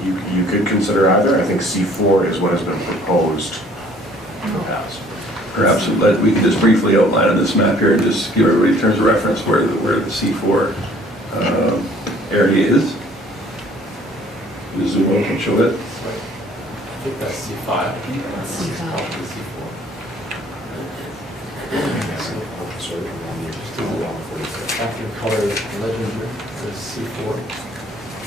You could consider either. I think C4 is what has been proposed in the past. Perhaps we could just briefly outline on this map here and just give everybody terms of reference where the C4 area is. The zoom out can show it. I think that's C5. After color legend is C4.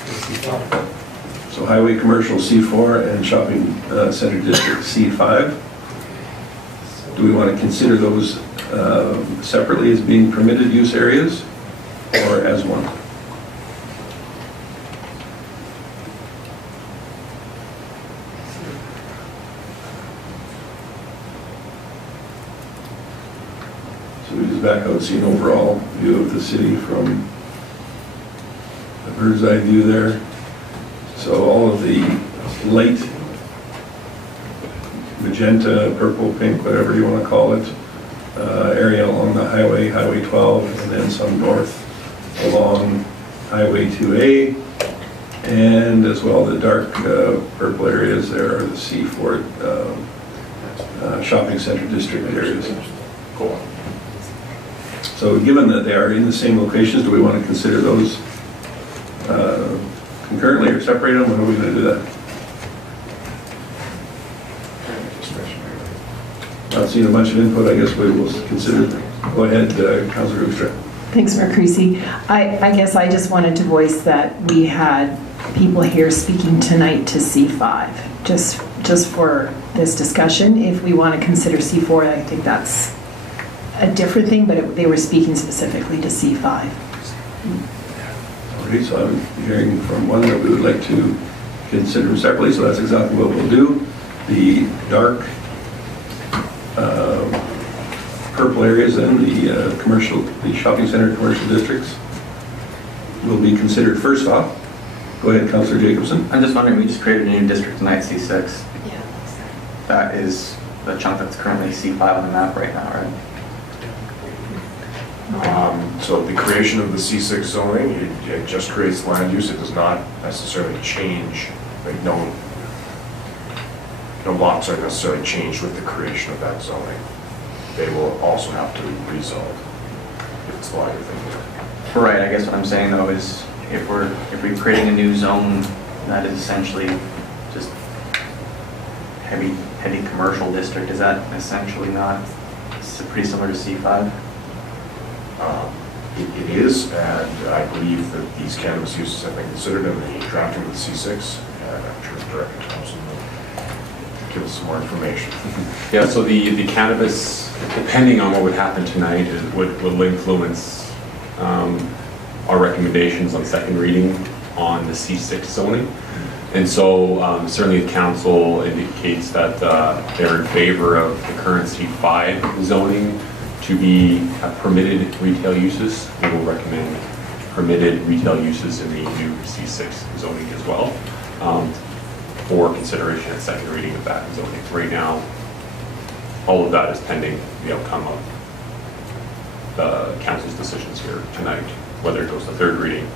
C5. So highway commercial C4 and shopping center district C5. Do we want to consider those separately as being permitted use areas or as one? So we just back out and see an overall view of the city from the bird's eye view there. So all of the light magenta, purple, pink, whatever you want to call it, area along the highway, Highway 12, and then some north along Highway 2A, and as well the dark purple areas there are the C4 shopping center district areas. Cool. So given that they are in the same locations, do we want to consider those concurrently or separate them? When are we going to do that? Not seeing a bunch of input, I guess we will consider. Go ahead, Councillor Hoekstra. Thanks, Mayor Creasy. I guess I just wanted to voice that we had people here speaking tonight to C5, just for this discussion. If we want to consider C4, I think that's a different thing, but they were speaking specifically to C5. Okay, so I'm hearing from one that we would like to consider separately, so that's exactly what we'll do. The dark purple areas and the shopping center commercial districts will be considered first off. Go ahead, Councillor Jacobson. I'm just wondering, we just created a new district tonight, C6. Yeah. That is the chunk that's currently C5 on the map right now, right? So the creation of the C6 zoning, it just creates land use. It does not necessarily change, like no lots are necessarily changed with the creation of that zoning. They will also have to be rezoned if it's the law you're thinking of. Right, I guess what I'm saying though is if we're creating a new zone that is essentially just heavy commercial district, is that essentially not pretty similar to C5? It is, and I believe that these cannabis uses have been considered in the drafting of the C6, and I'm sure Director Thompson will give us some more information. Yeah, so the cannabis, depending on what would happen tonight, will influence our recommendations on second reading on the C6 zoning. And so certainly the council indicates that they're in favor of the current C5 zoning to be permitted retail uses. We will recommend permitted retail uses in the new C6 zoning as well for consideration at second reading of that zoning. Right now, all of that is pending the outcome of the council's decisions here tonight, whether it goes to third reading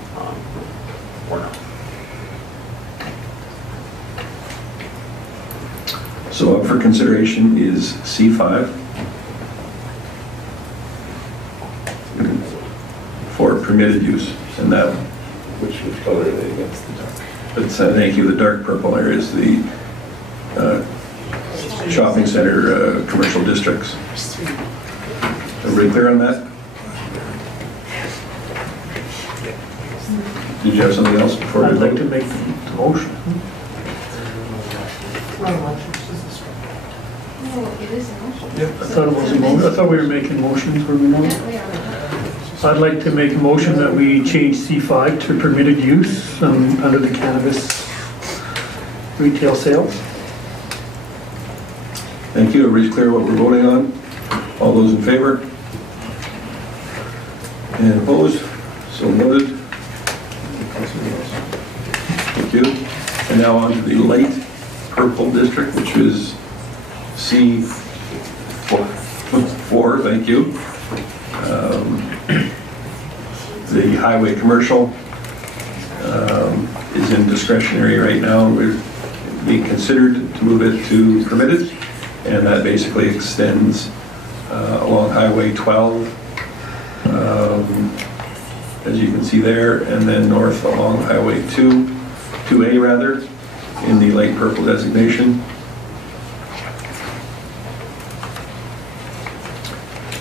or not. So up for consideration is C5 for permitted use, and that, which color are they against the dark? It's, thank you, the dark purple there is the shopping center commercial districts. Everybody clear on that? Did you have something else before? I'd like to make the motion. It is a motion. I thought it was a motion. I thought we were making motions, were we not? I'd like to make a motion that we change C5 to permitted use under the cannabis retail sales. Thank you. Everybody's clear what we're voting on? All those in favor? And opposed? So noted. Thank you. And now on to the light purple district, which is C4, thank you. The highway commercial is in discretionary right now. We're being considered to move it to permitted, and that basically extends along Highway 12, as you can see there, and then north along Highway 2A rather, in the light purple designation.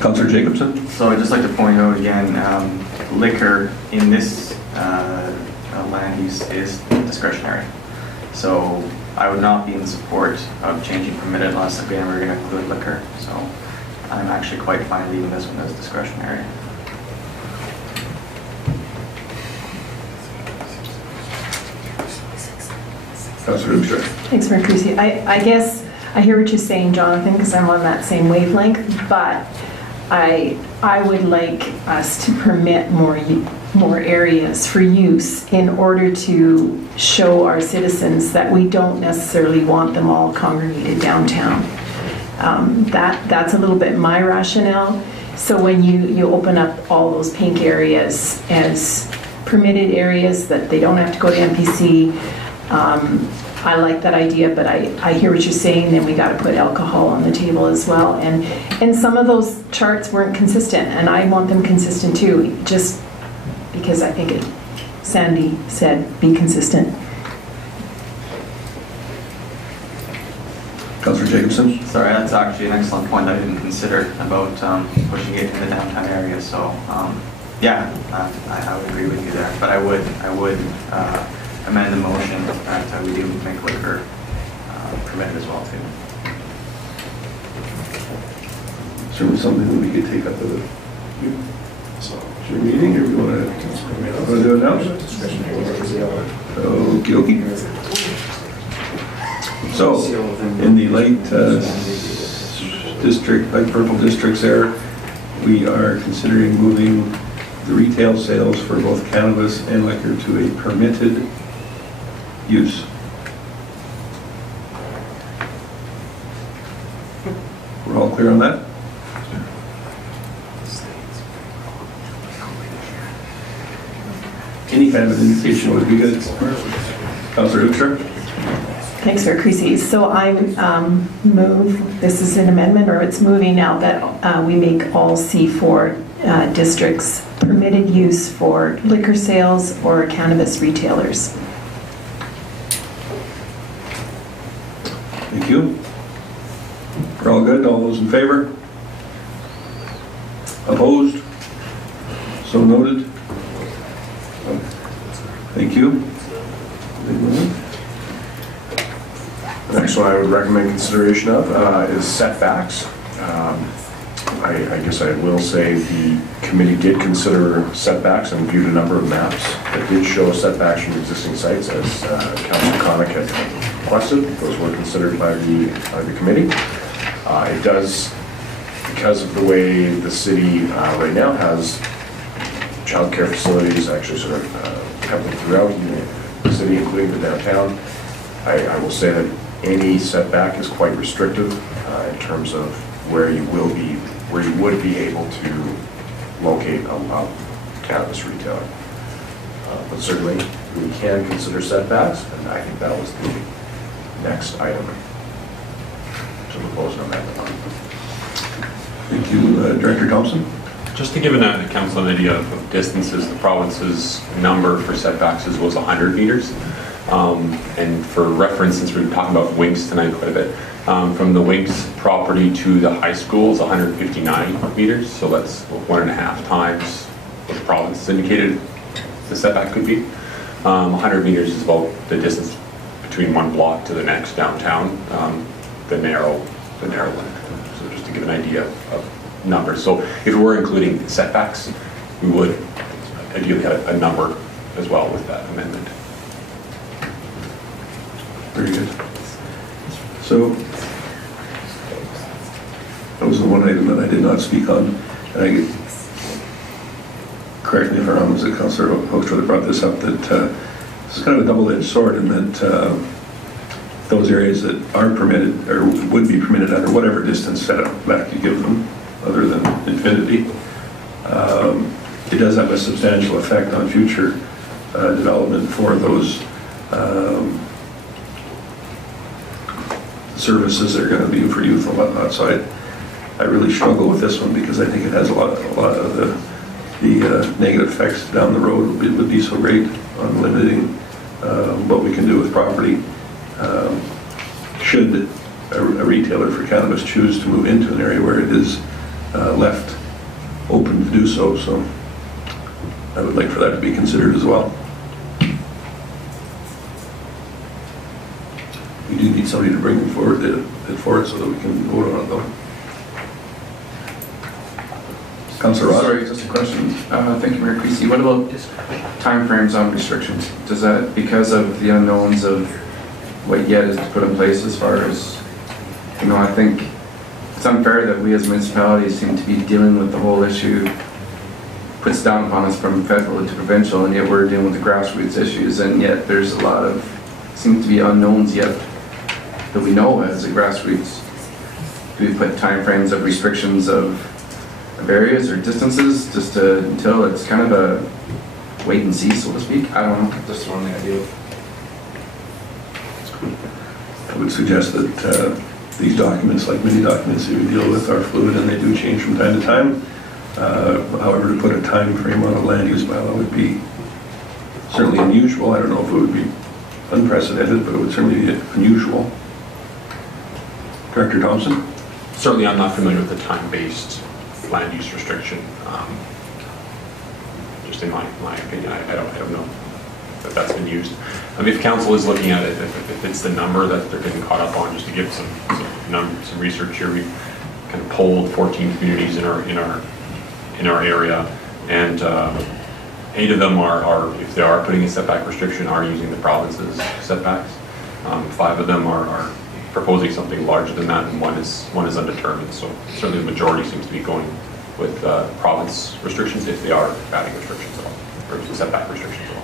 Councillor Jacobson? So I'd just like to point out again, liquor in this land use is discretionary. So I would not be in support of changing permitted unless again we're going to include liquor. So I'm actually quite fine leaving this one as discretionary. Councillor Ubstra. Thanks, Mayor Creasy. I guess I hear what you're saying, Jonathan, because I'm on that same wavelength, but I would like us to permit more areas for use in order to show our citizens that we don't necessarily want them all congregated downtown. That's a little bit my rationale. So when you open up all those pink areas as permitted areas that they don't have to go to MPC, I like that idea, but I hear what you're saying, then we got to put alcohol on the table as well. And some of those charts weren't consistent, and I want them consistent too, just because I think Sandy said be consistent. Councillor Jacobson? Sorry, that's actually an excellent point I didn't consider about pushing it in the downtown area. So yeah, I would agree with you there, but I would amend the motion that we do make liquor permitted as well too. So it's something that we could take up with your meeting, or you want to do it now? Okie dokie. So in the light district, light purple districts there, we are considering moving the retail sales for both cannabis and liquor to a permitted use. We're all clear on that? Any kind of indication would be good. Councillor Ubstra? Thanks, Mayor Creasy. So I move, this is an amendment, or it's moving now, that we make all C4 districts permitted use for liquor sales or cannabis retailers. Thank you. We're all good? All those in favor? Opposed? So noted. Thank you. The next one I would recommend consideration of is setbacks. I guess I will say the committee did consider setbacks and viewed a number of maps that did show setbacks from existing sites as Councillor Connick had requested. Those were considered by the committee. It does, because of the way the city right now has childcare facilities actually sort of heavily throughout the city, including the downtown, I will say that any setback is quite restrictive in terms of where you would be able to locate a cannabis retailer. But certainly we can consider setbacks, and I think that was the next item to propose an amendment on. Thank you, Director Thompson. Just to give a council an idea of distances, the province's number for setbacks was 100 meters. And for reference, since we're talking about Winks tonight quite a bit, from the Winks property to the high school is 159 meters, so that's 1.5 times what the province indicated the setback could be. 100 meters is about the distance between one block to the next downtown, the narrow length. So just to give an idea of numbers. So if we were including setbacks, we would ideally have a number as well with that amendment. Very good. So that was the one item that I did not speak on. And correct me if I'm wrong, was it Councillor Hoekstra that brought this up, that this is kind of a double-edged sword in that those areas that are permitted or would be permitted under whatever distance setback you give them, other than infinity, it does have a substantial effect on future development for those services that are going to be for youth and whatnot. So I really struggle with this one because I think it has a lot of the negative effects down the road would be so great on limiting what we can do with property. Should a retailer for cannabis choose to move into an area where it is left open to do so. So I would like for that to be considered as well. We do need somebody to bring it forward so that we can vote on it though. Councillor Ross. Sorry, just a question. Thank you, Mayor Creasy. What about timeframes on restrictions? Does that, because of the unknowns of what yet is put in place as far as, I think it's unfair that we as municipalities seem to be dealing with the whole issue, puts down upon us from federal to provincial, and yet we're dealing with the grassroots issues, and yet there's a lot of, seem to be unknowns yet that we know as a grassroots. Do we put timeframes of restrictions of areas or distances just until it's kind of a wait and see, so to speak? I don't know, just throwing the idea. I would suggest that these documents, like many documents that we deal with, are fluid and they do change from time to time. However, to put a time frame on a land use bylaw would be certainly unusual. I don't know if it would be unprecedented, but it would certainly be unusual. Director Thompson? Certainly I'm not familiar with the time-based land use restriction. Just in my opinion, I don't know that that's been used. If council is looking at it, if it's the number that they're getting caught up on, just to give some research here, we've kind of polled 14 communities in our area, and 8 of them are, if they are putting a setback restriction, are using the province's setbacks. 5 of them are proposing something larger than that, and one is undetermined. So certainly the majority seems to be going with province restrictions if they are adding restrictions at all, or setback restrictions at all.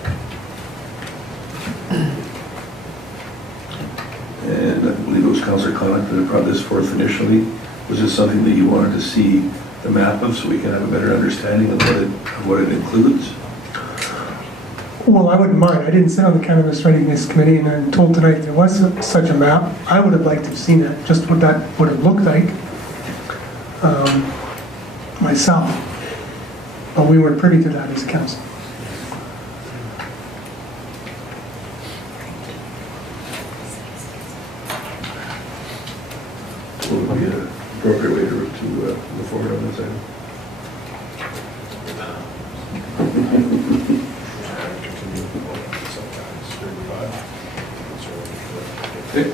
And I believe it was Councillor Connick that brought this forth initially. Was this something that you wanted to see the map of so we can have a better understanding of what it includes? Well, I wouldn't mind. I didn't sit on the Cannabis Readiness Committee, and I'm told tonight there was such a map. I would have liked to have seen it, just what it looked like, myself. But we weren't privy to that as a council. What would be an appropriate way to move forward on this item? Okay.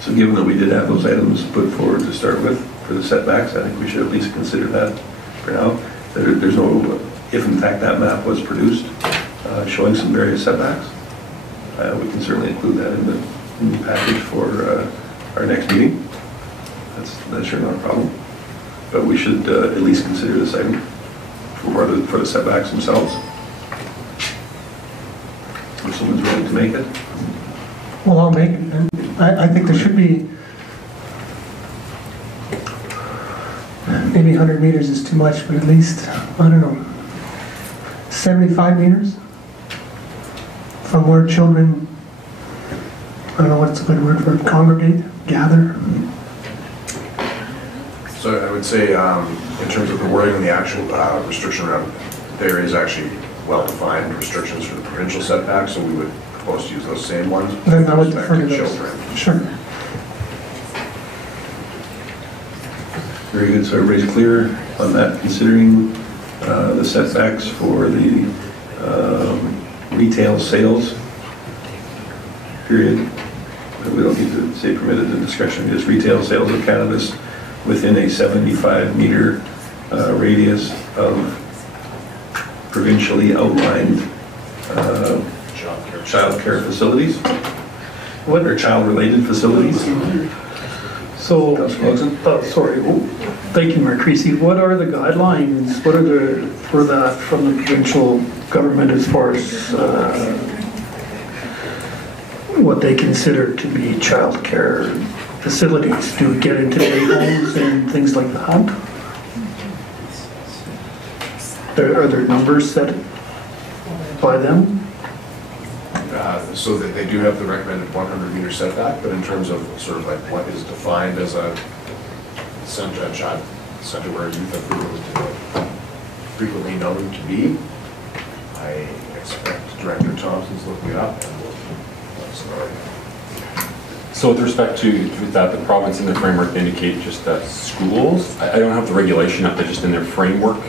So given that we did have those items put forward to start with for the setbacks, I think we should at least consider that for now. There's no, if in fact that map was produced showing some various setbacks, we can certainly include that in the package for our next meeting. That's sure not a problem. But we should at least consider this item for the setbacks themselves. If someone's willing to make it. Well, I'll make it. And I think there should be, maybe 100 meters is too much, but at least, I don't know, 75 meters from where children, I don't know what's a good word for it, congregate, gather. So I would say, in terms of the wording and the actual restriction around, there is actually well-defined restrictions for the provincial setbacks, so we would propose to use those same ones. Then I would with respect defer to to those. children. Sure. Very good. So everybody's clear on that, considering the setbacks for the retail sales period. We don't need to say permitted in discretion, just retail sales of cannabis within a 75-meter radius of provincially outlined child care facilities, or child-related facilities. So, sorry, thank you, Mayor Creasy. What are the guidelines, what are for that from the provincial government as far as what they consider to be child care facilities? Do we get into day homes and things like that? Are there numbers set by them? So that they do have the recommended 100-meter setback, but in terms of sort of like what is defined as a center, a child center where youth are frequently known to be, I expect Director Thompson's looking it up and will let us know. So with respect to that, the province in the framework indicate just that schools, I don't have the regulation up there, just in their framework,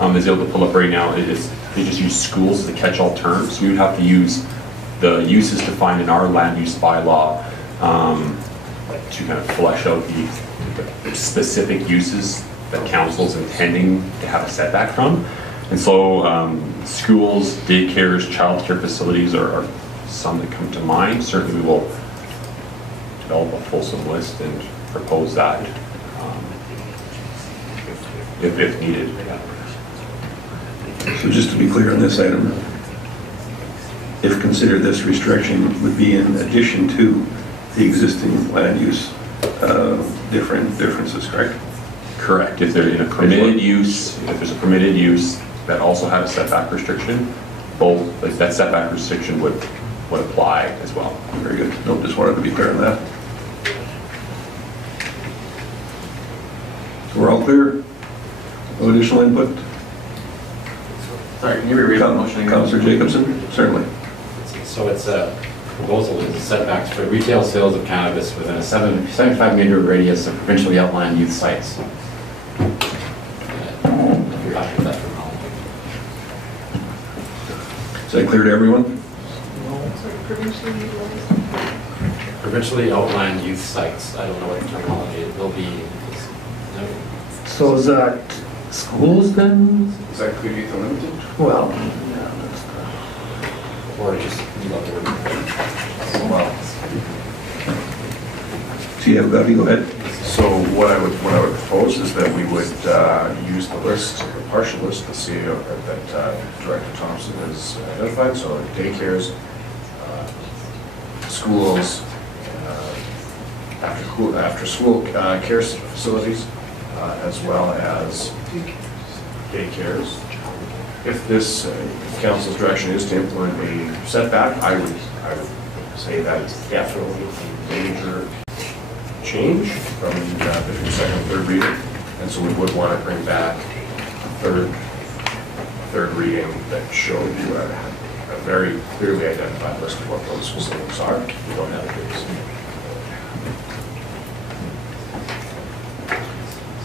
is able to pull up right now, they just use schools as a catch-all term, so we would have to use the uses defined in our land use bylaw to kind of flesh out the specific uses that council's intending to have a setback from. And so schools, daycares, childcare facilities are some that come to mind. Certainly we will develop a fulsome list and propose that if needed. So just to be clear on this item, if considered, this restriction would be in addition to the existing land use differences, correct? Correct. If they're in a permitted use, if there's a permitted use that also had a setback restriction, both that setback restriction would apply as well. Very good. Nope, just wanted to be clear on that. So we're all clear? No additional input? Sorry, can you reread the motion again? Councillor Jacobson, certainly. So it's a proposal is setbacks for retail sales of cannabis within a 75-meter radius of provincially outlined youth sites. Is that clear to everyone? Provincially outlined youth sites. I don't know what the terminology it will be. So is that schools then? Is that clear youth unlimited? Well, or just Go ahead. So what I would propose is that we would use the list, the partial list, the CEO that Director Thompson has identified. So daycares, schools, after school care facilities, as well as daycares. If this council's direction is to implement a setback, I would say that is definitely a major change from between second and third reading, and so we would want to bring back third reading that showed you a very clearly identified list of what those specifics are. We don't have these.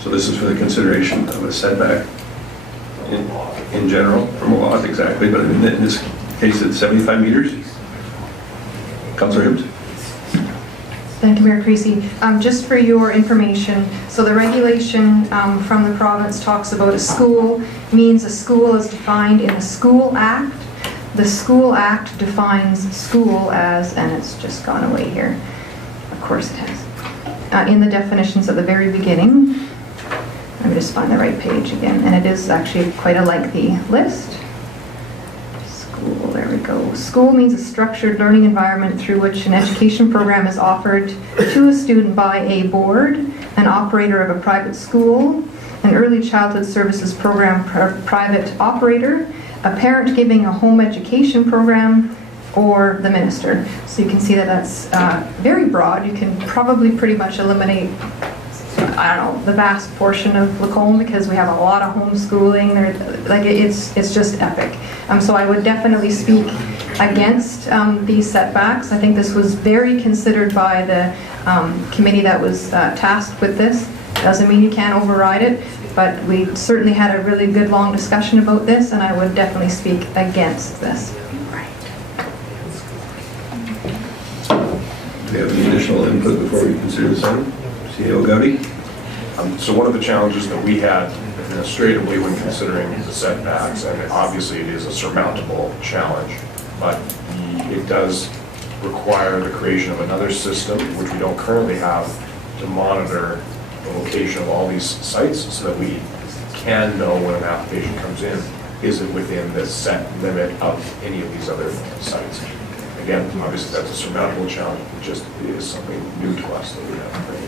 So this is for the consideration of a setback in general, from a lot exactly, but in this case it's 75 meters. Councillor Hibbs. Thank you, Mayor Creasy. Just for your information, so the regulation from the province talks about a school, means a school is defined in the School Act. The School Act defines school as, and it's just gone away here, of course it has, in the definitions at the very beginning. Let me just find the right page again, and it is actually quite a lengthy list. School, there we go. School means a structured learning environment through which an education program is offered to a student by a board, an operator of a private school, an early childhood services program private operator, a parent giving a home education program, or the minister. So you can see that that's very broad. You can probably pretty much eliminate, I don't know, the vast portion of Lacombe because we have a lot of homeschooling. Like it's just epic. So I would definitely speak against these setbacks. I think this was very considered by the committee that was tasked with this. Doesn't mean you can't override it, but we certainly had a really good long discussion about this, and I would definitely speak against this. Do you have any additional input before we consider this item? CEO Gowdy? So one of the challenges that we had administratively when considering the setbacks, and obviously it is a surmountable challenge, but it does require the creation of another system, which we don't currently have, to monitor the location of all these sites so that we can know when an application comes in, is it within the set limit of any of these other sites. Again, obviously that's a surmountable challenge, it just is something new to us that we have to bring.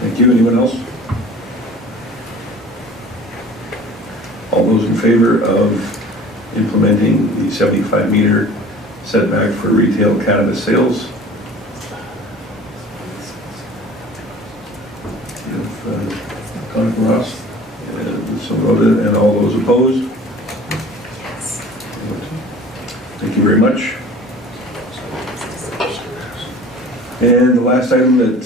Thank you. Anyone else? All those in favor of implementing the 75-meter setback for retail cannabis sales? Connick Ross, so voted, and all those opposed? Thank you very much. And the last item that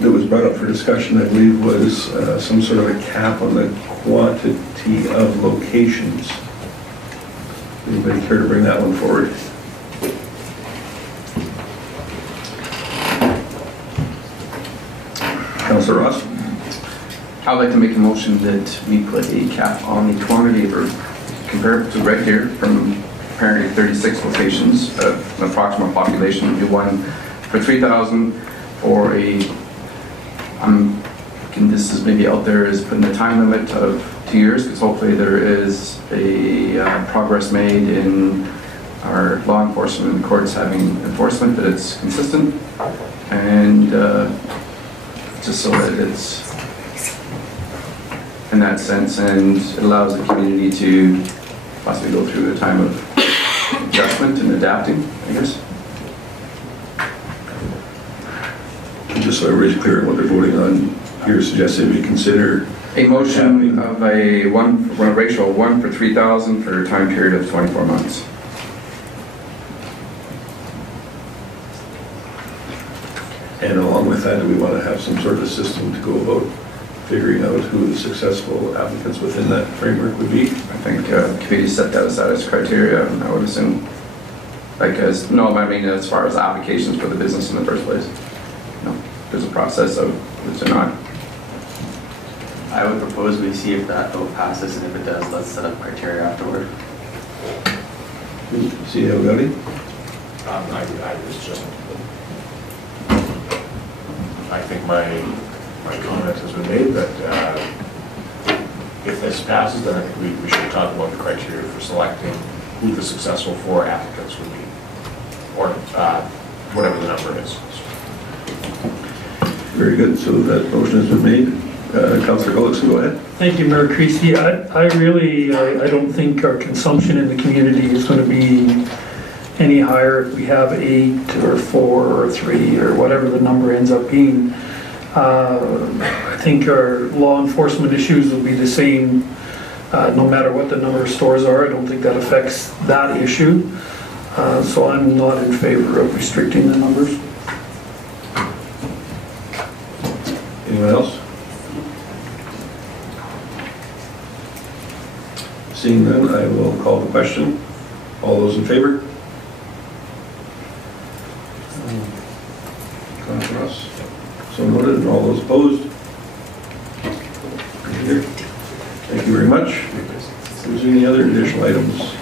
that was brought up for discussion, I believe, was some sort of a cap on the quantity of locations. Anybody care to bring that one forward? Councillor Ross? I'd like to make a motion that we put a cap on the quantity of, compared to Red Deer, from apparently 36 locations, an approximate population would be one for 3,000 for a, this is maybe out there, is putting a time limit of 2 years, because hopefully there is a progress made in our law enforcement and the courts having enforcement, that it's consistent, and just so that it's in that sense, and it allows the community to possibly go through a time of adjustment and adapting, I guess. Just so everybody's clear on what they're voting on, here suggested we consider a motion of a ratio of 1 for 3,000 for a time period of 24 months. And along with that, do we want to have some sort of a system to go about figuring out who the successful applicants within that framework would be? I think committee set that aside as criteria, and I would assume, as far as applications for the business in the first place. No, there's a process of, is there not? I would propose we see if that vote passes, and if it does, let's set up criteria afterward. See how Gowdy? I think my comment has been made that if this passes, then I think we should talk about the criteria for selecting who the successful 4 applicants would be, or whatever the number is. Very good. So that motion has been made. Councillor Gullickson, go ahead. Thank you, Mayor Creasy. I don't think our consumption in the community is going to be any higher if we have 8 or 4 or 3 or whatever the number ends up being. I think our law enforcement issues will be the same no matter what the number of stores are. I don't think that affects that issue. So I'm not in favor of restricting the numbers. Anyone else? Seeing none, I will call the question. All those in favor? Ross. So noted, and all those opposed? Thank you very much. If there's any other additional items?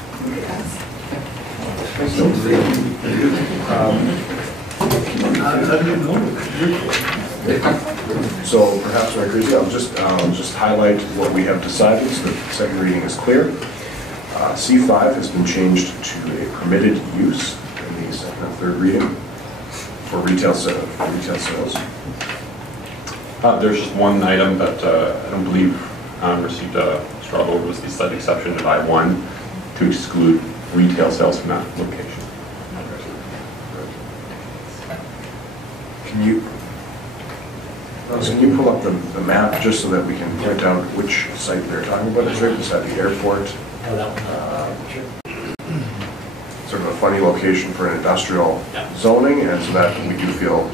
So perhaps, Mayor Creasy, I'll just highlight what we have decided so that the second reading is clear. C5 has been changed to a permitted use in the second and third reading for retail sales. There's just one item that I don't believe received a straw vote, was the slight exception of I1 to exclude retail sales from that location. Can you pull up the map just so that we can point out which site they're talking about? Is that the airport? Sort of a funny location for an industrial zoning, and so that we do feel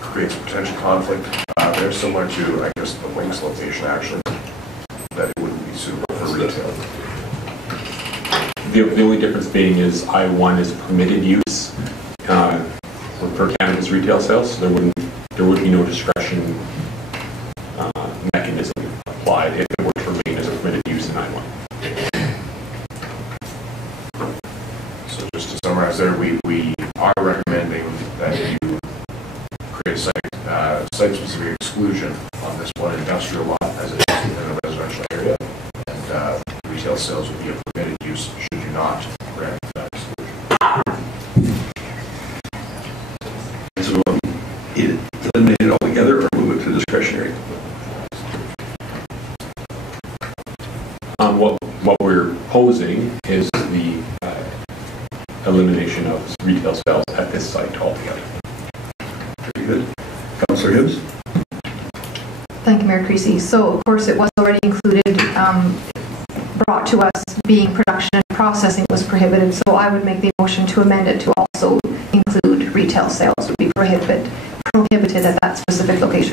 creates potential conflict. They're similar to, I guess, the Winks location actually, that it wouldn't be suitable for retail. The only difference being is I1 is permitted use for cannabis retail sales, so there would be no discretion mechanism applied if it were to remain as a permitted use in I1. So just to summarize there, we are recommending that you create a site-specific exclusion on this one industrial lot as it is within a residential area, and retail sales would be a permitted use should you not grant that exclusion. So eliminate it altogether or move it to discretionary? What we're posing is the elimination of retail sales at this site altogether. Very good. Councillor Hibbs? Thank you, Mayor Creasy. So, of course, it was already included, brought to us, being production and processing was prohibited. So I would make the motion to amend it to also include retail sales would be prohibited at that specific location.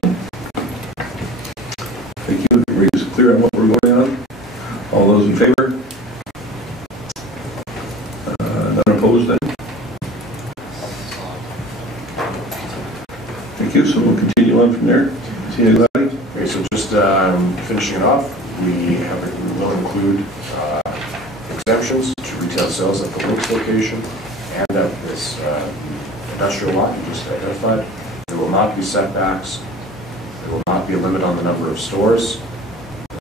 Thank you. Everybody's clear on what we're going on? All those in favor? None opposed then? Thank you. So we'll continue on from there. See anybody? Okay, so just finishing it off, we will include exemptions to retail sales at the Winks location and at this industrial lot you just identified. There will not be setbacks. There will not be a limit on the number of stores.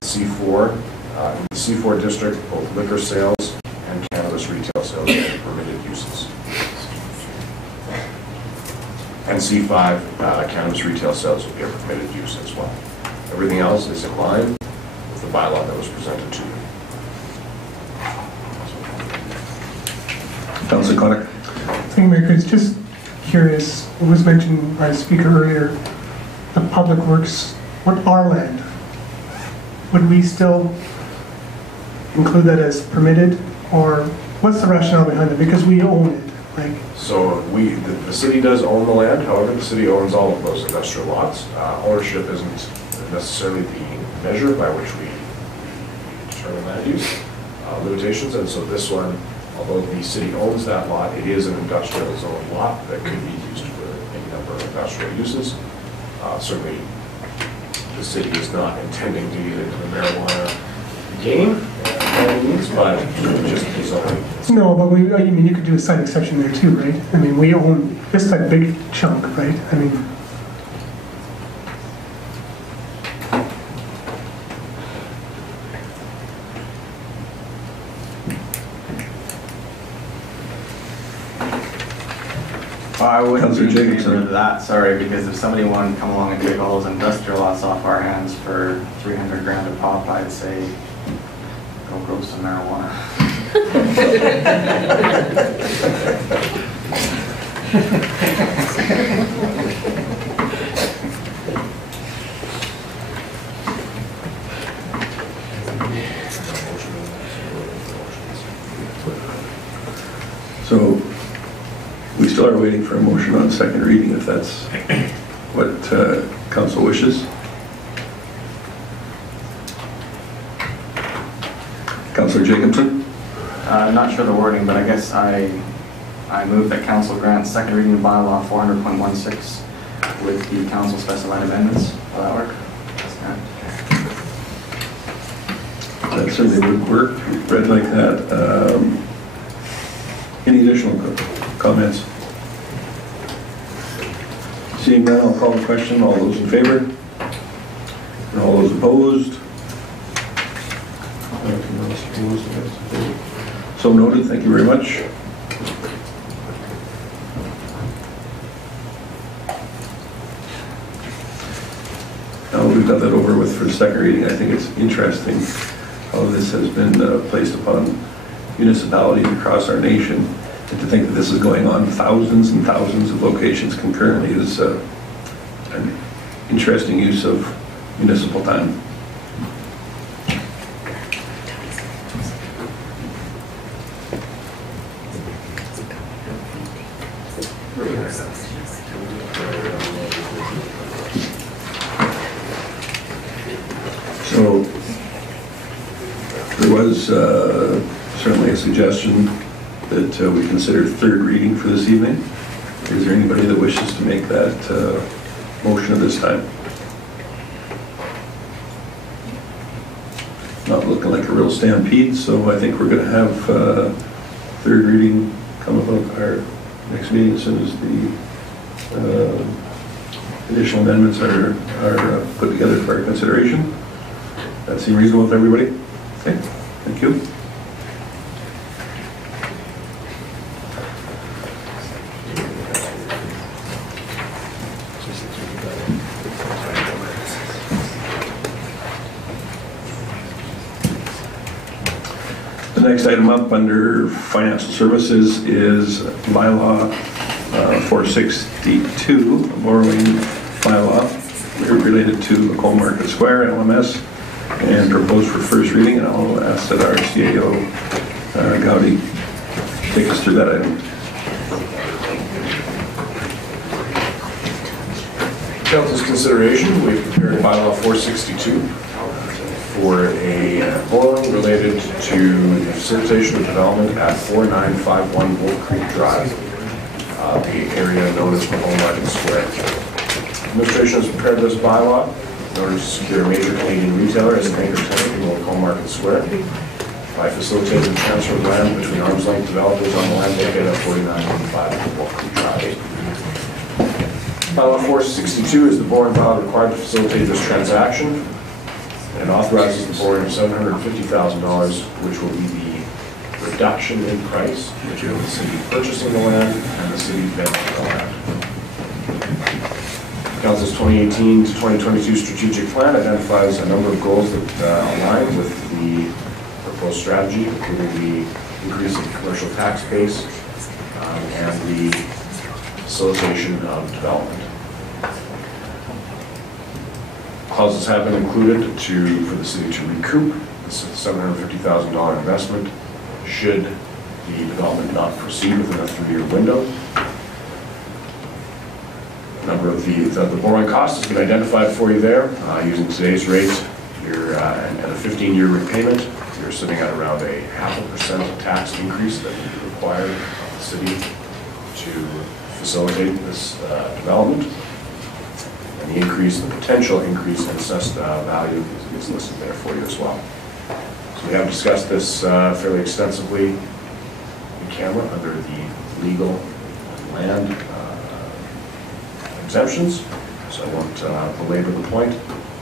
C4, in the C4 district, both liquor sales and cannabis retail sales are permitted uses. And C5, cannabis retail sales will be a permitted use as well. Everything else is in line with the bylaw that was presented to you. Councillor Clark. Thank you, Mayor Creasy. Just curious, it was mentioned by a speaker earlier, the public works, what our land, would we still include that as permitted, or what's the rationale behind it? Because we own it, like. So the city does own the land. However, the city owns all of those industrial lots. Ownership isn't necessarily the measure by which we determine land use limitations. And so this one, although the city owns that lot, it is an industrial zone lot that could be used for any number of industrial uses. Certainly, the city is not intending to get into the marijuana game by any means, but just the zoning. No, but I mean, you could do a site exception there too, right? I mean, we own this like big chunk, right? I mean. I wouldn't be in favor of that, sorry, because if somebody wanted to come along and take all those industrial lots off our hands for 300 grand a pop, I'd say, go grow some marijuana. So we still are waiting for a motion on second reading, if that's what council wishes. Councillor Jacobson? Not sure the wording, but I guess I move that council grants second reading of bylaw 400.16 with the council specified amendments. Will that work? That certainly would work, read like that. Any additional comments? Seeing none, I'll call the question. All those in favor? And all those opposed? So noted, thank you very much. Now we've got that over with for the second reading. I think it's interesting how this has been placed upon municipalities across our nation. And to think that this is going on thousands and thousands of locations concurrently is an interesting use of municipal time. So there was certainly a suggestion that we consider third reading for this evening. Is there anybody that wishes to make that motion at this time? Not looking like a real stampede, so I think we're going to have third reading come about our next meeting as soon as the additional amendments are put together for our consideration. That seem reasonable with everybody? Okay, thank you. The next item up under financial services is bylaw 462, a borrowing bylaw related to Lacombe Market Square, LMS, and proposed for first reading. And I'll ask that our CAO, Gowdy, take us through that item. Council's consideration, we've prepared bylaw 462 for a borrowing related to the facilitation of development at 4951 Wolf Creek Drive, the area known as Lacombe Market Square. Administration has prepared this bylaw in order to secure a major Canadian retailer as an anchor tenant in Lacombe Market Square by facilitating the transfer of land between arm's length developers on the land located at 4915 Wolf Creek Drive. Bylaw 462 is the borrowing bylaw required to facilitate this transaction, and authorizes the borrowing of $750,000, which will be the reduction in price between the city purchasing the land and the city vending the land. Council's 2018 to 2022 strategic plan identifies a number of goals that align with the proposed strategy, including the increase in the commercial tax base and the facilitation of development. Clauses have been included for the city to recoup this $750,000 investment should the development not proceed within a 3-year window. A number of the borrowing costs has been identified for you there. Using today's rates, you're at a 15-year repayment. You're sitting at around a 0.5% tax increase that would be required of the city to facilitate this development. And the potential increase in assessed value is listed there for you as well. So we have discussed this fairly extensively in camera under the legal and land exemptions. So I won't belabor the point.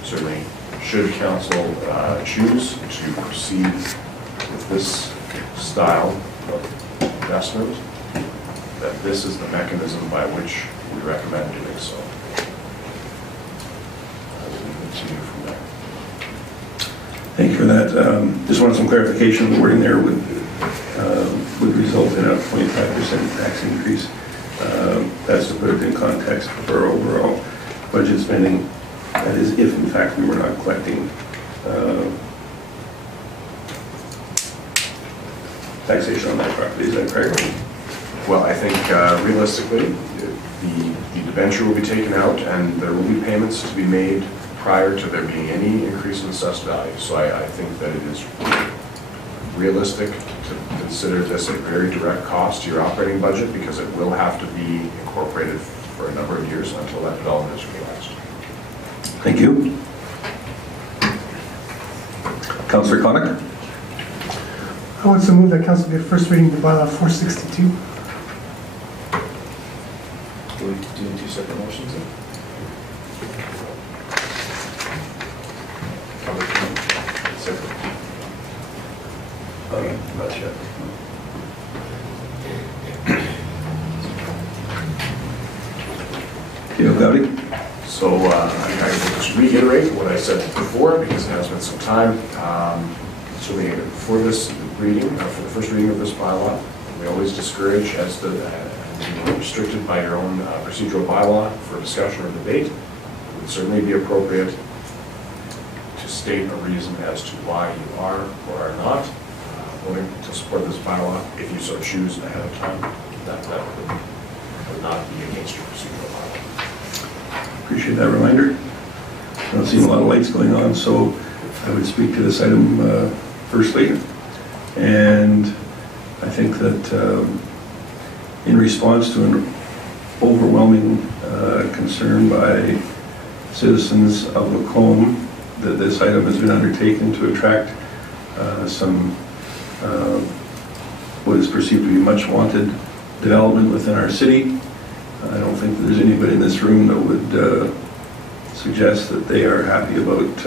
Certainly, should council choose to proceed with this style of investment, that this is the mechanism by which we recommend doing so. Thank you for that. Just wanted some clarification. The wording there would result in a 25% tax increase. That's to put it in context for our overall budget spending. That is if, in fact, we were not collecting taxation on that property. Is that correct? Well, I think realistically, the debenture will be taken out and there will be payments to be made prior to there being any increase in assessed value. So I think that it is realistic to consider this a very direct cost to your operating budget because it will have to be incorporated for a number of years until that development is realized. Thank you. Councillor Connick? I want to move that council give first reading to bylaw 462. Do we do two separate motions then? Separate. Okay, not yet. So I will just reiterate what I said before because it has been some time. Certainly for this reading, for the first reading of this bylaw, we always discourage as restricted by your own procedural bylaw for discussion or debate. It would certainly be appropriate to state a reason as to why you are or are not voting to support this bylaw. If you so choose ahead of time, that would not be against your procedural bylaw. Appreciate that reminder. I don't see a lot of lights going on, so I would speak to this item firstly. And I think that in response to an overwhelming concern by citizens of Lacombe that this item has been undertaken to attract some what is perceived to be much wanted development within our city. I don't think that there's anybody in this room that would suggest that they are happy about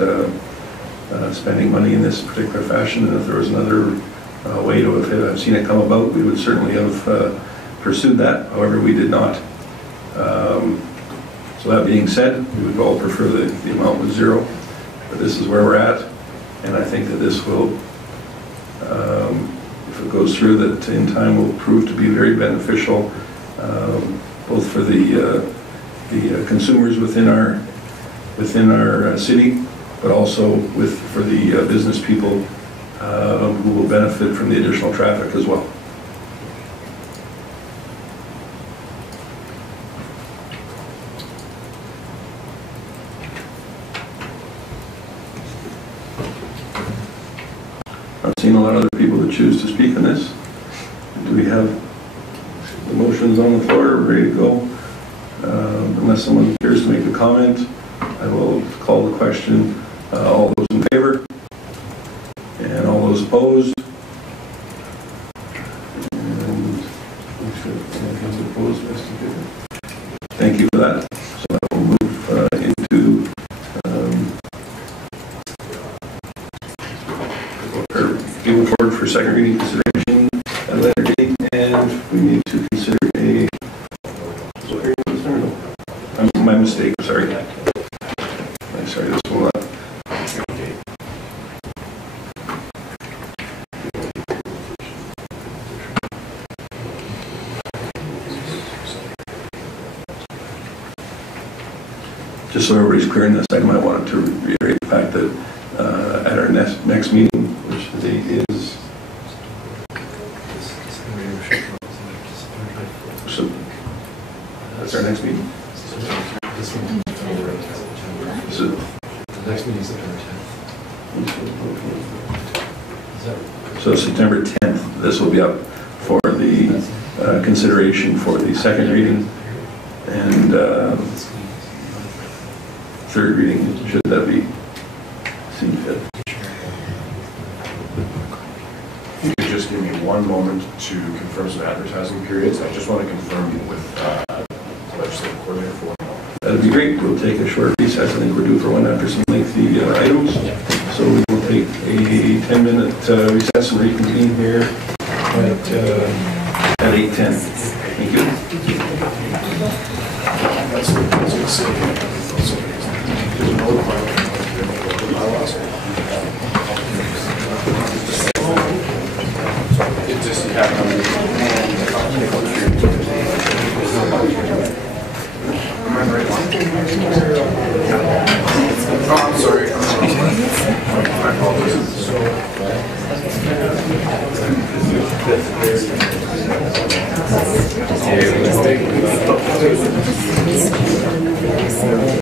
spending money in this particular fashion, and if there was another way to have seen it come about, we would certainly have pursued that. However, we did not. So that being said, we would all prefer the amount was zero, but this is where we're at, and I think that this will, if it goes through, that in time will prove to be very beneficial, both for the consumers within our city, but also for the business people who will benefit from the additional traffic as well. I've seen a lot of other people that choose to speak on this. Do we have the motions on the floor ready to go? Unless someone cares to make a comment, I will call the question. All those in favor? And all those opposed? And thank you for that. So I will move into moving forward for second reading consideration at a later date, and we need to consider a. My mistake. Sorry. Sorry. This will not. Just so everybody's clear in this item, I wanted to reiterate the fact that at our next meeting, which the date is, so that's our next meeting. So the next meeting is September 10th. So September 10th, this will be up for the consideration for the second reading and third reading, should that be seen fit. You could just give me one moment to confirm some advertising periods. I just want to confirm with the legislative coordinator for 1 moment. That'd be great. We'll take a short recess. I think we're due for one after some lengthy items. So we will take a 10-minute recess and reconvene here at 8:10. Thank you. It just happened. Oh, I'm sorry. My apologies. places.